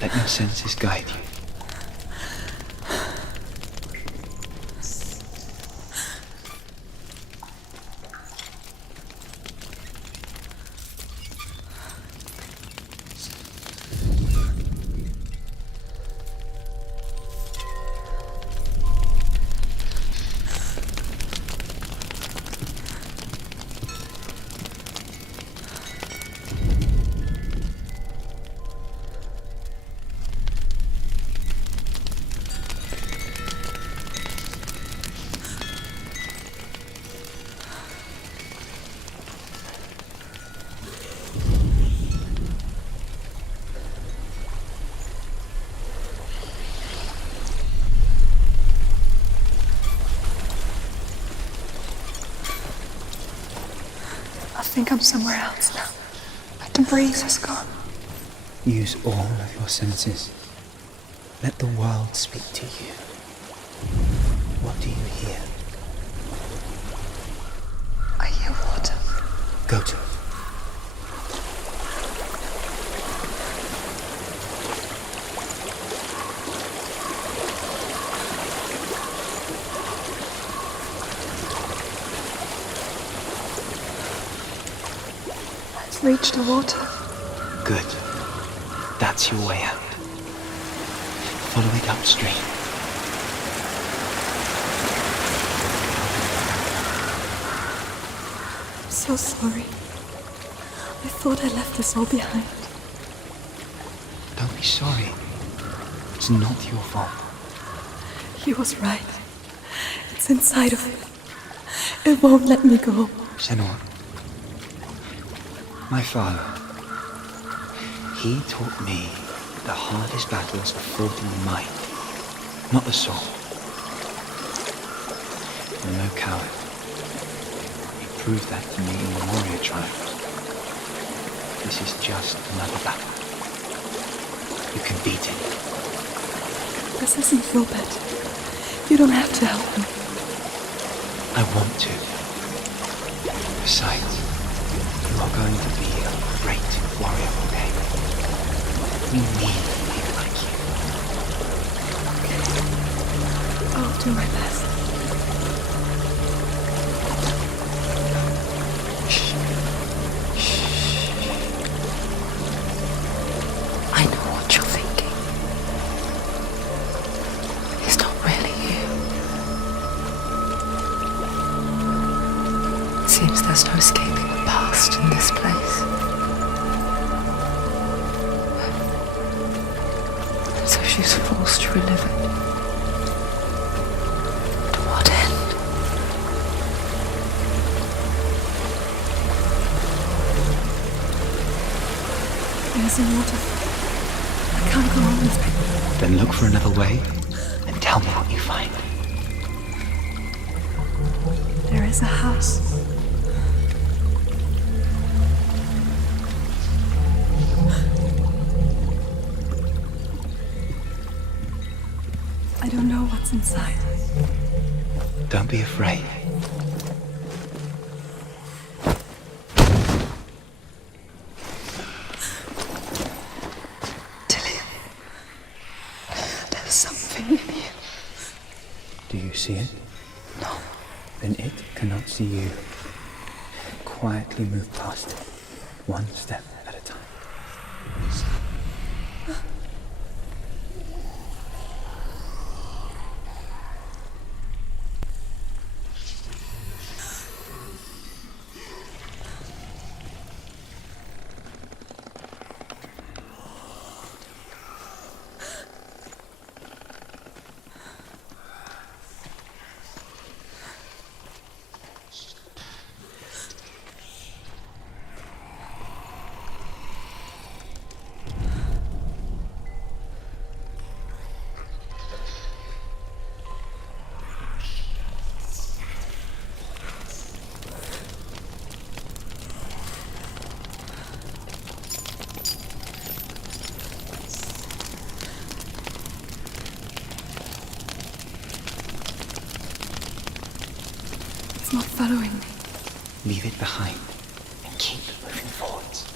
Let your senses guide you. I think I'm somewhere else now. The breeze has gone. Use all of your senses. Let the world speak to you. What do you hear? I hear water. Go to it. Reach the water. Good. That's your way out. Follow it upstream. I'm so sorry. I thought I left this all behind. Don't be sorry. It's not your fault. He was right. It's inside of me. It won't let me go. Senua. My father, he taught me the hardest battles are fought in the mind, not the soul. You're no coward. He proved that to me in the warrior trials. This is just another battle. You can beat it. This isn't your bed. You don't have to help me. I want to. Besides, you are going to be a great warrior one day. We need people like you. I'll do my best. I know what you're thinking. He's not really you. It seems there's no escaping the past in this place. So she's forced to relive it. To what end? Everything is in water. I can't go on this way. Then look for another way and tell me what you find. There is a house. I don't know what's inside. Don't be afraid. There's something in here. Do you see it? No. Then it cannot see you. Quietly move past it, one step at a time. It's not following me. Leave it behind and keep moving forwards.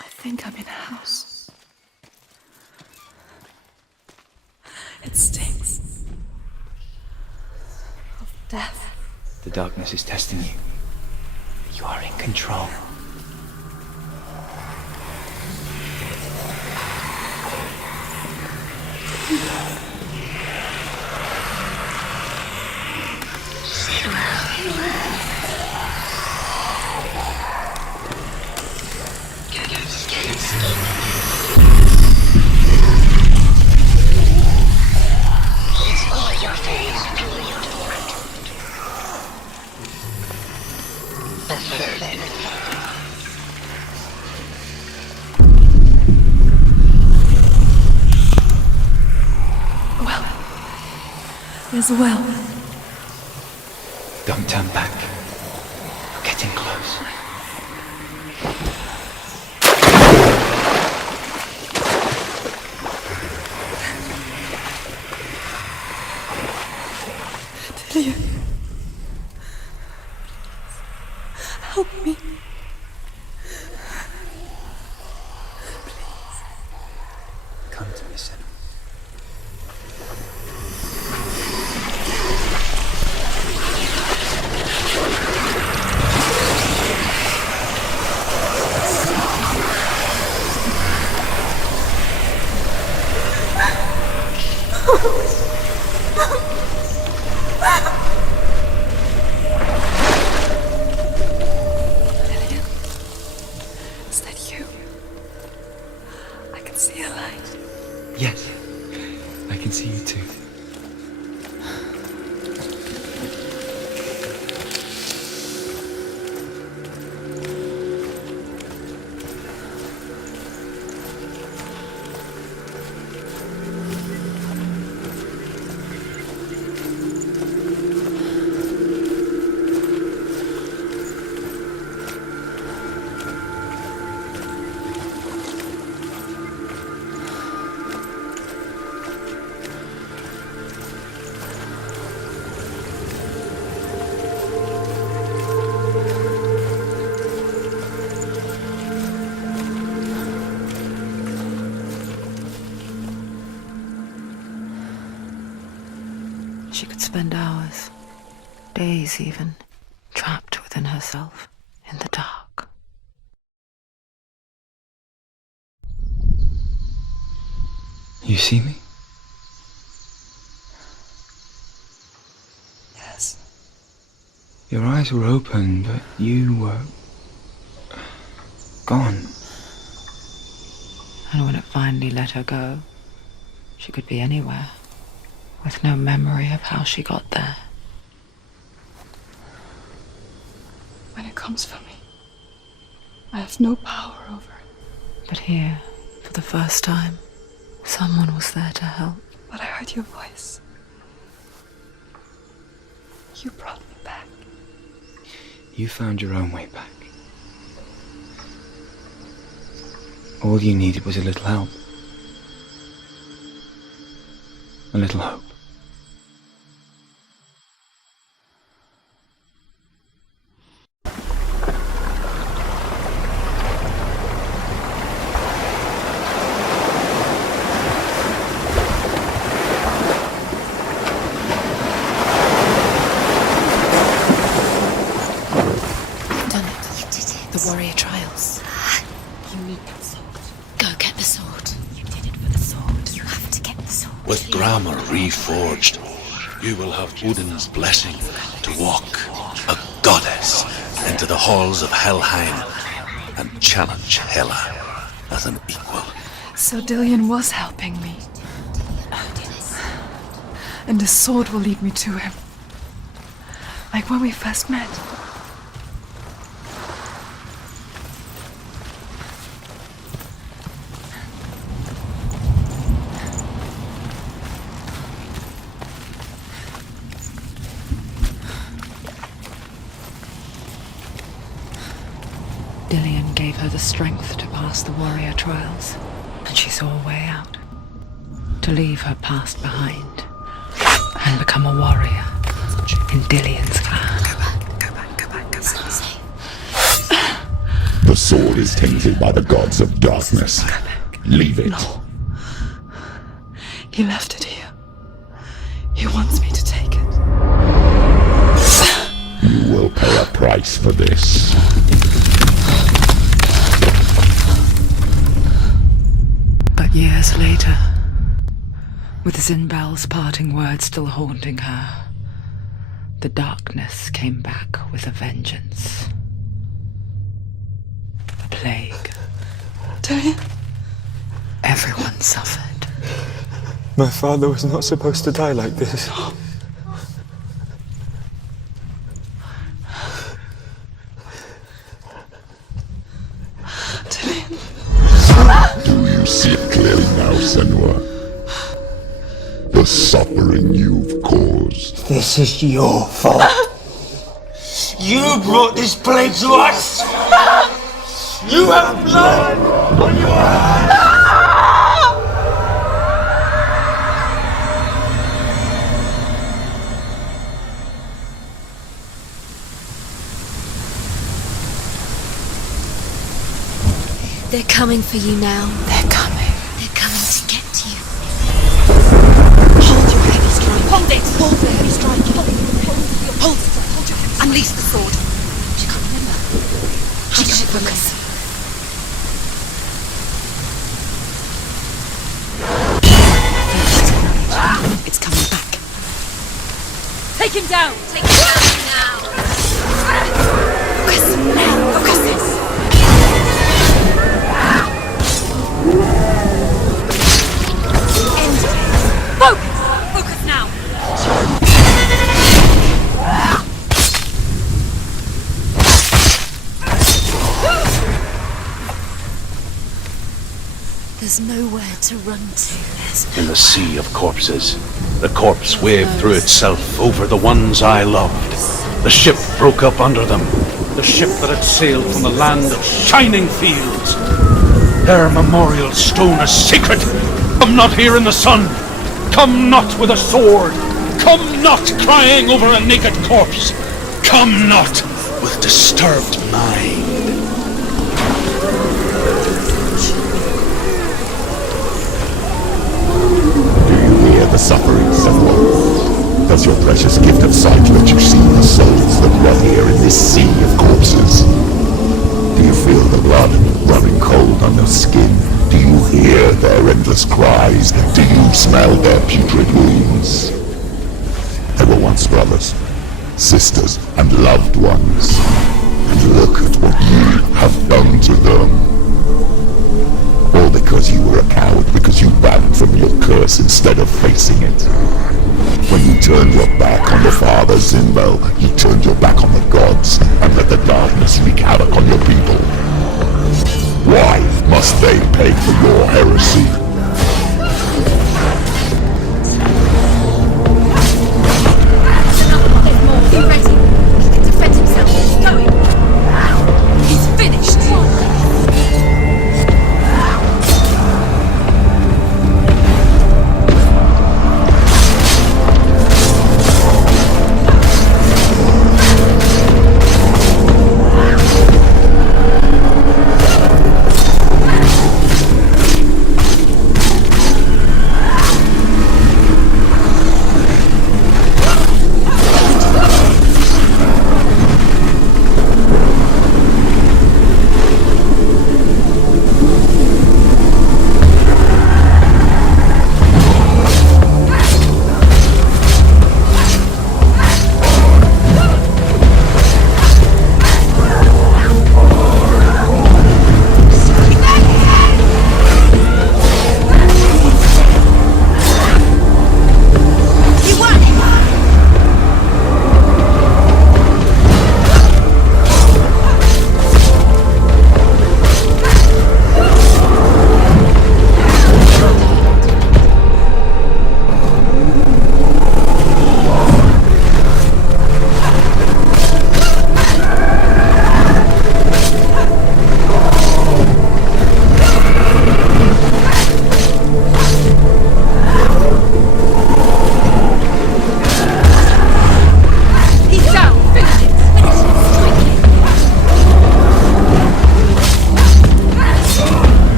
I think I'm in a house. It stinks of death. The darkness is testing you. You are in control. There's a well. Don't turn back. You're getting close. Delia. Help me. Come to me, Senua. Lillian, is that you? I can see a light. Yes, I can see you too. She could spend hours, days even, trapped within herself, in the dark. You see me? Yes. Your eyes were open, but you were gone. And when it finally let her go, she could be anywhere, with no memory of how she got there. When it comes for me, I have no power over it. But here, for the first time, someone was there to help. But I heard your voice. You brought me back. You found your own way back. All you needed was a little help. A little hope. The warrior trials. You need that sword. Go get the sword. You did it for the sword. You have to get the sword. With grammar reforged, you will have Odin's blessing to walk, a goddess, into the halls of Helheim and challenge Hela as an equal. So Dillion was helping me. And the sword will lead me to him. Like when we first met. Dillion gave her the strength to pass the warrior trials, and she saw a way out. To leave her past behind and become a warrior in Dillion's clan. Go back. It's not safe. The sword is tainted by the gods of darkness. Leave it. No. He left it here. He wants me to take it. You will pay a price for this. But years later, with Zinbal's parting words still haunting her, the darkness came back with a vengeance. A plague. Dillion? Everyone suffered. My father was not supposed to die like this. Do you see it clearly now, Senua? The suffering you've caused. This is your fault. You brought this plague to us! You have blood on your hands! They're coming for you now. They're coming. They're coming to get you. Hold your heavy strike. Hold it. Hold the heavy strike. Hold it. Unleash the sword. She can't remember. She can't focus. Take him down! Take him down now! Focus! Now! Focus this! End it! Focus! Focus now! There's nowhere to run to. In the sea of corpses, the corpse waved through itself over the ones I loved. The ship broke up under them. The ship that had sailed from the land of shining fields. Their memorial stone is sacred. Come not here in the sun. Come not with a sword. Come not crying over a naked corpse. Come not with disturbed mind. The suffering, Senua. Does your precious gift of sight let you see the souls that run here in this sea of corpses? Do you feel the blood running cold on their skin? Do you hear their endless cries? Do you smell their putrid wounds? They were once brothers, sisters, and loved ones. And look at what you have done to them. All because you were a coward, because you ran from your curse instead of facing it. When you turned your back on the Father Zimbel, you turned your back on the gods and let the darkness wreak havoc on your people. Why must they pay for your heresy? Be ready. He can defend himself. He's going. He's finished.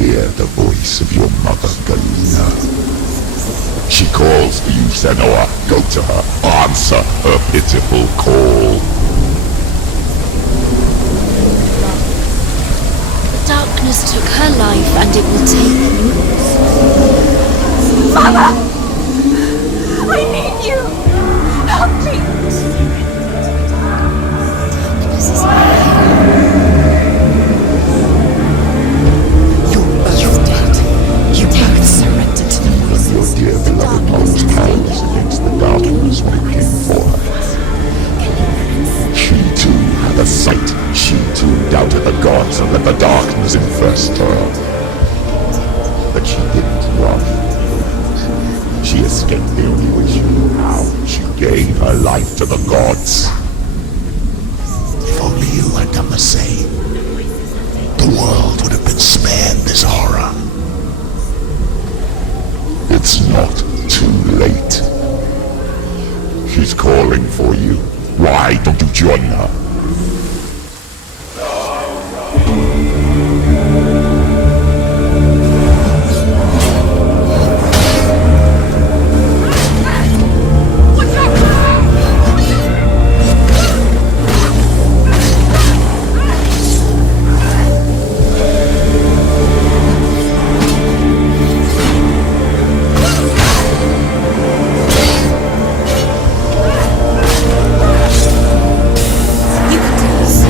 hear the voice of your mother, Melina. She calls for you, Senua. Go to her. Answer her pitiful call. The darkness took her life and it will take yours. Mama! I need you! Help me! Darkness is my You're both dead. You both surrendered to the voices. Your dear beloved was powerless against the darkness when it came for her. She too had a sight. She too doubted the gods and let the darkness infest her. But she didn't run. She escaped the only way she knew how. She gave her life to the gods. If only you had done the same, the world would have been spared this horror. It's not too late. She's calling for you. Why don't you join her? You can do this.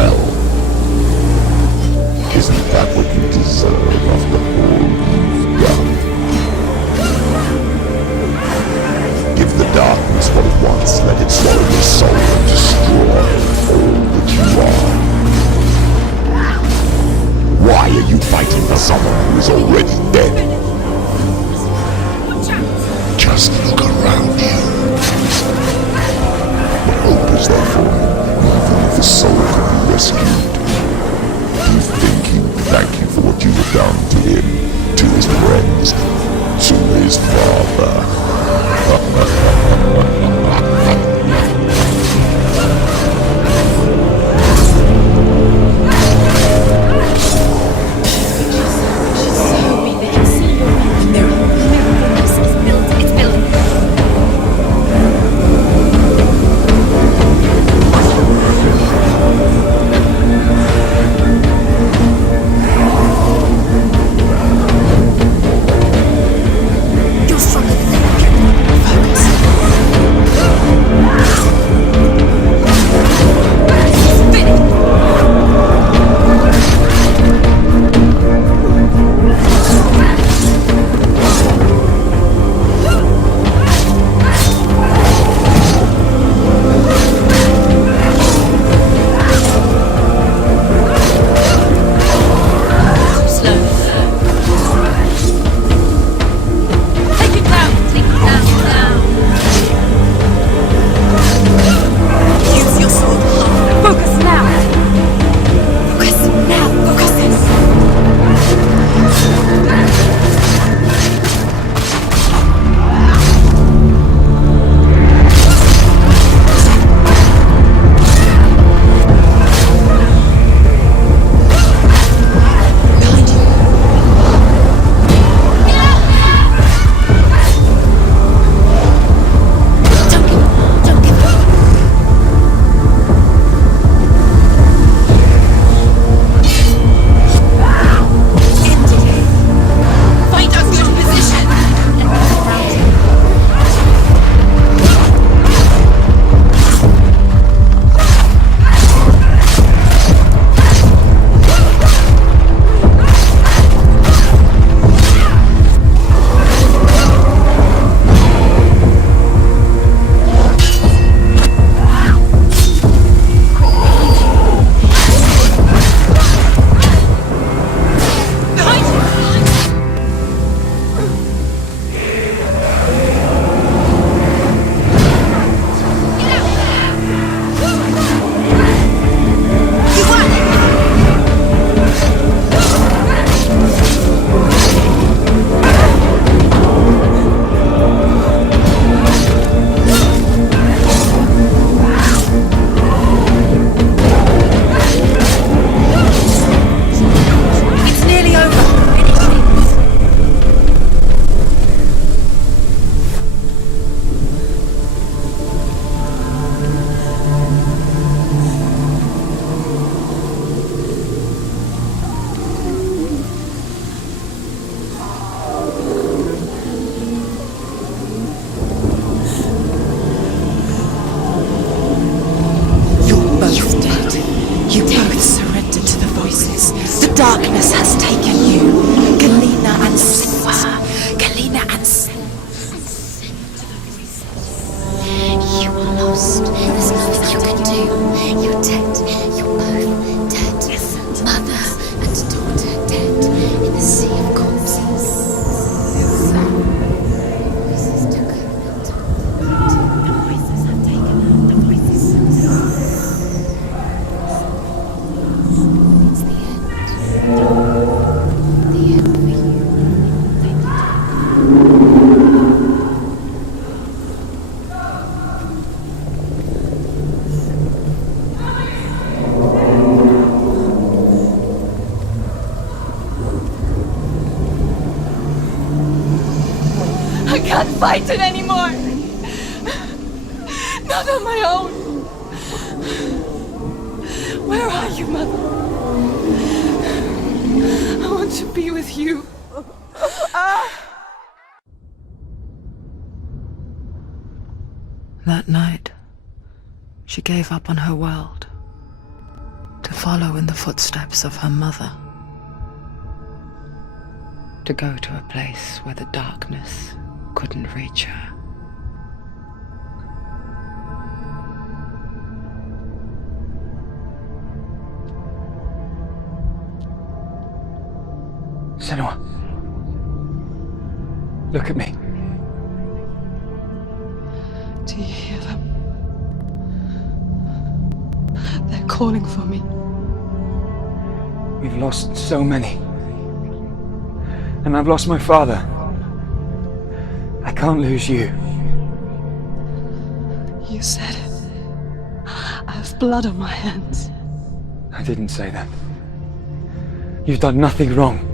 hell. Isn't that what you deserve after all you've done? Give the darkness what it wants, let it swallow your soul and destroy all that you are. Why are you fighting for someone who is already dead? Just look around you. What hope is there for him, even if his soul can be rescued? Do you think he would thank you for what you have done to him, to his friends, to his father? Darkness has taken you, Melina and Senua. Melina and Senua. You are lost. There's nothing you can do. You're dead. You're both dead. Mother and daughter dead in the sea of corpses. Voices took her. The voices have taken her. The voices. It's the end. The end for you. I can't fight it anymore. Not on my own. Where are you, Mother? I want to be with you. That night, she gave up on her world to follow in the footsteps of her mother. To go to a place where the darkness couldn't reach her. Senua. Look at me. Do you hear them? They're calling for me. We've lost so many. And I've lost my father. I can't lose you. You said it. I have blood on my hands. I didn't say that. You've done nothing wrong.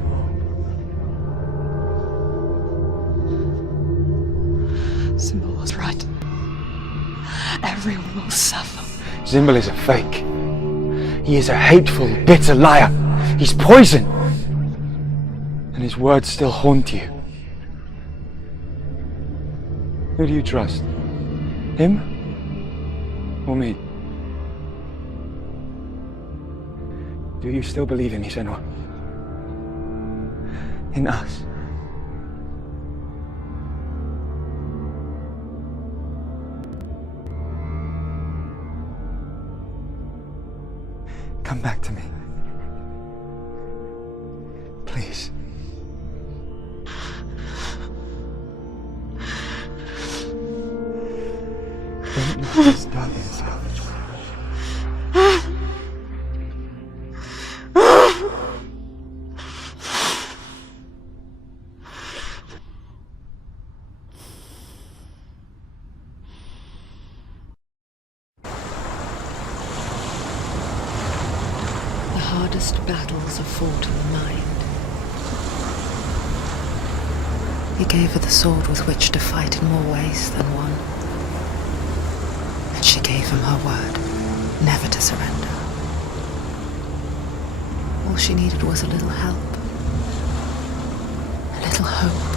Symbol was right. Everyone will suffer. Symbol is a fake. He is a hateful, bitter liar. He's poison. And his words still haunt you. Who do you trust? Him? Or me? Do you still believe in me, Senua? In us? Come back to me. Please. Don't let this die inside. The hardest battles are fought in the mind. He gave her the sword with which to fight in more ways than one. And she gave him her word, never to surrender. All she needed was a little help, a little hope.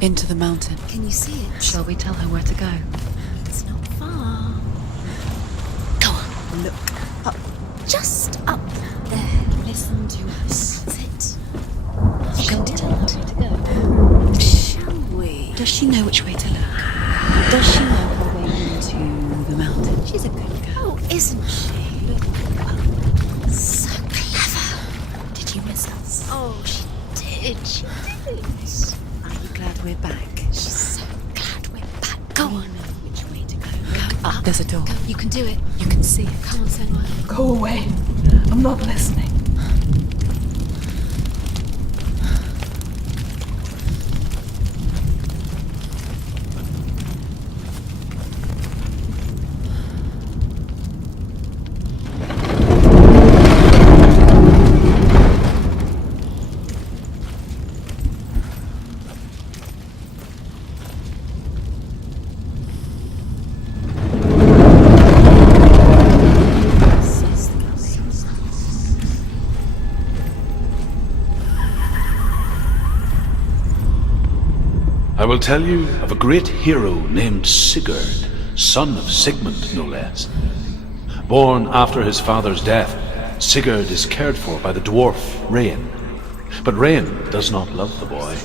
Into the mountain. Can you see it? Shall we tell her where to go? It's not far. Go on, look up. Just up there. Listen to us. That's it. Shall we tell her where to go? Shall we? Does she know which way to look? Does she know her way into the mountain? She's a good girl, isn't she? Look up. So clever. Did you miss us? Oh, she did. She did. Glad we're back. She's so glad we're back. Go on. Which way to go? Go up. There's a door. Go. You can do it. You can see it. Come on, Senua. Go away. I'm not listening. will tell you of a great hero named Sigurd, son of Sigmund, no less. Born after his father's death, Sigurd is cared for by the dwarf Rain. But Rain does not love the boy.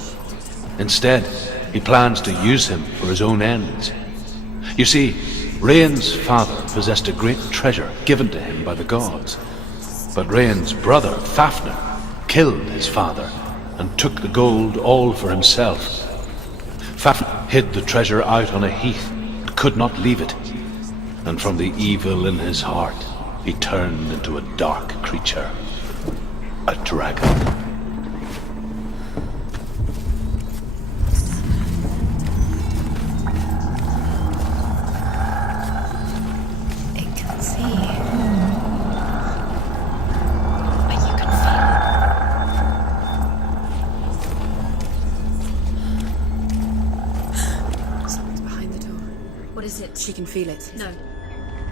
Instead, he plans to use him for his own ends. You see, Rain's father possessed a great treasure given to him by the gods. But Rain's brother, Fafnir, killed his father and took the gold all for himself. Fafnir hid the treasure out on a heath and could not leave it. And from the evil in his heart, he turned into a dark creature, a dragon. It can see you. But you can feel it. Someone's behind the door. What is it? She can feel it. No.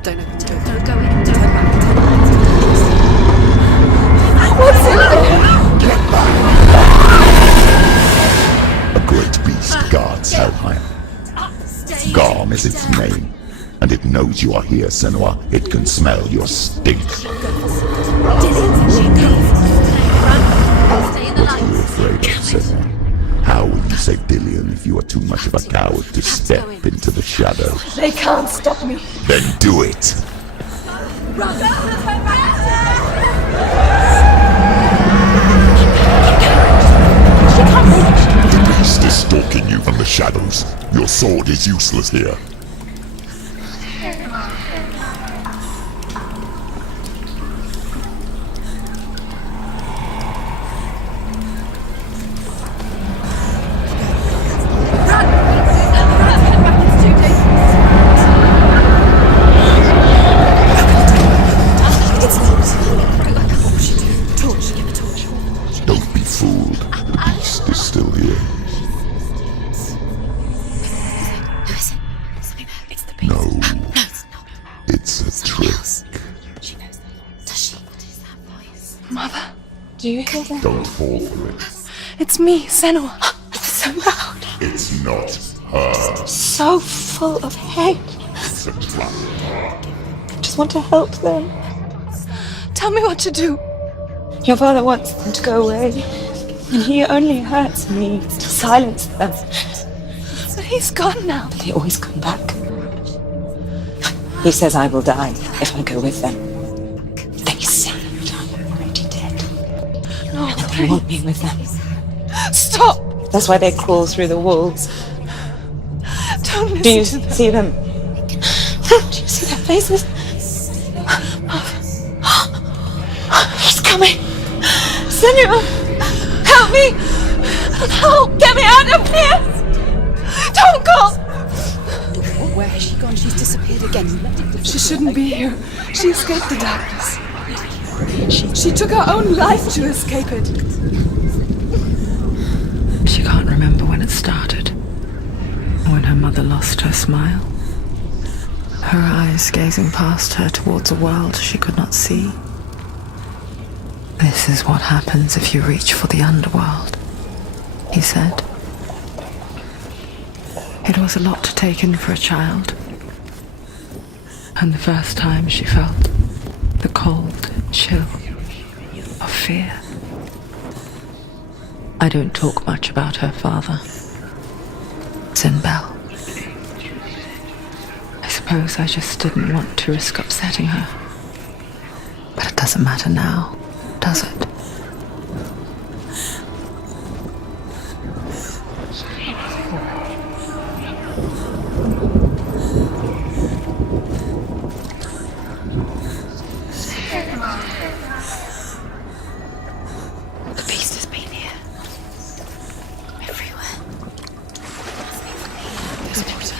Don't open the door. No, go in. Turn back. What's in Get back! A great beast guards Helheim. Garm is its name, and it knows you are here, Senua. It can smell your stink. What are you afraid of, Senua? How will you save Dillion if you are too much of a coward to step into the shadows? They can't stop me. Then do it! The beast is stalking you from the shadows. Your sword is useless here. Don't be fooled. The beast is still here. No. It's a trick. Mother, do you hear that? Don't fall for it. It's me, Senua. It's so loud. It's not her. So full of hate. It's a trap. I just want to help them. Tell me what to do. Your father wants them to go away, and he only hurts me to silence them. But he's gone now. They always come back. He says I will die if I go with them. They say that I'm already dead. No, They want me with them. Stop! That's why they crawl through the walls. Don't listen Do you to them. see them? Do you see their faces? He's coming! Senua! Help me! Help! Get me out of here! Don't go! Where has she gone? She's disappeared again. She shouldn't be here. She escaped the darkness. She took her own life to escape it. She can't remember when it started. When her mother lost her smile. Her eyes gazing past her towards a world she could not see. This is what happens if you reach for the underworld, he said. It was a lot to take in for a child. And the first time she felt the cold chill of fear. I don't talk much about her father, Sinbel. I suppose I just didn't want to risk upsetting her. But it doesn't matter now, does it? The beast has been here. Everywhere. There's water.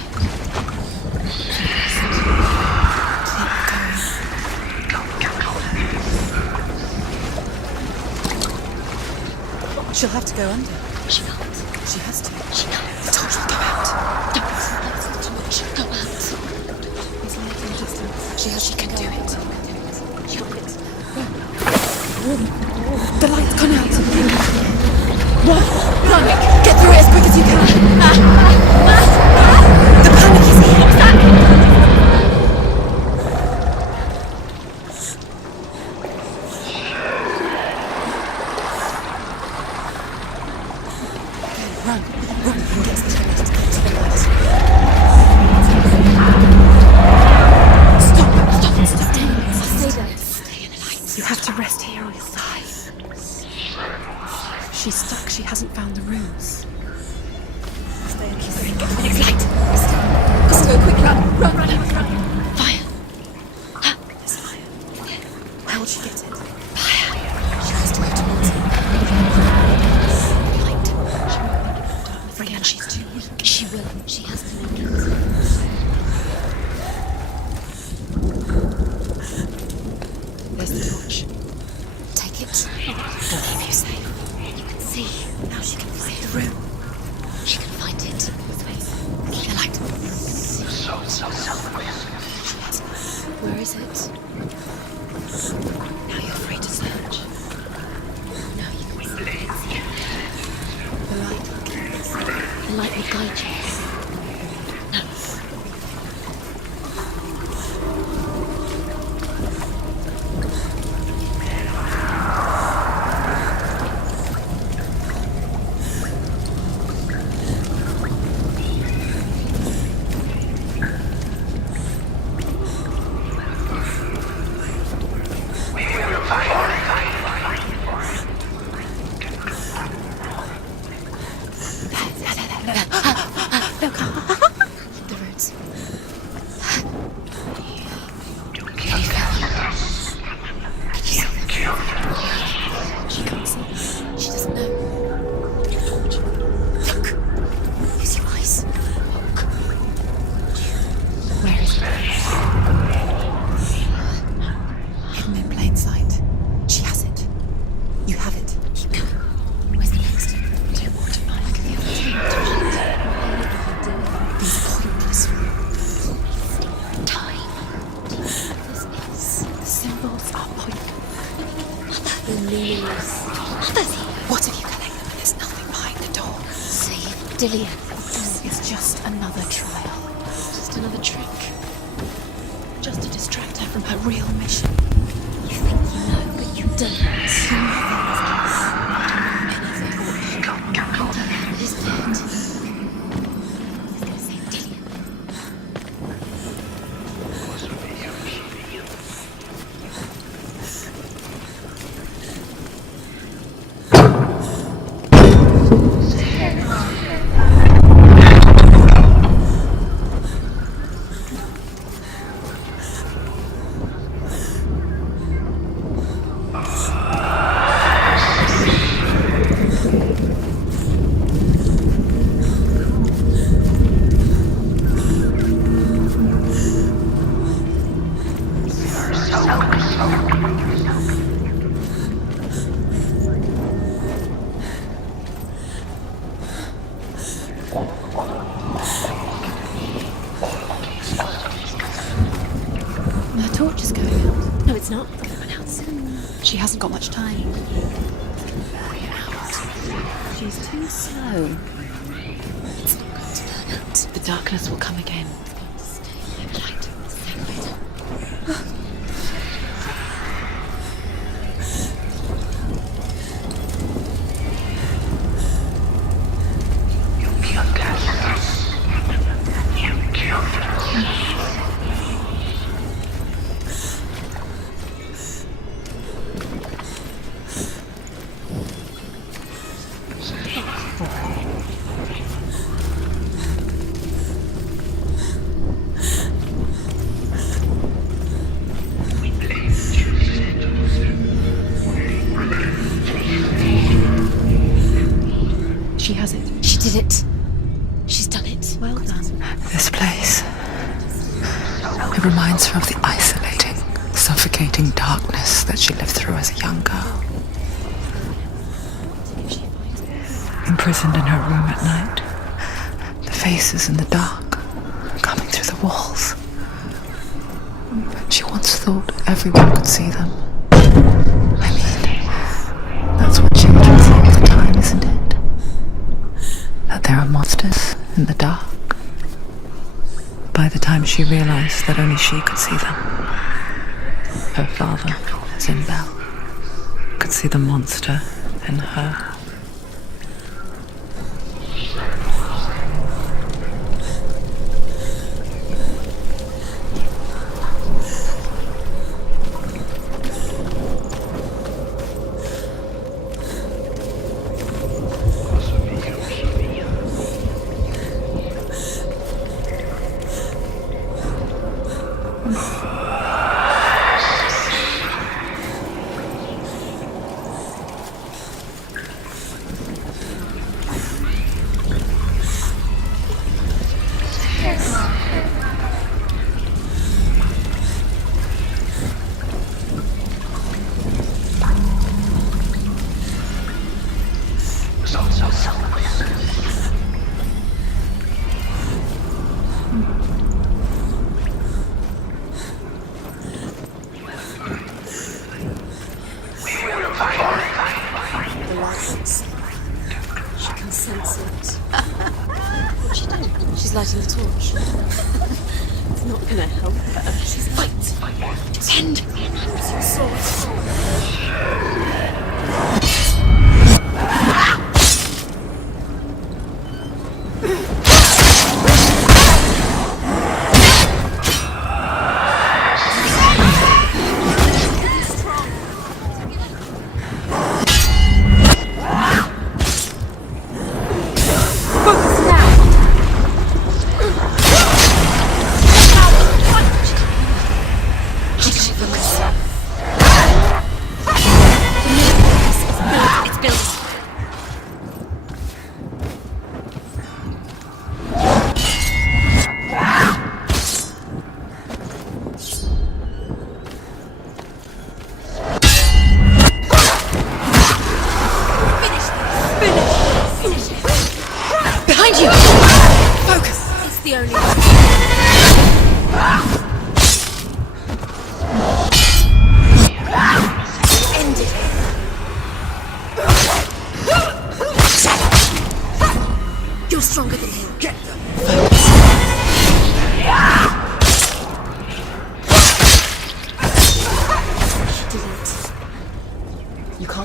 She'll have to go under. She can't. She has to. She can't. I told you to go out. Don't listen. That's not too much. Go out. It's only for a distance. She can do it. She got it. The light's gone out. Run! Run! Get through it as quick as you can! She's stuck. She hasn't found the runes. Stay in this. It's light. Let's go, quick, run. Run. Fire. There's fire. How will she get it? Fire. She has to go towards it. Light. She won't make it in darkness again. She's too weak. She will. She has to make it. There's the torch. Take it. It'll keep you safe. You can see how she can find the room. She can find it. Keep the light. Where is it? Now you're free to search. Now you can see it. The light will keep us. The light will guide you. No. The roots. Can you feel them? Can you see them? She can't see them. She doesn't know. Look. Use your eyes. Look. Where is it? Hidden in plain sight. She has it. You have it. Keep going. Where's the next? Too mortifying. I can feel the These pointless Time. This is. the symbols are pointless. The meaningless. What have you collected? There's nothing behind the door. Save Dillian. It's just another trial. Just another trick. Just to distract her from her real mission. You think you know, but you don't. Anything is dead. Save Dillian. Her torch is going out. No, it's not. It's going to run out soon. She hasn't got much time. She's too slow. It's not going to burn out. The darkness will come again. Light. Sacred. She has it. She did it. She's done it. Well done. This place. It reminds her of the isolating, suffocating darkness that she lived through as a young girl. Imprisoned in her room at night. The faces in the dark, coming through the walls. She once thought everyone could see them. I mean, that's what children say all the time, isn't it? That there are monsters in the dark. By the time she realized that only she could see them, her father, Zimbel, could see the monster in her. lighting the torch. It's not gonna help her. She's fight. Defend. Use your sword.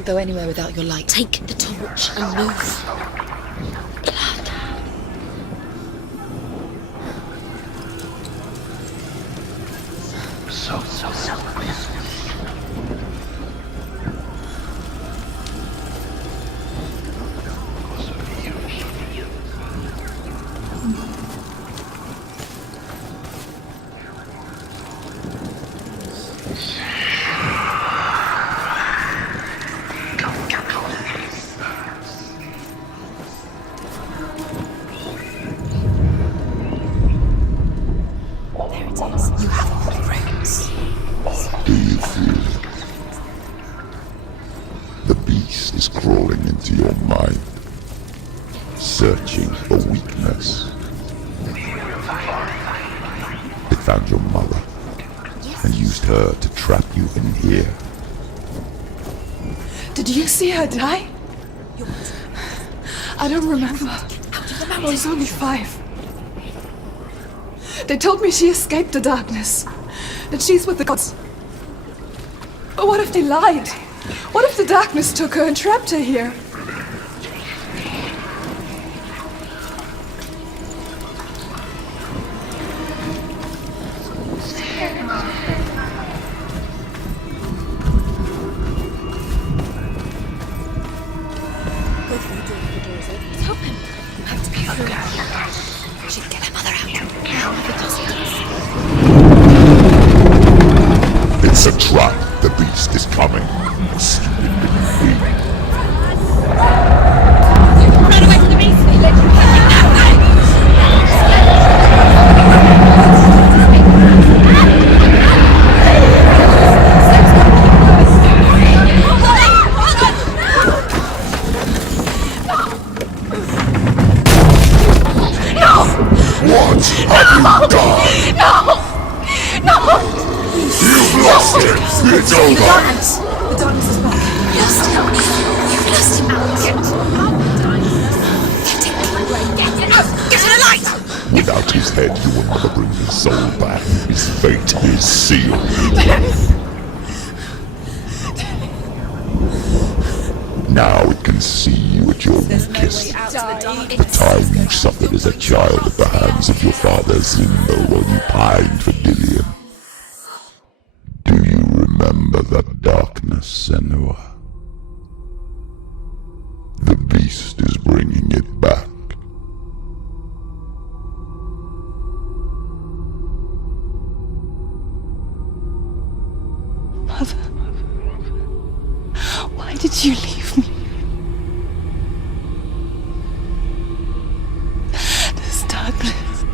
Go anywhere without your light. Take the torch and move. Searching for weakness. It found your mother and used her to trap you in here. Did you see her die? I don't remember. I was only 5. They told me she escaped the darkness, that she's with the gods. But what if they lied? What if the darkness took her and trapped her here? It's a trap. The beast is coming. Stupid thing. Run away from the beast! Let you What have you done? No! You've lost it! It's over! The darkness is back. Lost him. You've lost him. Get to the light! Without his head, you will never bring his soul back. His fate is sealed. Now it can see you at your weakest. The time you suffered as a child at the hands of your father Zindo while you pined for Dillion. Do you remember that darkness, Senua? The beast is bringing it back. Mother, why did you leave me? This darkness,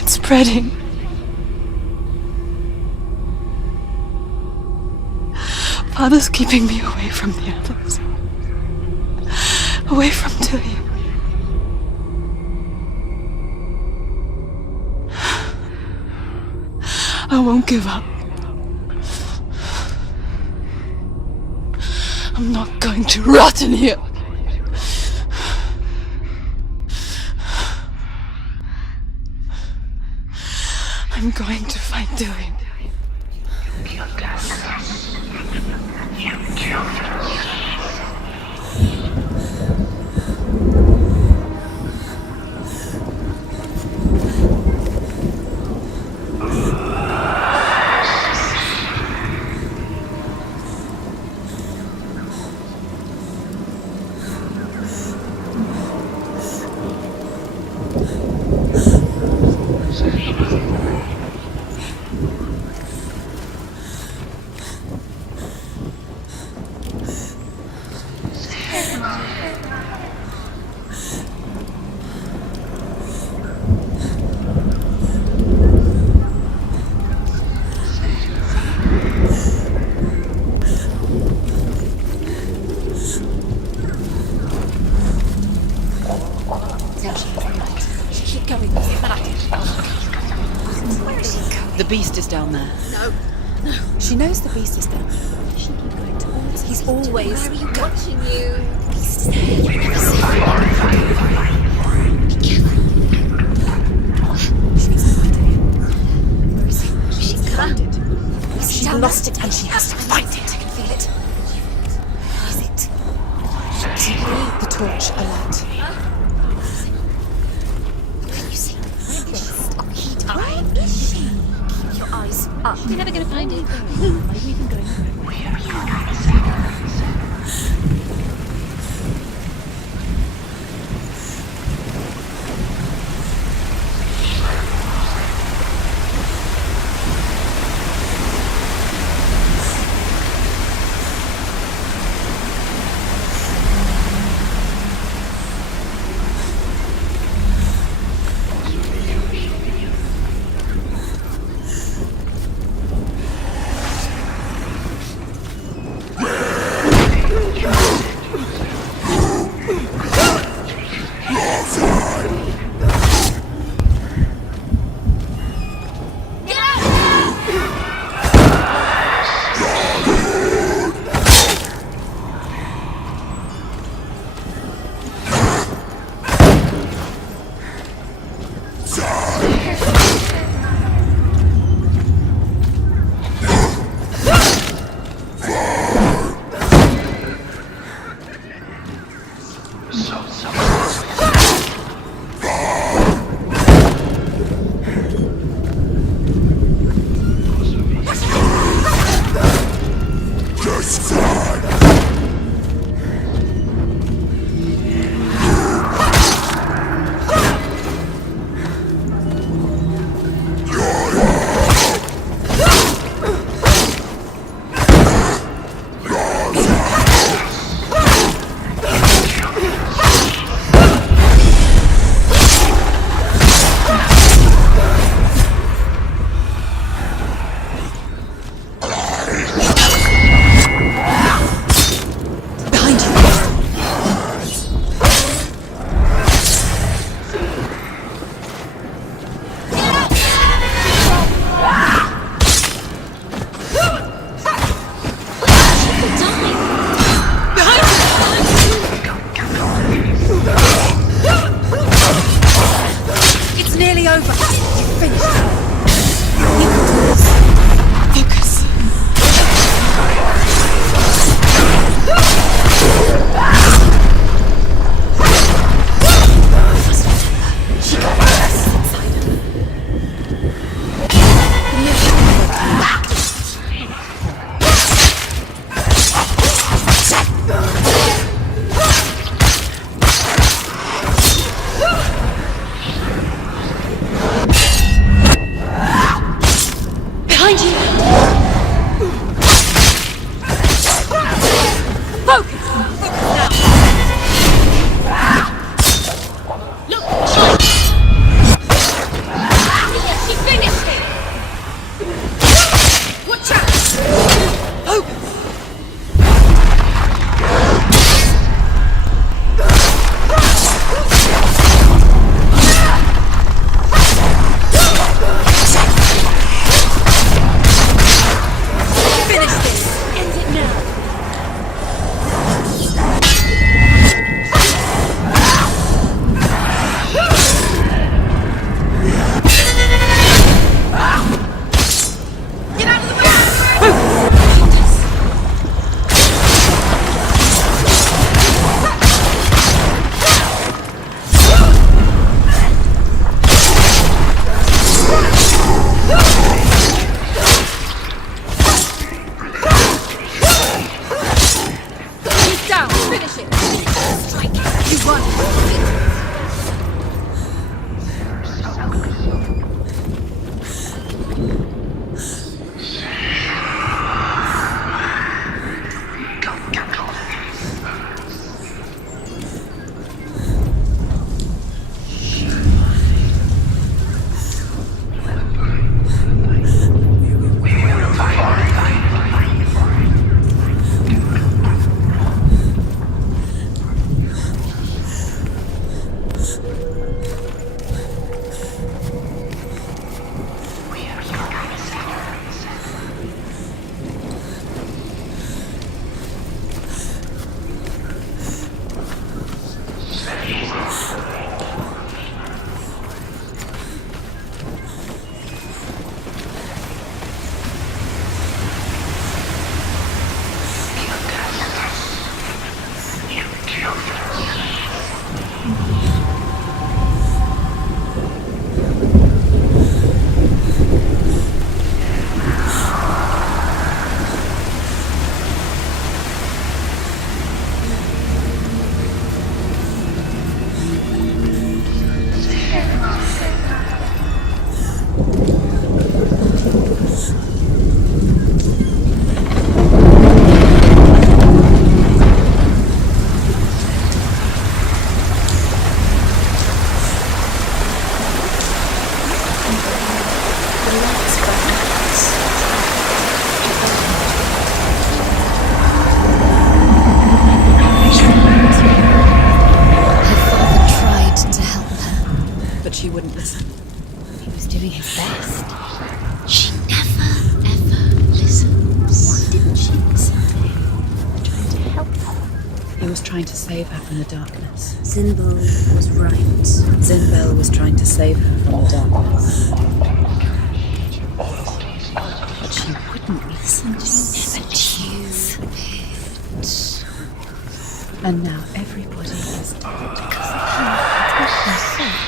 it's spreading. Father's keeping me away from the others. Away from Dillion. I won't give up. I'm not going to rot in here. I'm going to find doing. You killed us. You killed us. The beast is down there. No. She knows the beast is down there. She keep going towards it. He's always Where are you watching you? The beast is there. You never see her. Be careful. She needs to find him. Where is he? She found it. She lost it and she has to find it. I can feel it. Where is it? The torch alight. Can you see? Where is she? Keep your eyes up. You're never going to find it. Why are you even going? was trying to save her from the darkness. Zinbel was right. Zinbel was trying to save her from the darkness. But she wouldn't listen. And now everybody is dead. Because of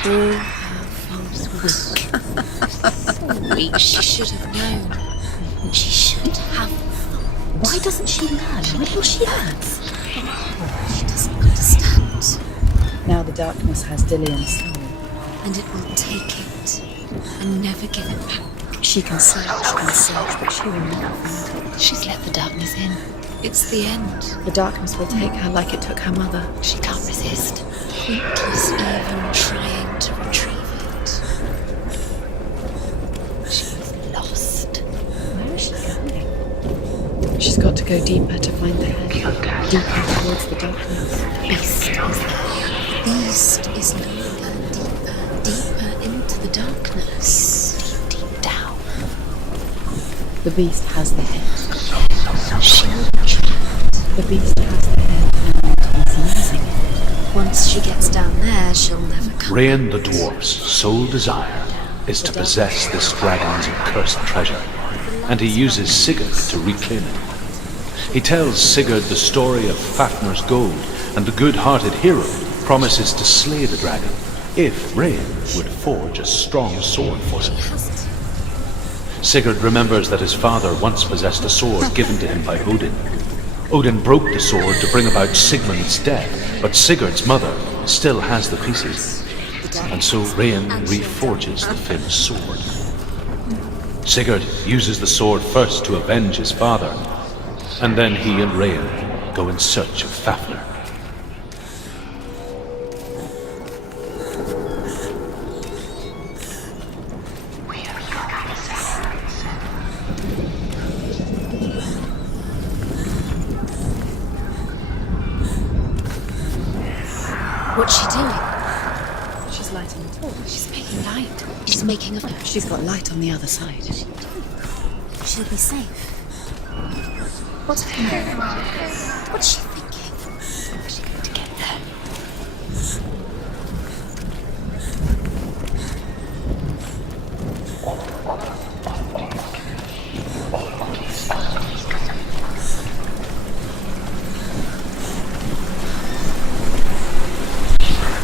her. All her faults were weak. She should have known. She should have. Why doesn't she learn? Little she hurts. She doesn't understand. Now the darkness has Dillian's soul. And it will take it and never give it back. She can search, but she will never find it. She's let the darkness in. It's the end. The darkness will take her like it took her mother. She can't resist. Pointless even trying to retrieve it. She's lost. Where is she going? She's got to go deeper to find the head. Deeper towards the darkness. Beast is there. Beast is luring her deeper into the darkness. Deep down. The beast has the head. She will retrieve it. The beast has the head and he's using it. Once she gets down there, she'll never come. Rain the dwarf's sole desire is to possess this dragon's accursed treasure, and he uses Sigurd to reclaim it. He tells Sigurd the story of Fafnir's gold, and the good-hearted hero promises to slay the dragon if Rain would forge a strong sword for him. Sigurd remembers that his father once possessed a sword given to him by Odin. Odin broke the sword to bring about Sigmund's death, but Sigurd's mother still has the pieces, and so Rain reforges the famous sword. Sigurd uses the sword first to avenge his father, and then he and Rain go in search of Fafnir. What's she doing? She's lighting the torch. She's making light. She's making a... She's got light on the other side. She'll be safe. What's happening? What's she thinking? How's she going to get there?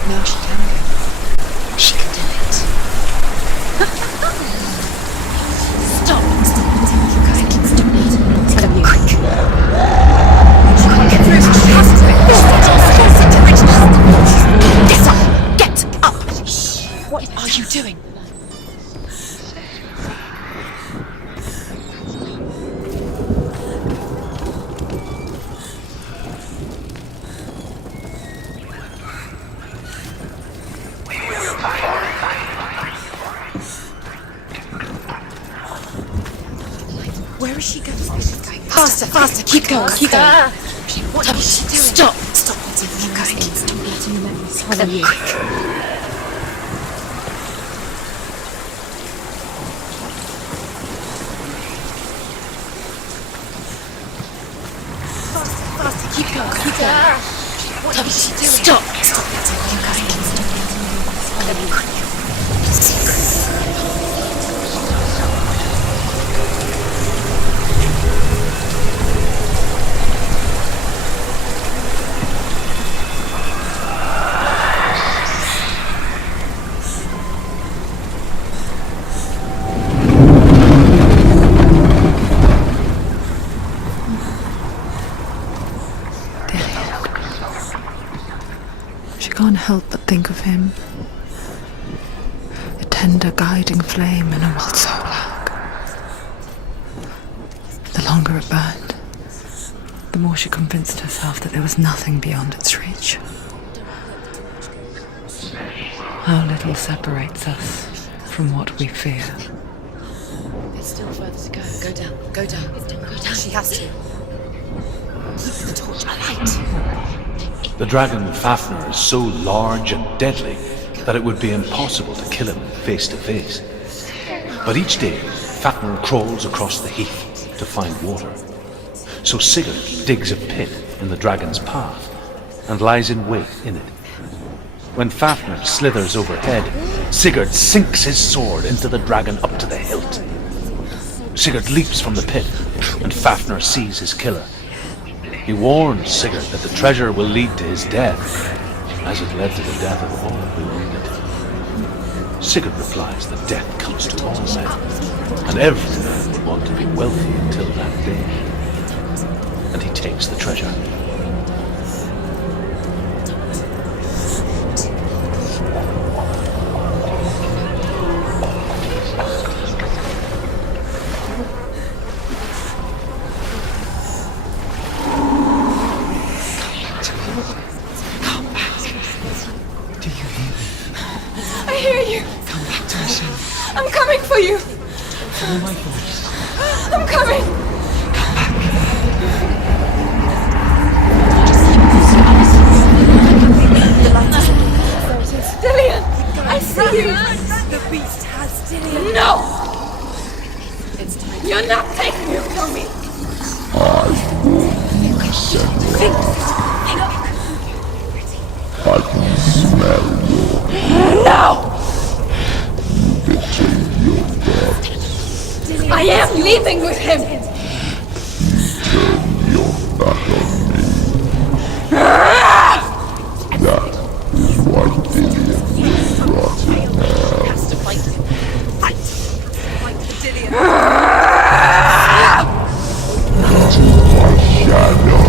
Now she can go. She can do it. Stop! Stop it! You guys can stop it. Come quick. She can't get through. She has to. Get up! Get up! What are you doing? Where is she going? Faster, faster, keep going, keep going. What is she doing? Stop! Stop letting you going. Stop letting them follow you. Faster, faster, keep going, keep going. What is she doing? Stop! Stop letting you going. Stop letting them follow you. Secret. She can't help but think of him. A tender guiding flame in a world so black. The longer it burned, the more she convinced herself that there was nothing beyond its reach. How little separates us from what we fear. There's still further to go. Go down, go down. Go down. She has to. Keep the torch alight. The dragon Fafnir is so large and deadly that it would be impossible to kill him face to face. But each day, Fafnir crawls across the heath to find water. So Sigurd digs a pit in the dragon's path and lies in wait in it. When Fafnir slithers overhead, Sigurd sinks his sword into the dragon up to the hilt. Sigurd leaps from the pit, and Fafnir sees his killer. He warns Sigurd that the treasure will lead to his death, as it led to the death of all who owned it. Sigurd replies that death comes to all men, and every man would want to be wealthy until that day. And he takes the treasure. I'm coming for you! Follow my voice. I'm coming! Dillian! I see you! The beast has Dillian. No! You're not taking it from me! I warn you, Senua. I can smell your No! betrayed your god. I am leaving with him! Turn your back on me. That is why Dillian will rot in hell. Has to fight. Fight! Fight for Dillian. That is my shadow.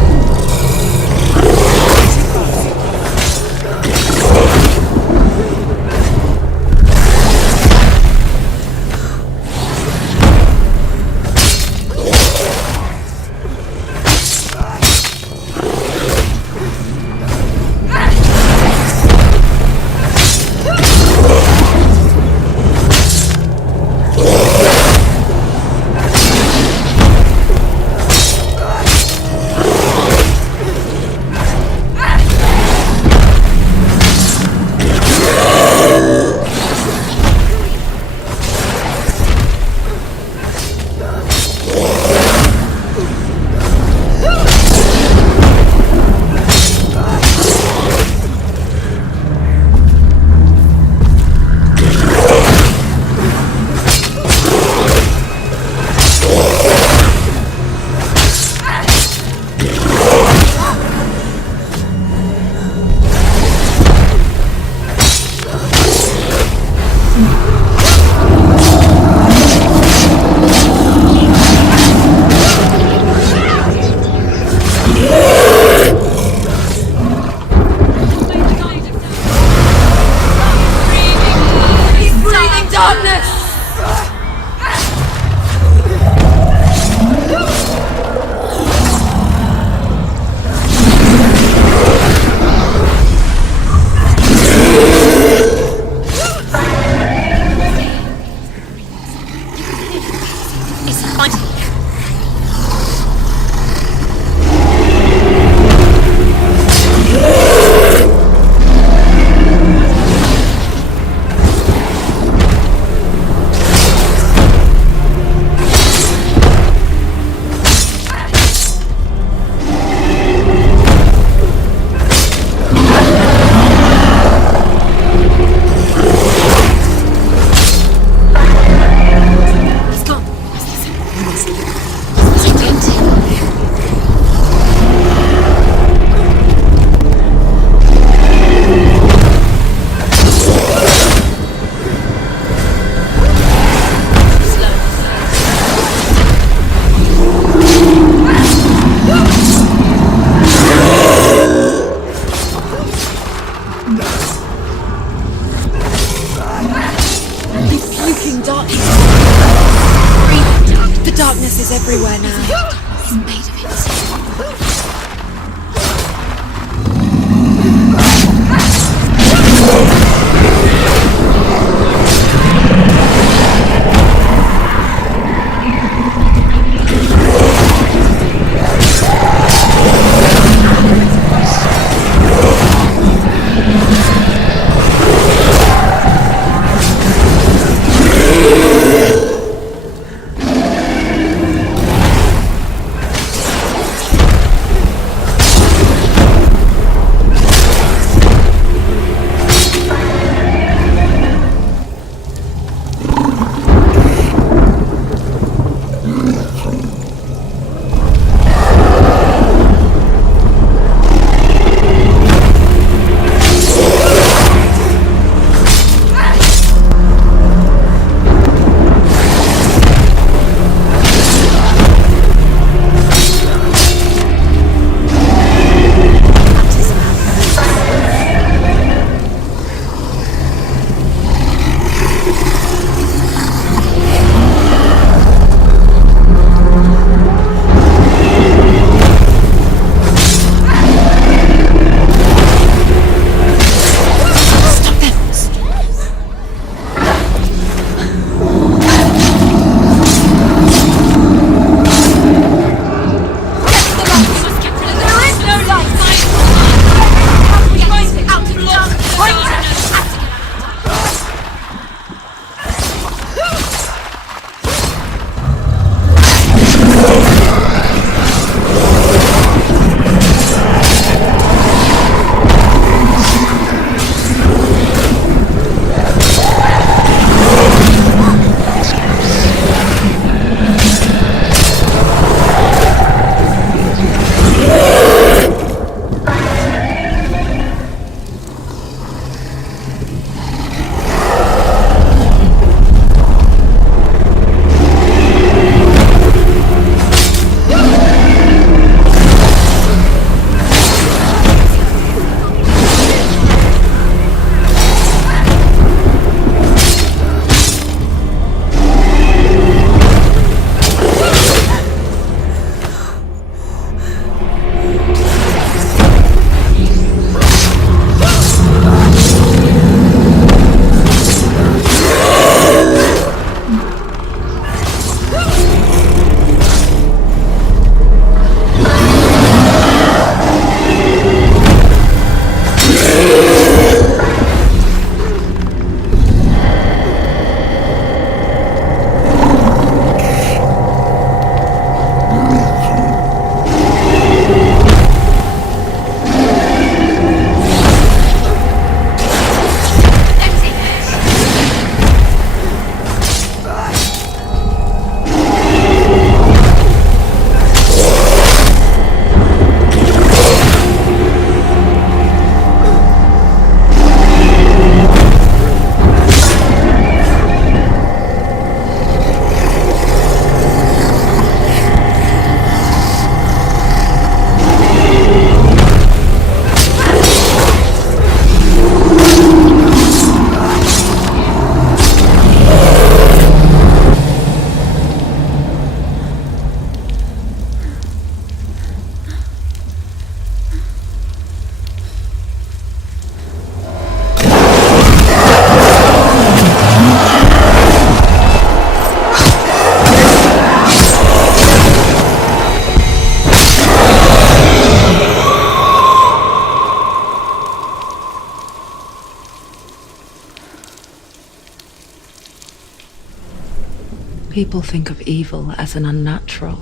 People think of evil as an unnatural,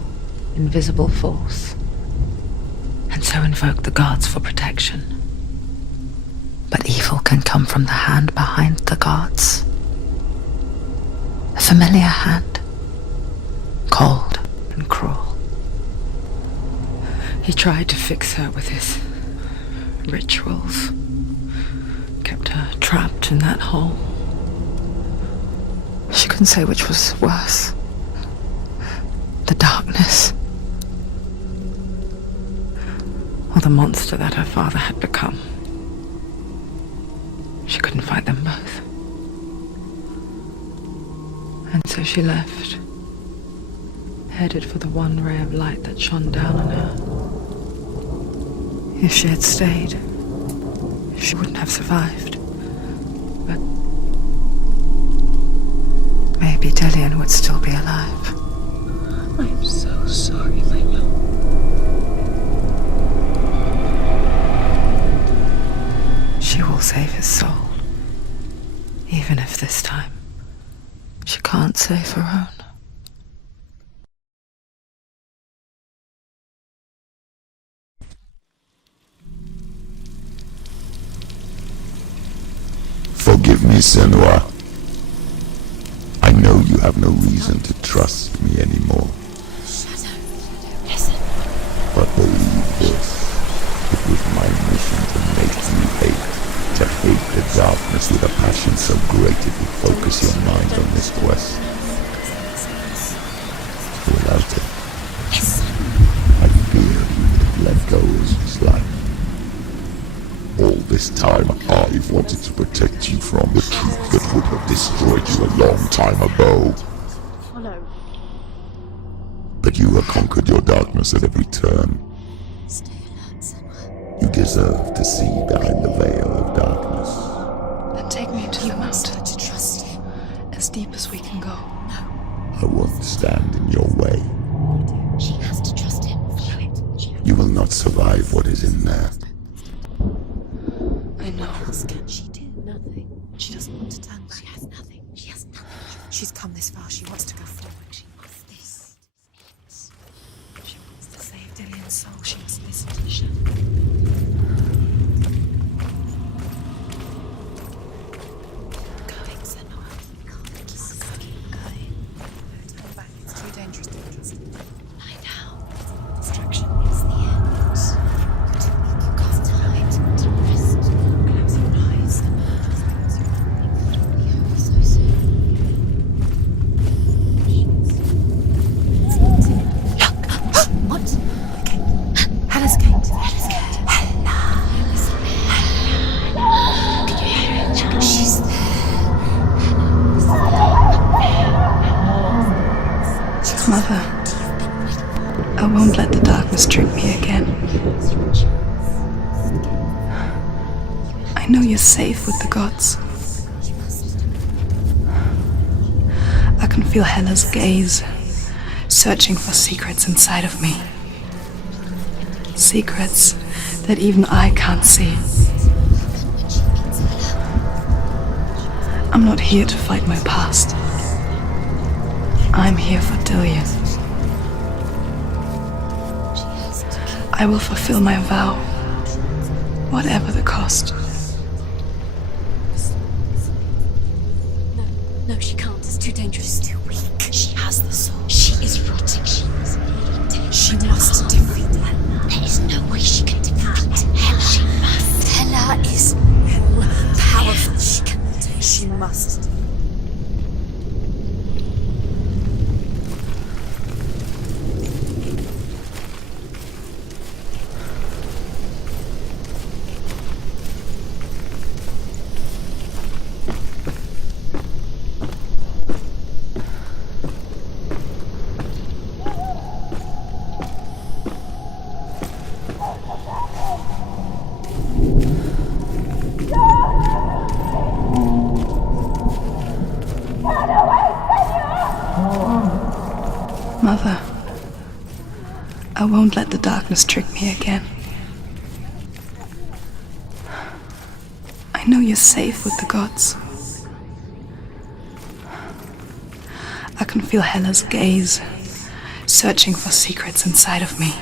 invisible force, and so invoke the gods for protection. But evil can come from the hand behind the gods. A familiar hand, cold and cruel. He tried to fix her with his rituals, kept her trapped in that hole. She couldn't say which was worse. The darkness, or the monster that her father had become. She couldn't fight them both. And so she left, headed for the one ray of light that shone down on her. If she had stayed, she wouldn't have survived. But maybe Dillian would still be alive. I'm so sorry, my love. She will save his soul, even if this time she can't save her own. Forgive me, Senua. I know you have no reason to trust me anymore. Listen. But believe this, it was my mission to make you hate the darkness with a passion so great it would focus your mind on this quest. Without it, I fear you would have let go as was life. All this time, I've wanted to protect you from the truth that would have destroyed you a long time ago. Follow. But you have conquered your darkness at every turn. You deserve to see behind the veil of darkness. Then take me to the mountain. To trust him. As deep as we can go. I won't stand in your way. She has to trust him. You will not survive what is in there. I know. What else can she do? Nothing. She doesn't want to turn back. She has nothing. She has nothing. She's come this far. She wants to go forward. She wants this. She wants to save Dillian's soul. She must listen to the shadow. Going, Senua. Keep going. Turn back. It's too dangerous to trust him. Lie down. Destruction is the end. You're too weak. You can't hide. To rest. Close your eyes. Close your eyes. It'll be over so soon. What? Okay. Hella's Gate. Hella's Gate. Hella. Can you hear it? She's there. Mother, I won't let the darkness trick me again. I know you're safe with the gods. I can feel Hella's gaze, searching for secrets inside of me. Secrets that even I can't see. I'm not here to fight my past. I'm here for Dillian. I will fulfill my vow, whatever the cost. No, she can't. It's too dangerous. Too weak. She has the soul. She is rotting. She is dead. She must defeat Hella. There is no way she can defeat Hella. She must. Hella is powerful. She must. Mother, I won't let the darkness trick me again. I know you're safe with the gods. I can can feel Hella's gaze, searching for secrets inside of me.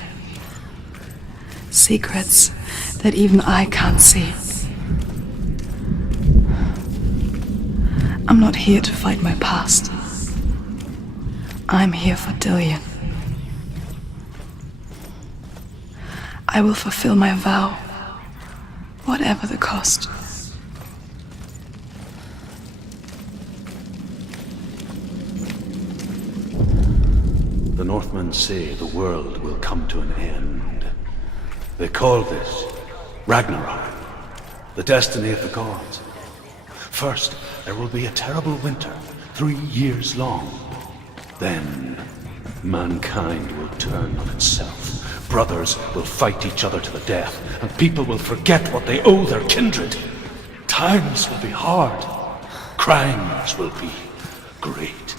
Secrets that even I can't see. I'm not here to fight my past. I'm here for Dillion. I will fulfill my vow, whatever the cost. The Northmen say the world will come to an end. They call this Ragnarok, the destiny of the gods. First, there will be a terrible winter, 3 years long. Then, mankind will turn on itself. Brothers will fight each other to the death, and people will forget what they owe their kindred. Times will be hard. Crimes will be great.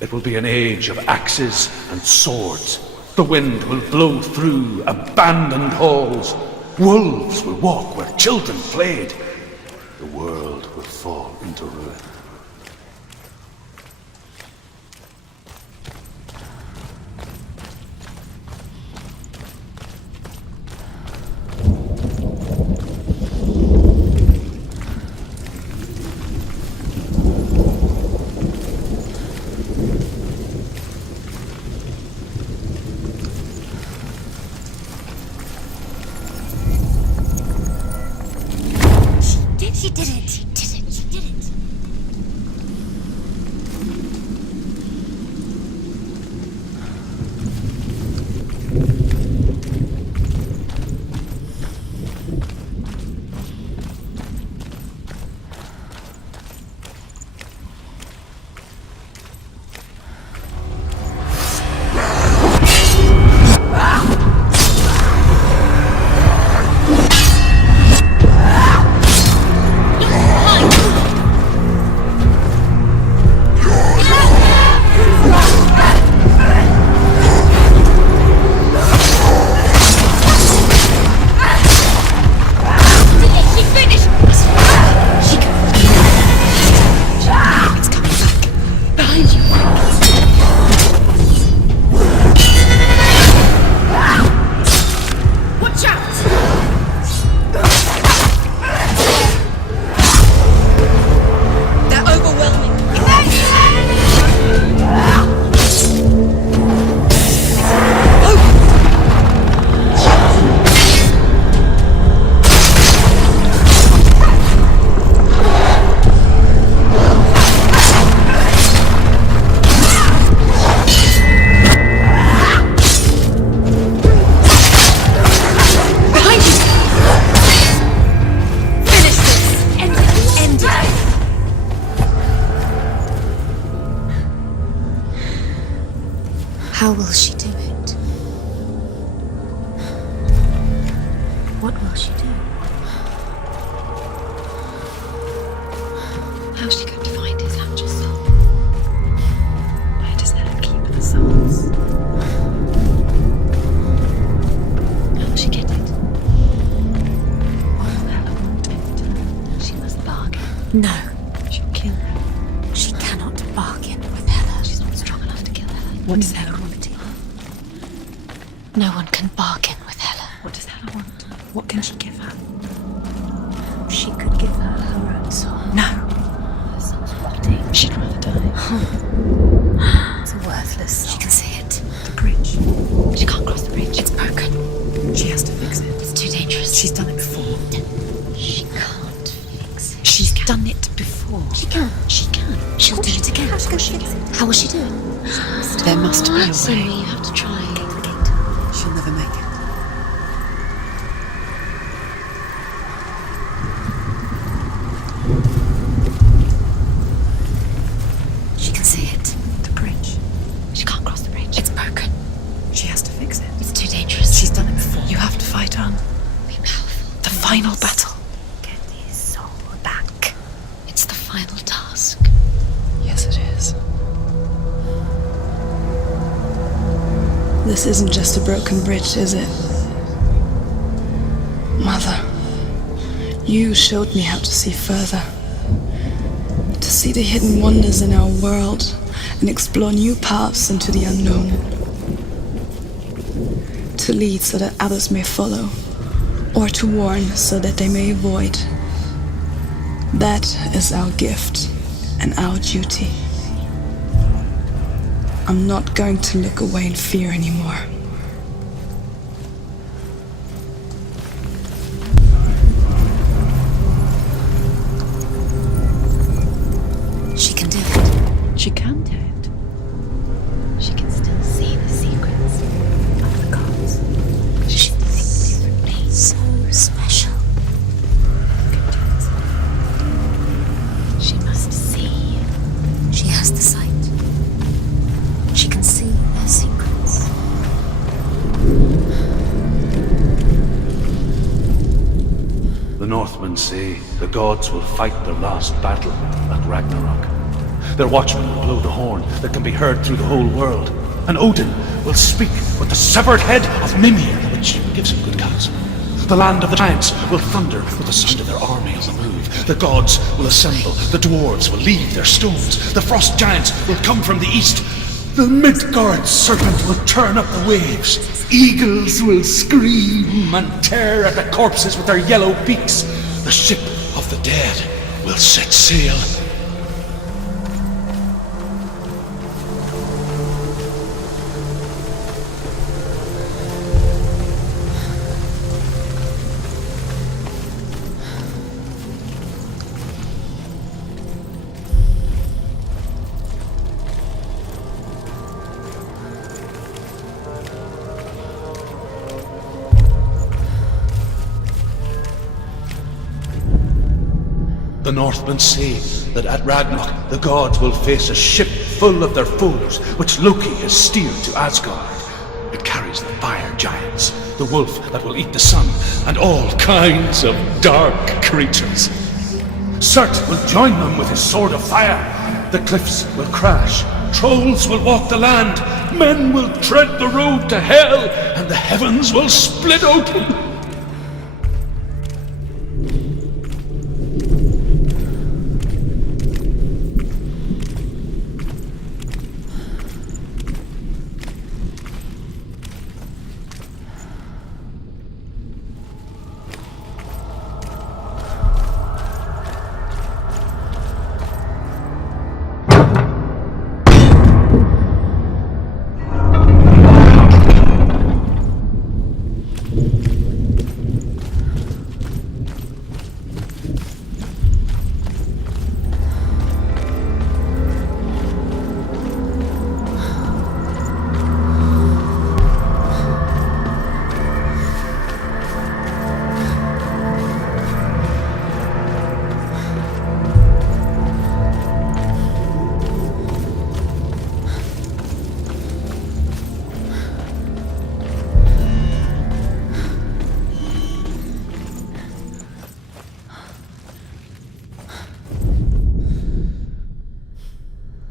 It will be an age of axes and swords. The wind will blow through abandoned halls. Wolves will walk where children played. The world will fall into ruin. She did it! She did it! She did it! How will she do it? What will she do? How's she going to find his actual soul? Where does Hella keep the souls? How will she get it? What will Hella want it? She must bargain. No. She'll kill her. She cannot bargain with Hella. She's not strong enough to kill Hella. What does Hella want? No one can bargain with Hella. What does Hella want? What can she give her? She could give her her own soul. No. Her soul's rotting. She'd rather die. It's worthless. She can see it. The bridge. She can't cross the bridge. It's broken. She has to fix it. It's too dangerous. She's done it before. She can't fix it. She's done it before. She can. She can. She'll do it again. How's she fix it? How will she do it? There must be a way. Senua, you have to try. She'll never make it. She can see it. The bridge. She can't cross the bridge. It's broken. She has to fix it. It's too dangerous. She's done it before. You have to fight on. Be powerful. The final battle. Get his soul back. It's the final task. Yes, it is. This isn't just a broken bridge, is it? Mother, you showed me how to see further. To see the hidden wonders in our world and explore new paths into the unknown. To lead so that others may follow, or to warn so that they may avoid. That is our gift and our duty. I'm not going to look away in fear anymore. She can do it. She can do it. She can still see the secrets of the gods. She thinks differently. So special. She must see. She has the sight. She can see their secrets. The Northmen say the gods will fight their last battle at Ragnarok. Their watchmen will blow the horn that can be heard through the whole world, and Odin will speak with the severed head of Mimir, which gives him good counsel. The land of the giants will thunder with the sound of their army on the move. The gods will assemble, the dwarves will leave their stones, the frost giants will come from the east. The Midgard serpent will turn up the waves. Eagles will scream and tear at the corpses with their yellow beaks. The ship of the dead will set sail. The Northmen say that at Ragnarok the gods will face a ship full of their foes, which Loki has steered to Asgard. It carries the fire giants, the wolf that will eat the sun, and all kinds of dark creatures. Surt will join them with his sword of fire. The cliffs will crash, trolls will walk the land, men will tread the road to hell, and the heavens will split open.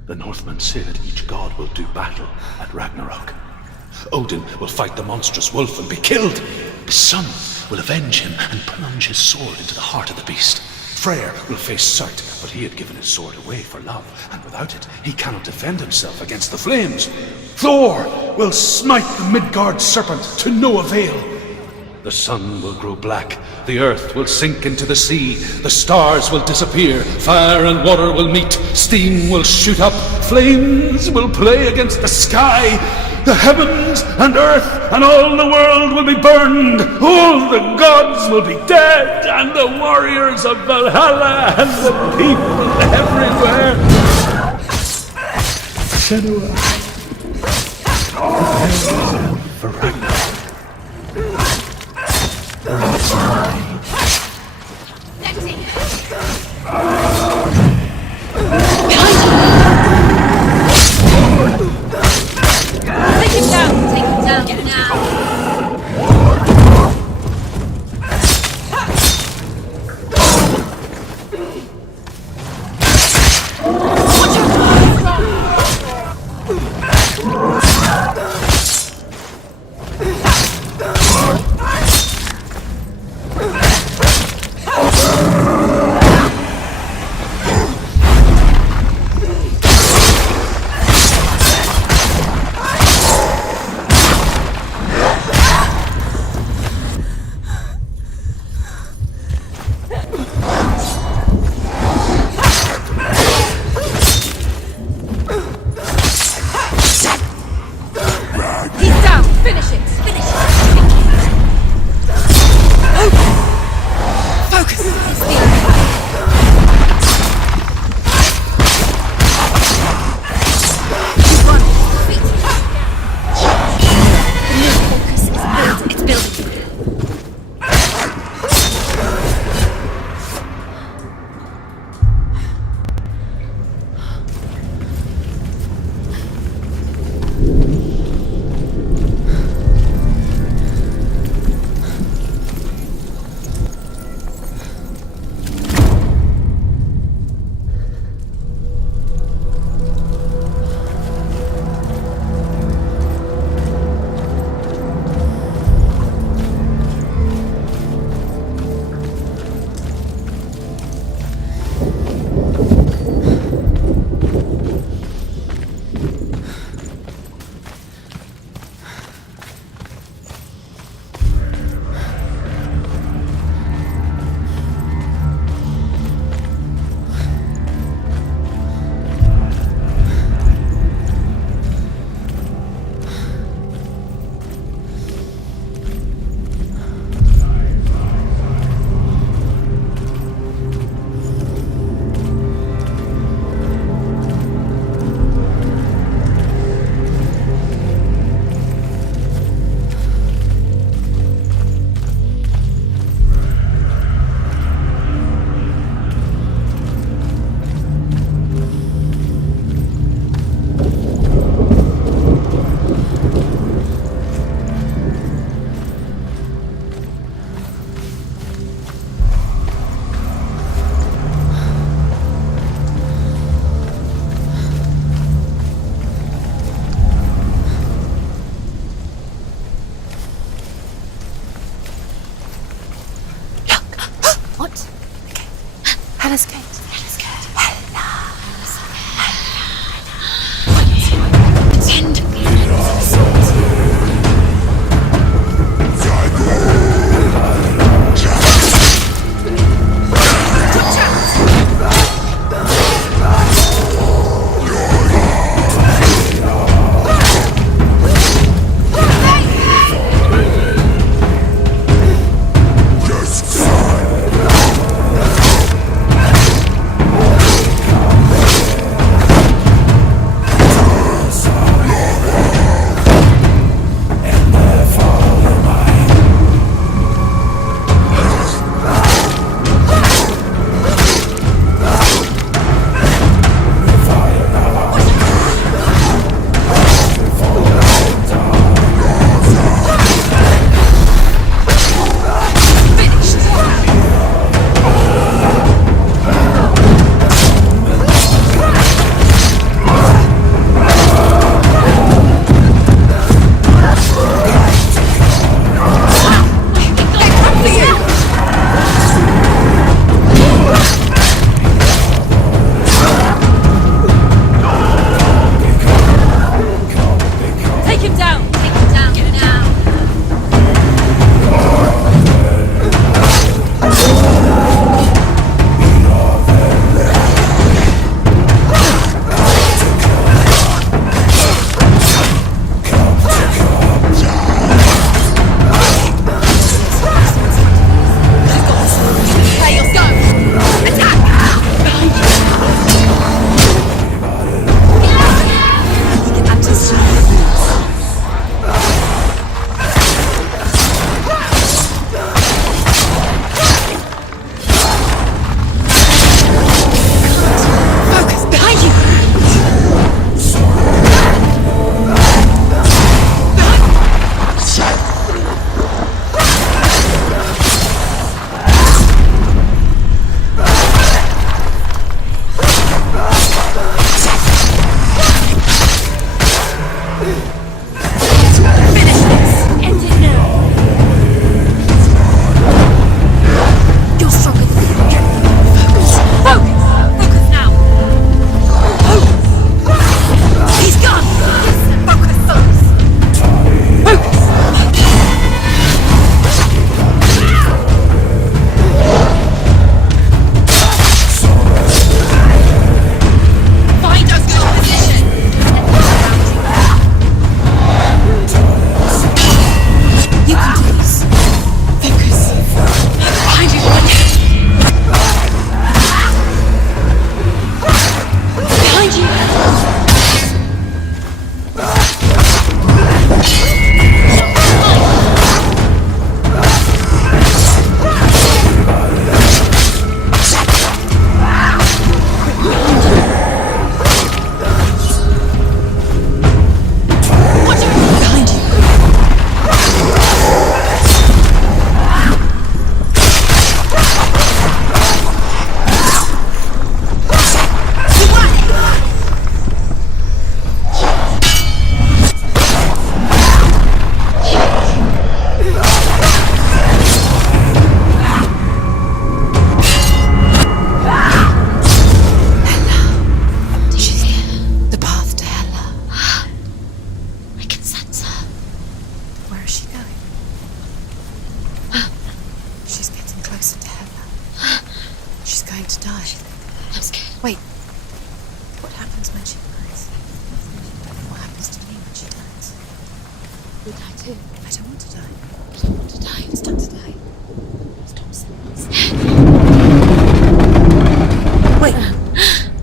The Northmen say that each god will do battle at Ragnarok. Odin will fight the monstrous wolf and be killed. His son will avenge him and plunge his sword into the heart of the beast. Freyr will face Surt, but he had given his sword away for love, and without it, he cannot defend himself against the flames. Thor will smite the Midgard serpent to no avail. The sun will grow black, the earth will sink into the sea, the stars will disappear, fire and water will meet, steam will shoot up, flames will play against the sky, the heavens and earth and all the world will be burned, all the gods will be dead, and the warriors of Valhalla and the people everywhere. Senua, prepare yourself for Ragnarok. Take him down now. What? Hella's gate. Hella's gate.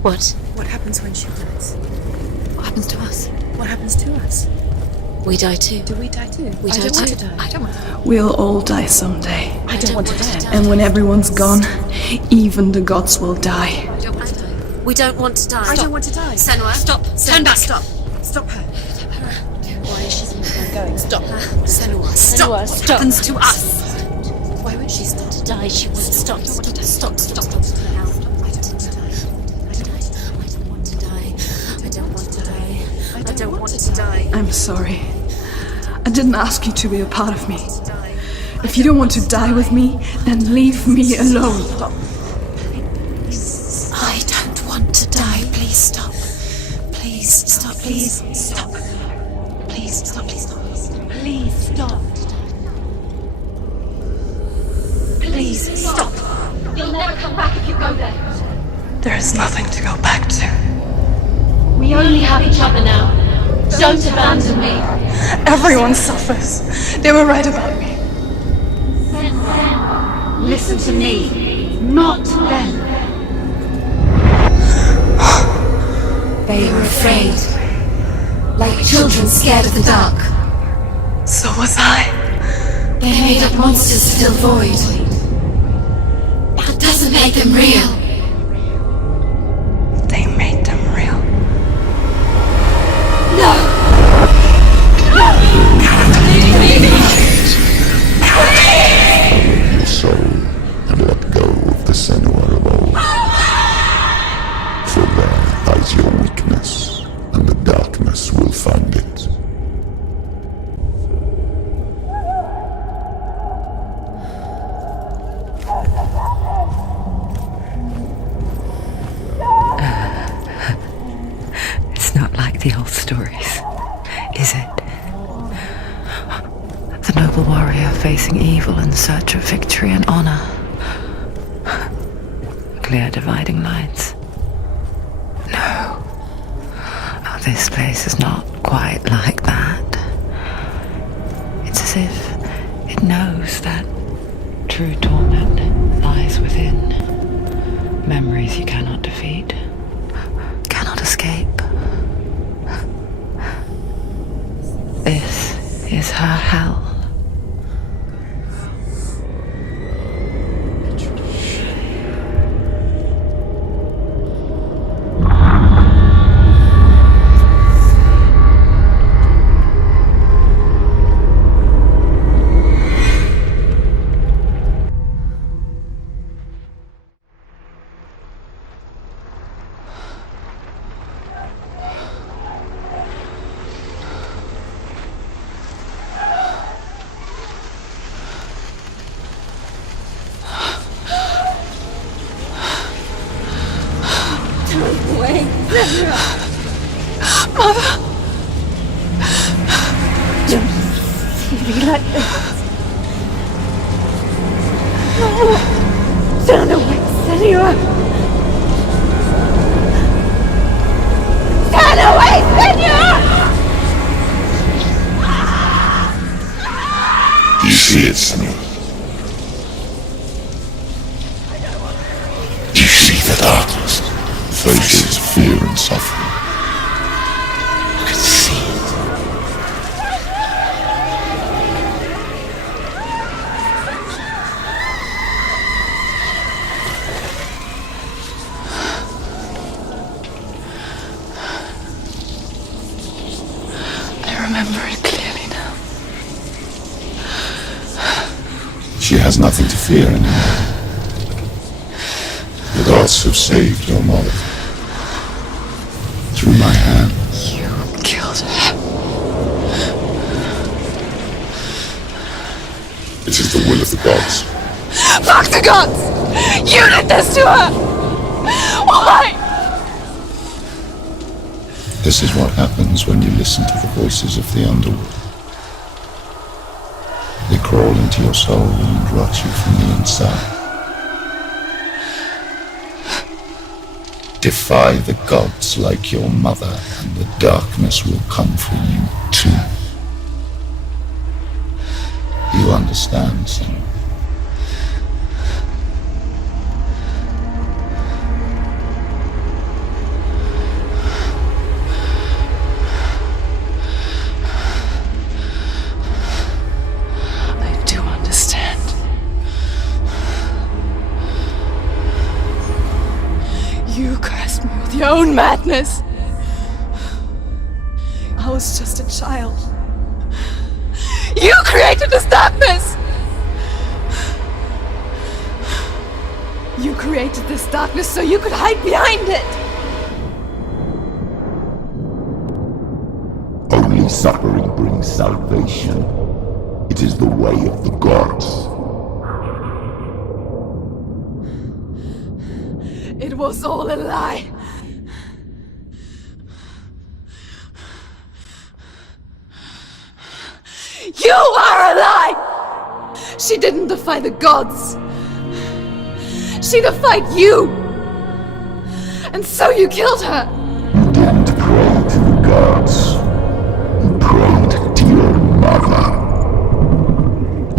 What? What happens when she dies? What happens to us? What happens to us? We die too. Do we die too? We I die don't want too. to die. I don't want to die. We'll all die someday. I don't want to die. And when everyone's gone, even the gods will die. I don't want to die. We don't want to die. I don't want to die. Senua, stop. Turn back. Stop. Stop her. Why is she going? Stop. Senua, Stop. Senua, What stop. happens to us? Why won't she stop? To die, she won't stop. Stop. Stop. I don't want to die. I don't want to die. I'm sorry. I didn't ask you to be a part of me. If you don't want to die with me, then leave me alone. I don't want to die. Please stop. Please stop. Please stop. Please stop. Please stop. Please stop. Please stop. You'll never come back if you go there. There is nothing to go back to. We only have each other now. Don't abandon me. Everyone suffers. They were right about me. Listen to me, not them. They were afraid, like children scared of the dark. So was I. They made up monsters to fill void. That doesn't make them real. They made them real. No! Your soul and let go of the Senua of old. For there lies your weakness, and the darkness will find it. It's not like the old stories, is it? The noble warrior facing evil in search of victory and honor. Clear dividing lines. No. Oh, this place is not quite like that. It's as if it knows that true torment lies within. Memories you cannot defeat, cannot escape. This is her hell. Mother! Don't see me like this. No! Turn away, Senua! Turn away, Senua! You see it, Senua? You see the darkness, faces of fear and suffering. You can see it. I remember it clearly now. She has nothing to fear anymore. The gods have saved your mother. Through my hand. You killed her. It is the will of the gods. Fuck the gods! You did this to her! Why? This is what happens when you listen to the voices of the underworld. They crawl into your soul and rot you from the inside. Defy the gods like your mother, and the darkness will come for you too. You understand, Senua? I do understand. You cursed me with your own madness. I was just a child. You created this darkness! You created this darkness so you could hide behind it! Only suffering brings salvation. It It is the way of the gods. It was all a lie. You are a lie! She didn't defy the gods. She defied you! And so you killed her! You didn't pray to the gods. You prayed to your mother.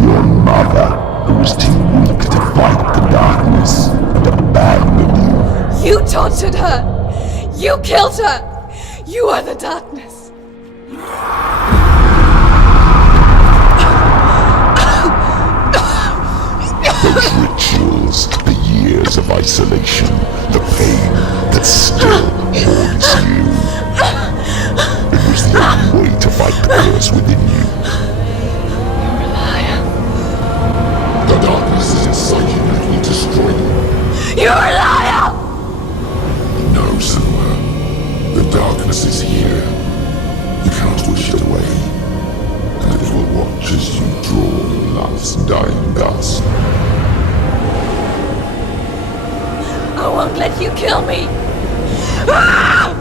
Your mother, who was too weak to fight the darkness and abandoned you. You tortured her! You killed her! You are the darkness! Those rituals, the years of isolation, the pain that still haunts you. It was the only way to fight the curse within you. You're a liar. The darkness is inside you and it will destroy you. You're a liar! No, Senua. The darkness is here. You cannot wish it away. And it will watch as you draw your last dying gasp. I won't let you kill me! Ah!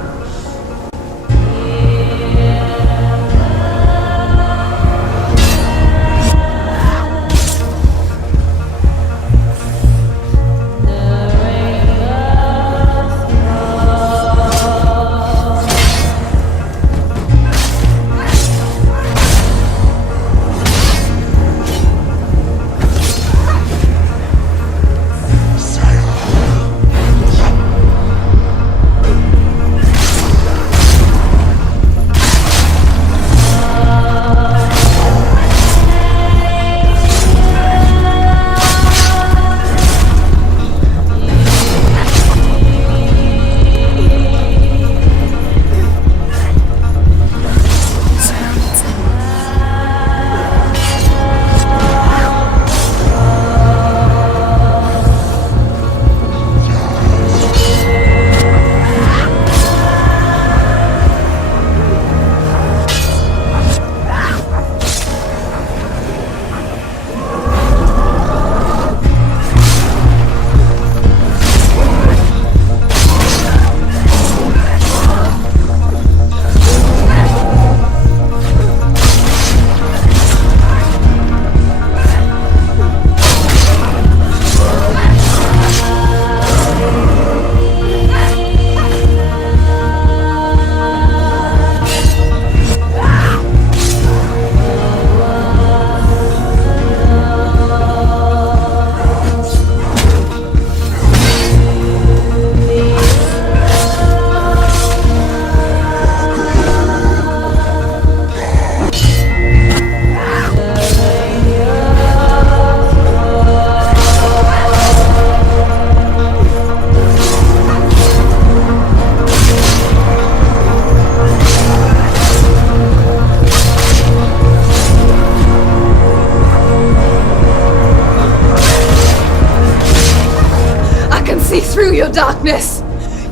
Darkness!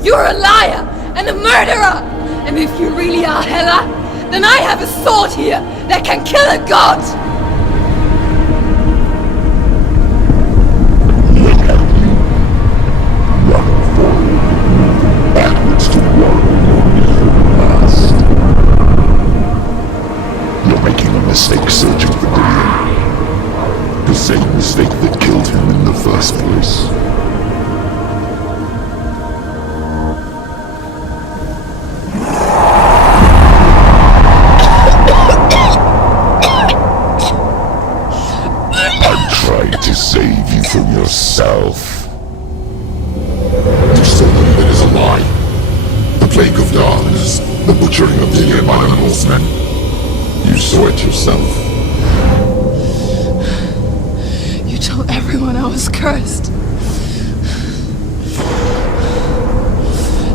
You're a liar and a murderer! And if you really are Hela, then I have a sword here that can kill a god! Look at you. Run forward. Backwards to one your past. You're making a mistake searching for Griffin. The same mistake that killed him in the first place. Save you from yourself. You still believe it is a lie. The plague of darkness, the butchering of the year by the Norsemen. You saw it yourself. You told everyone I was cursed.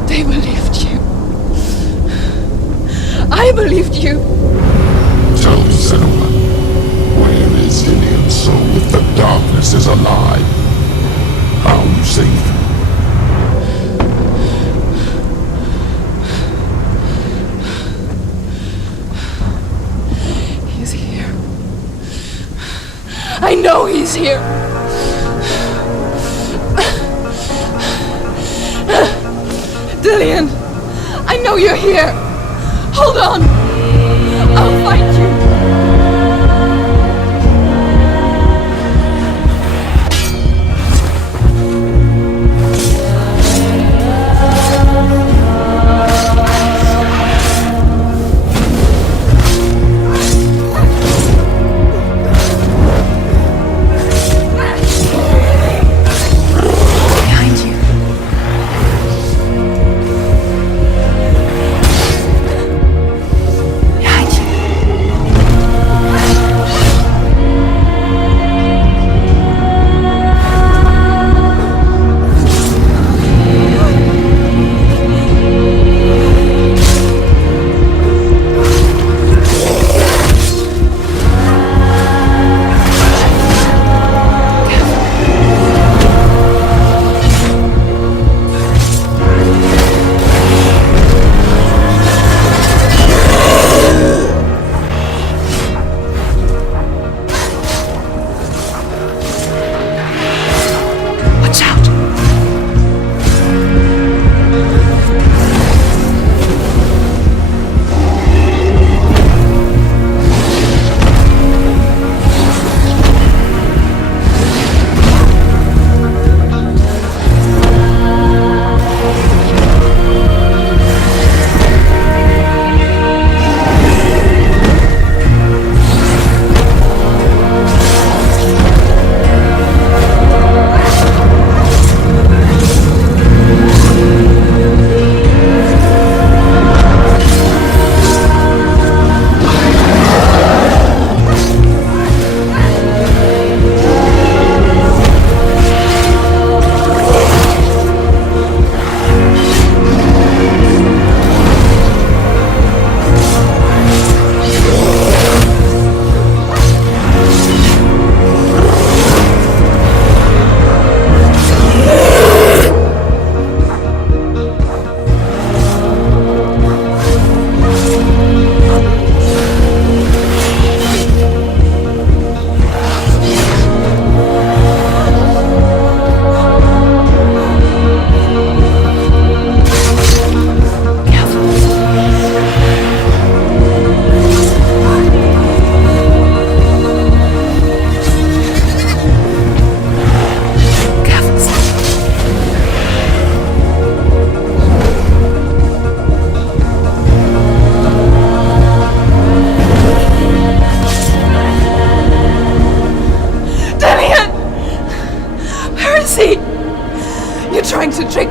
They believed you. I believed you. Tell me, Senua. Where is Lillian's soul if the darkness is alive? How you saved her? He's here. I know he's here. Dillian, I know you're here. Hold on. I'll find you.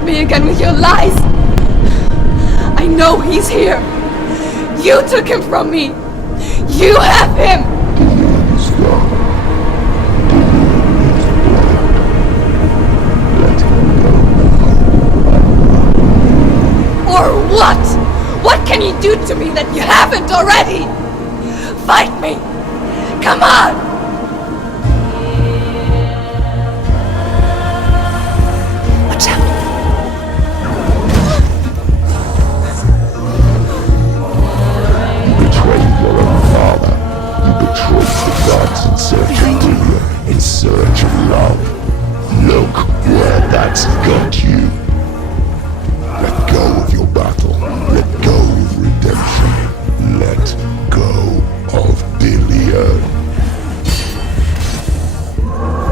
Again with your lies. I know he's here. You took him from me. You have him. Or what? What can you do to me that you haven't already? Fight me. Come on. In search of Dillian, in search of love. Look where that's got you. Let go of your battle. Let go of redemption. Let go of Dillian.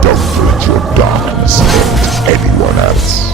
Don't let your darkness tempt anyone else.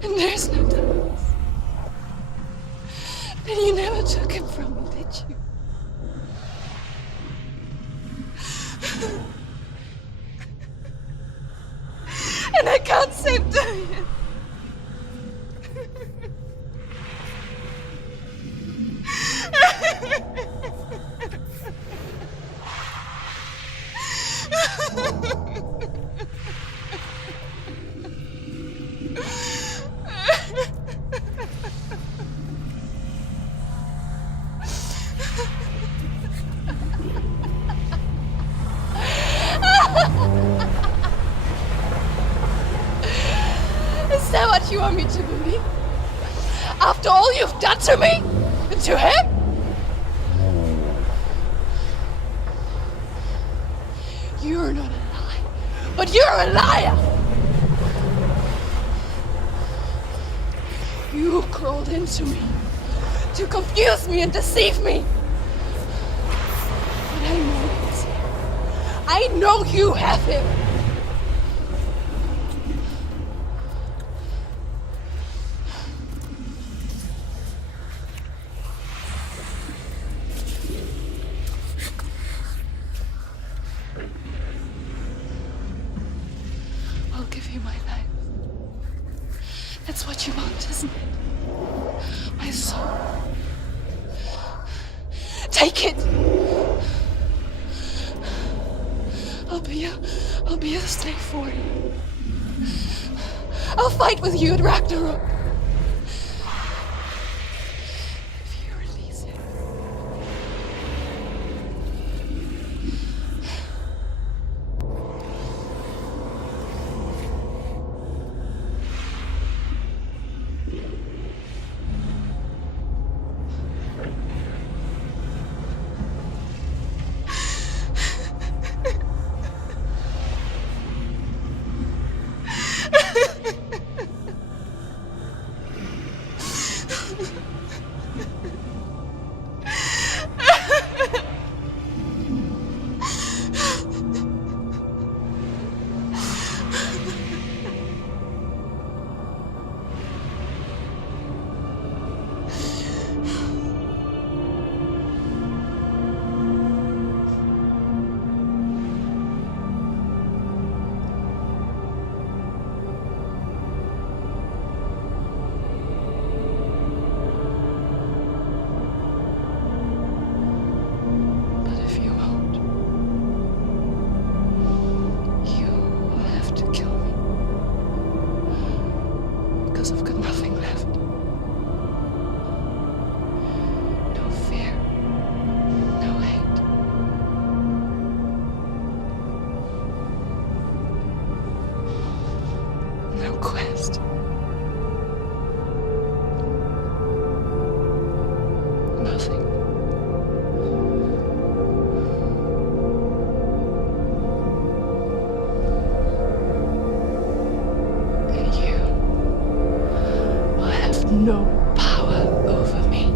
And there's no Thomas. And you never took him from me, did you? And I can't save Diane. Is that what you want me to believe? After all you've done to me? And to him? You're not a lie, but you're a liar! You crawled into me to confuse me and deceive me. But I know it. I know you have him. I'll give you my life. That's what you want, isn't it? My soul. Take it! I'll be a slave for you. I'll fight with you at Ragnarok. If you release it. No power over me.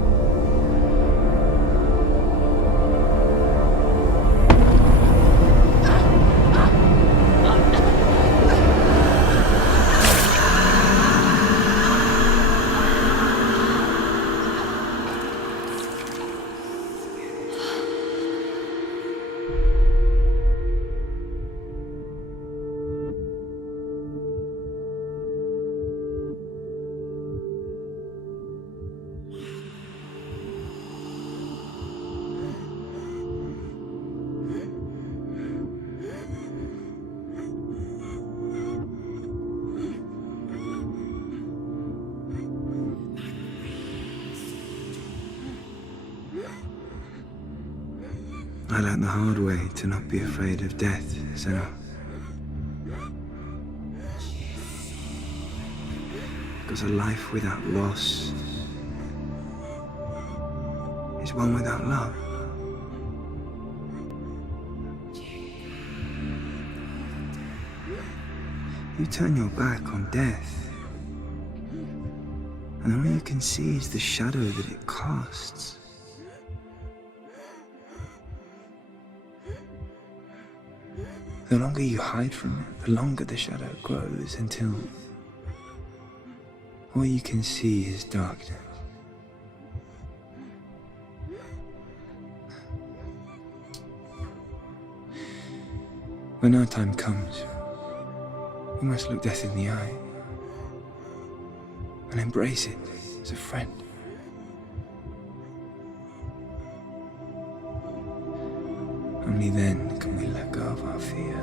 I learned the hard way to not be afraid of death, Senua. Because a life without loss is one without love. You turn your back on death, and all you can see is the shadow that it casts. The longer you hide from it, the longer the shadow grows until All you can see is darkness. When our time comes, we must look death in the eye and embrace it as a friend. Only then can we let go of our fear.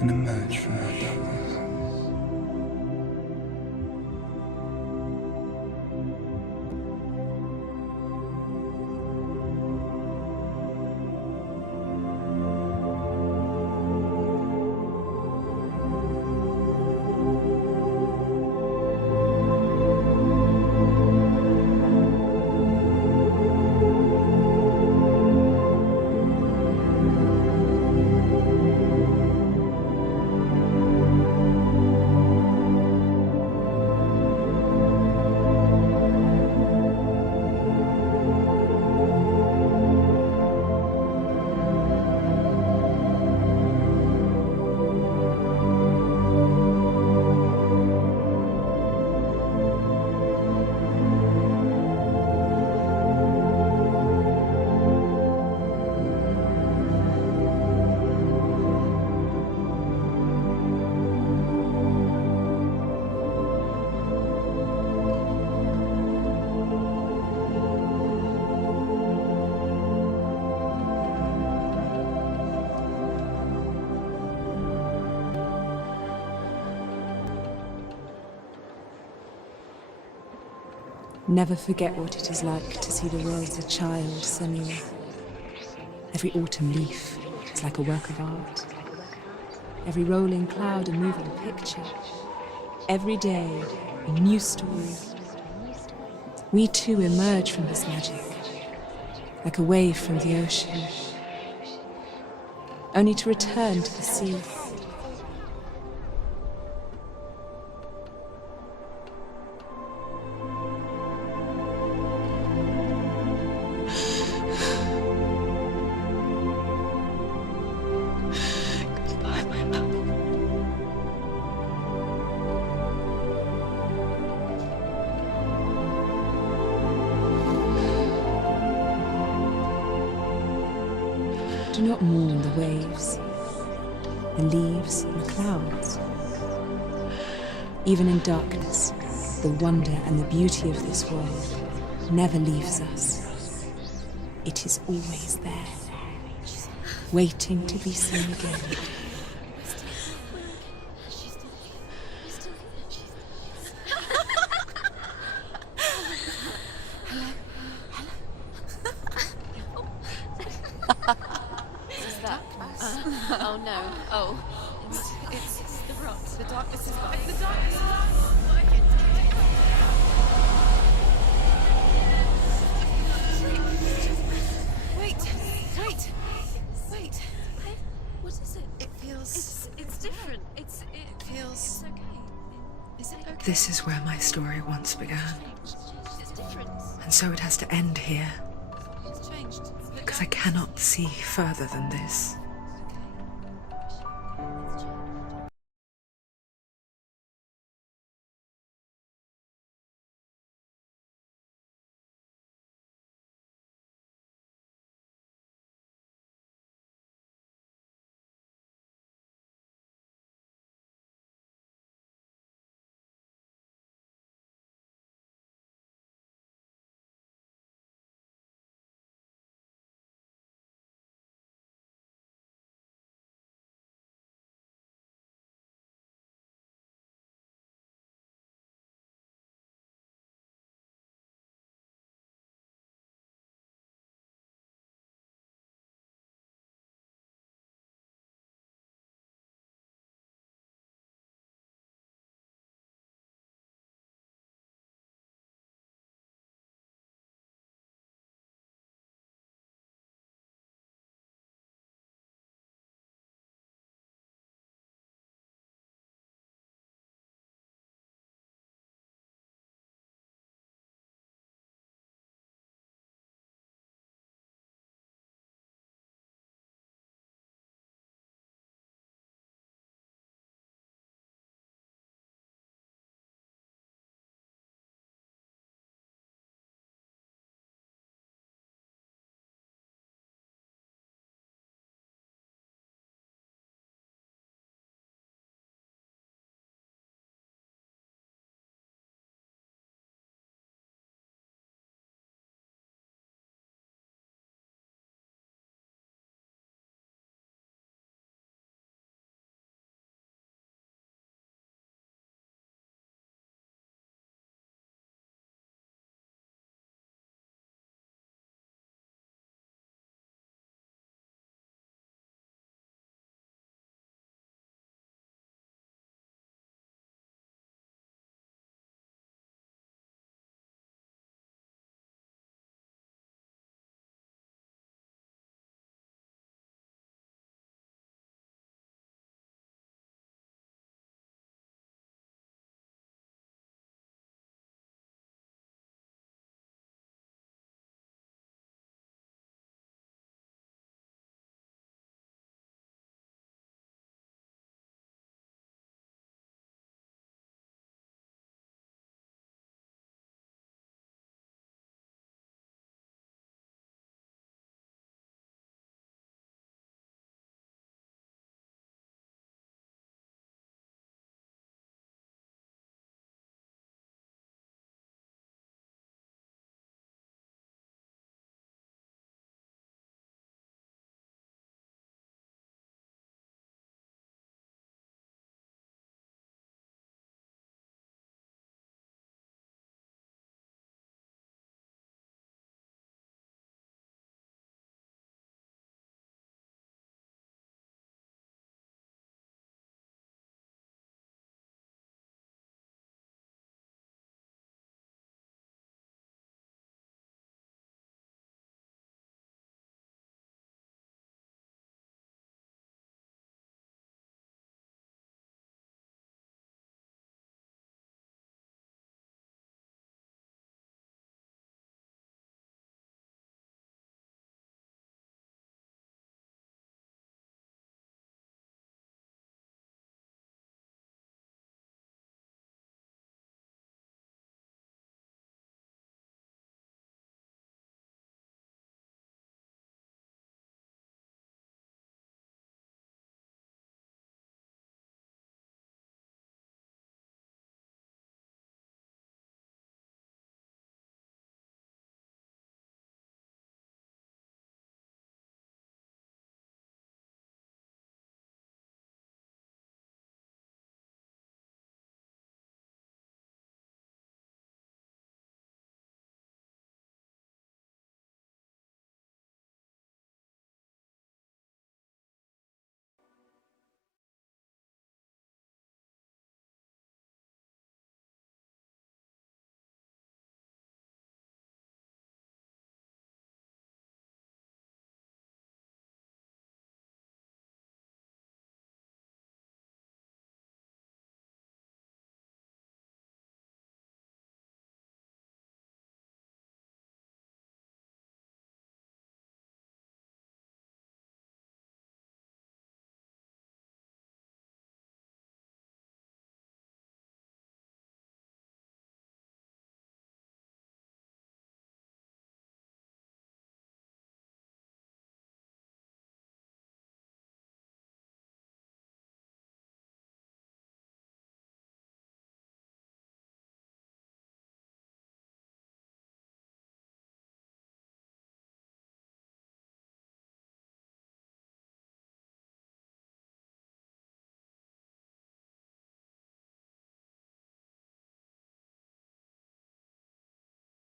And emerge from our darkness. Never forget what it is like to see the world as a child, Senua. Every autumn leaf is like a work of art. Every rolling cloud a moving picture. Every day a new story. We too emerge from this magic, like a wave from the ocean, only to return to the sea. Do not mourn the waves, the leaves and the clouds. Even in darkness, the wonder and the beauty of this world never leaves us. It is always there, waiting to be seen again. Oh no. Oh. It's the rot. The darkness is back. The darkness is back. Wait. What is it? It feels... It's different. It feels... It's okay. Is it okay? This is where my story once began. It's different. And so it has to end here. It's changed. Because I cannot see further than this.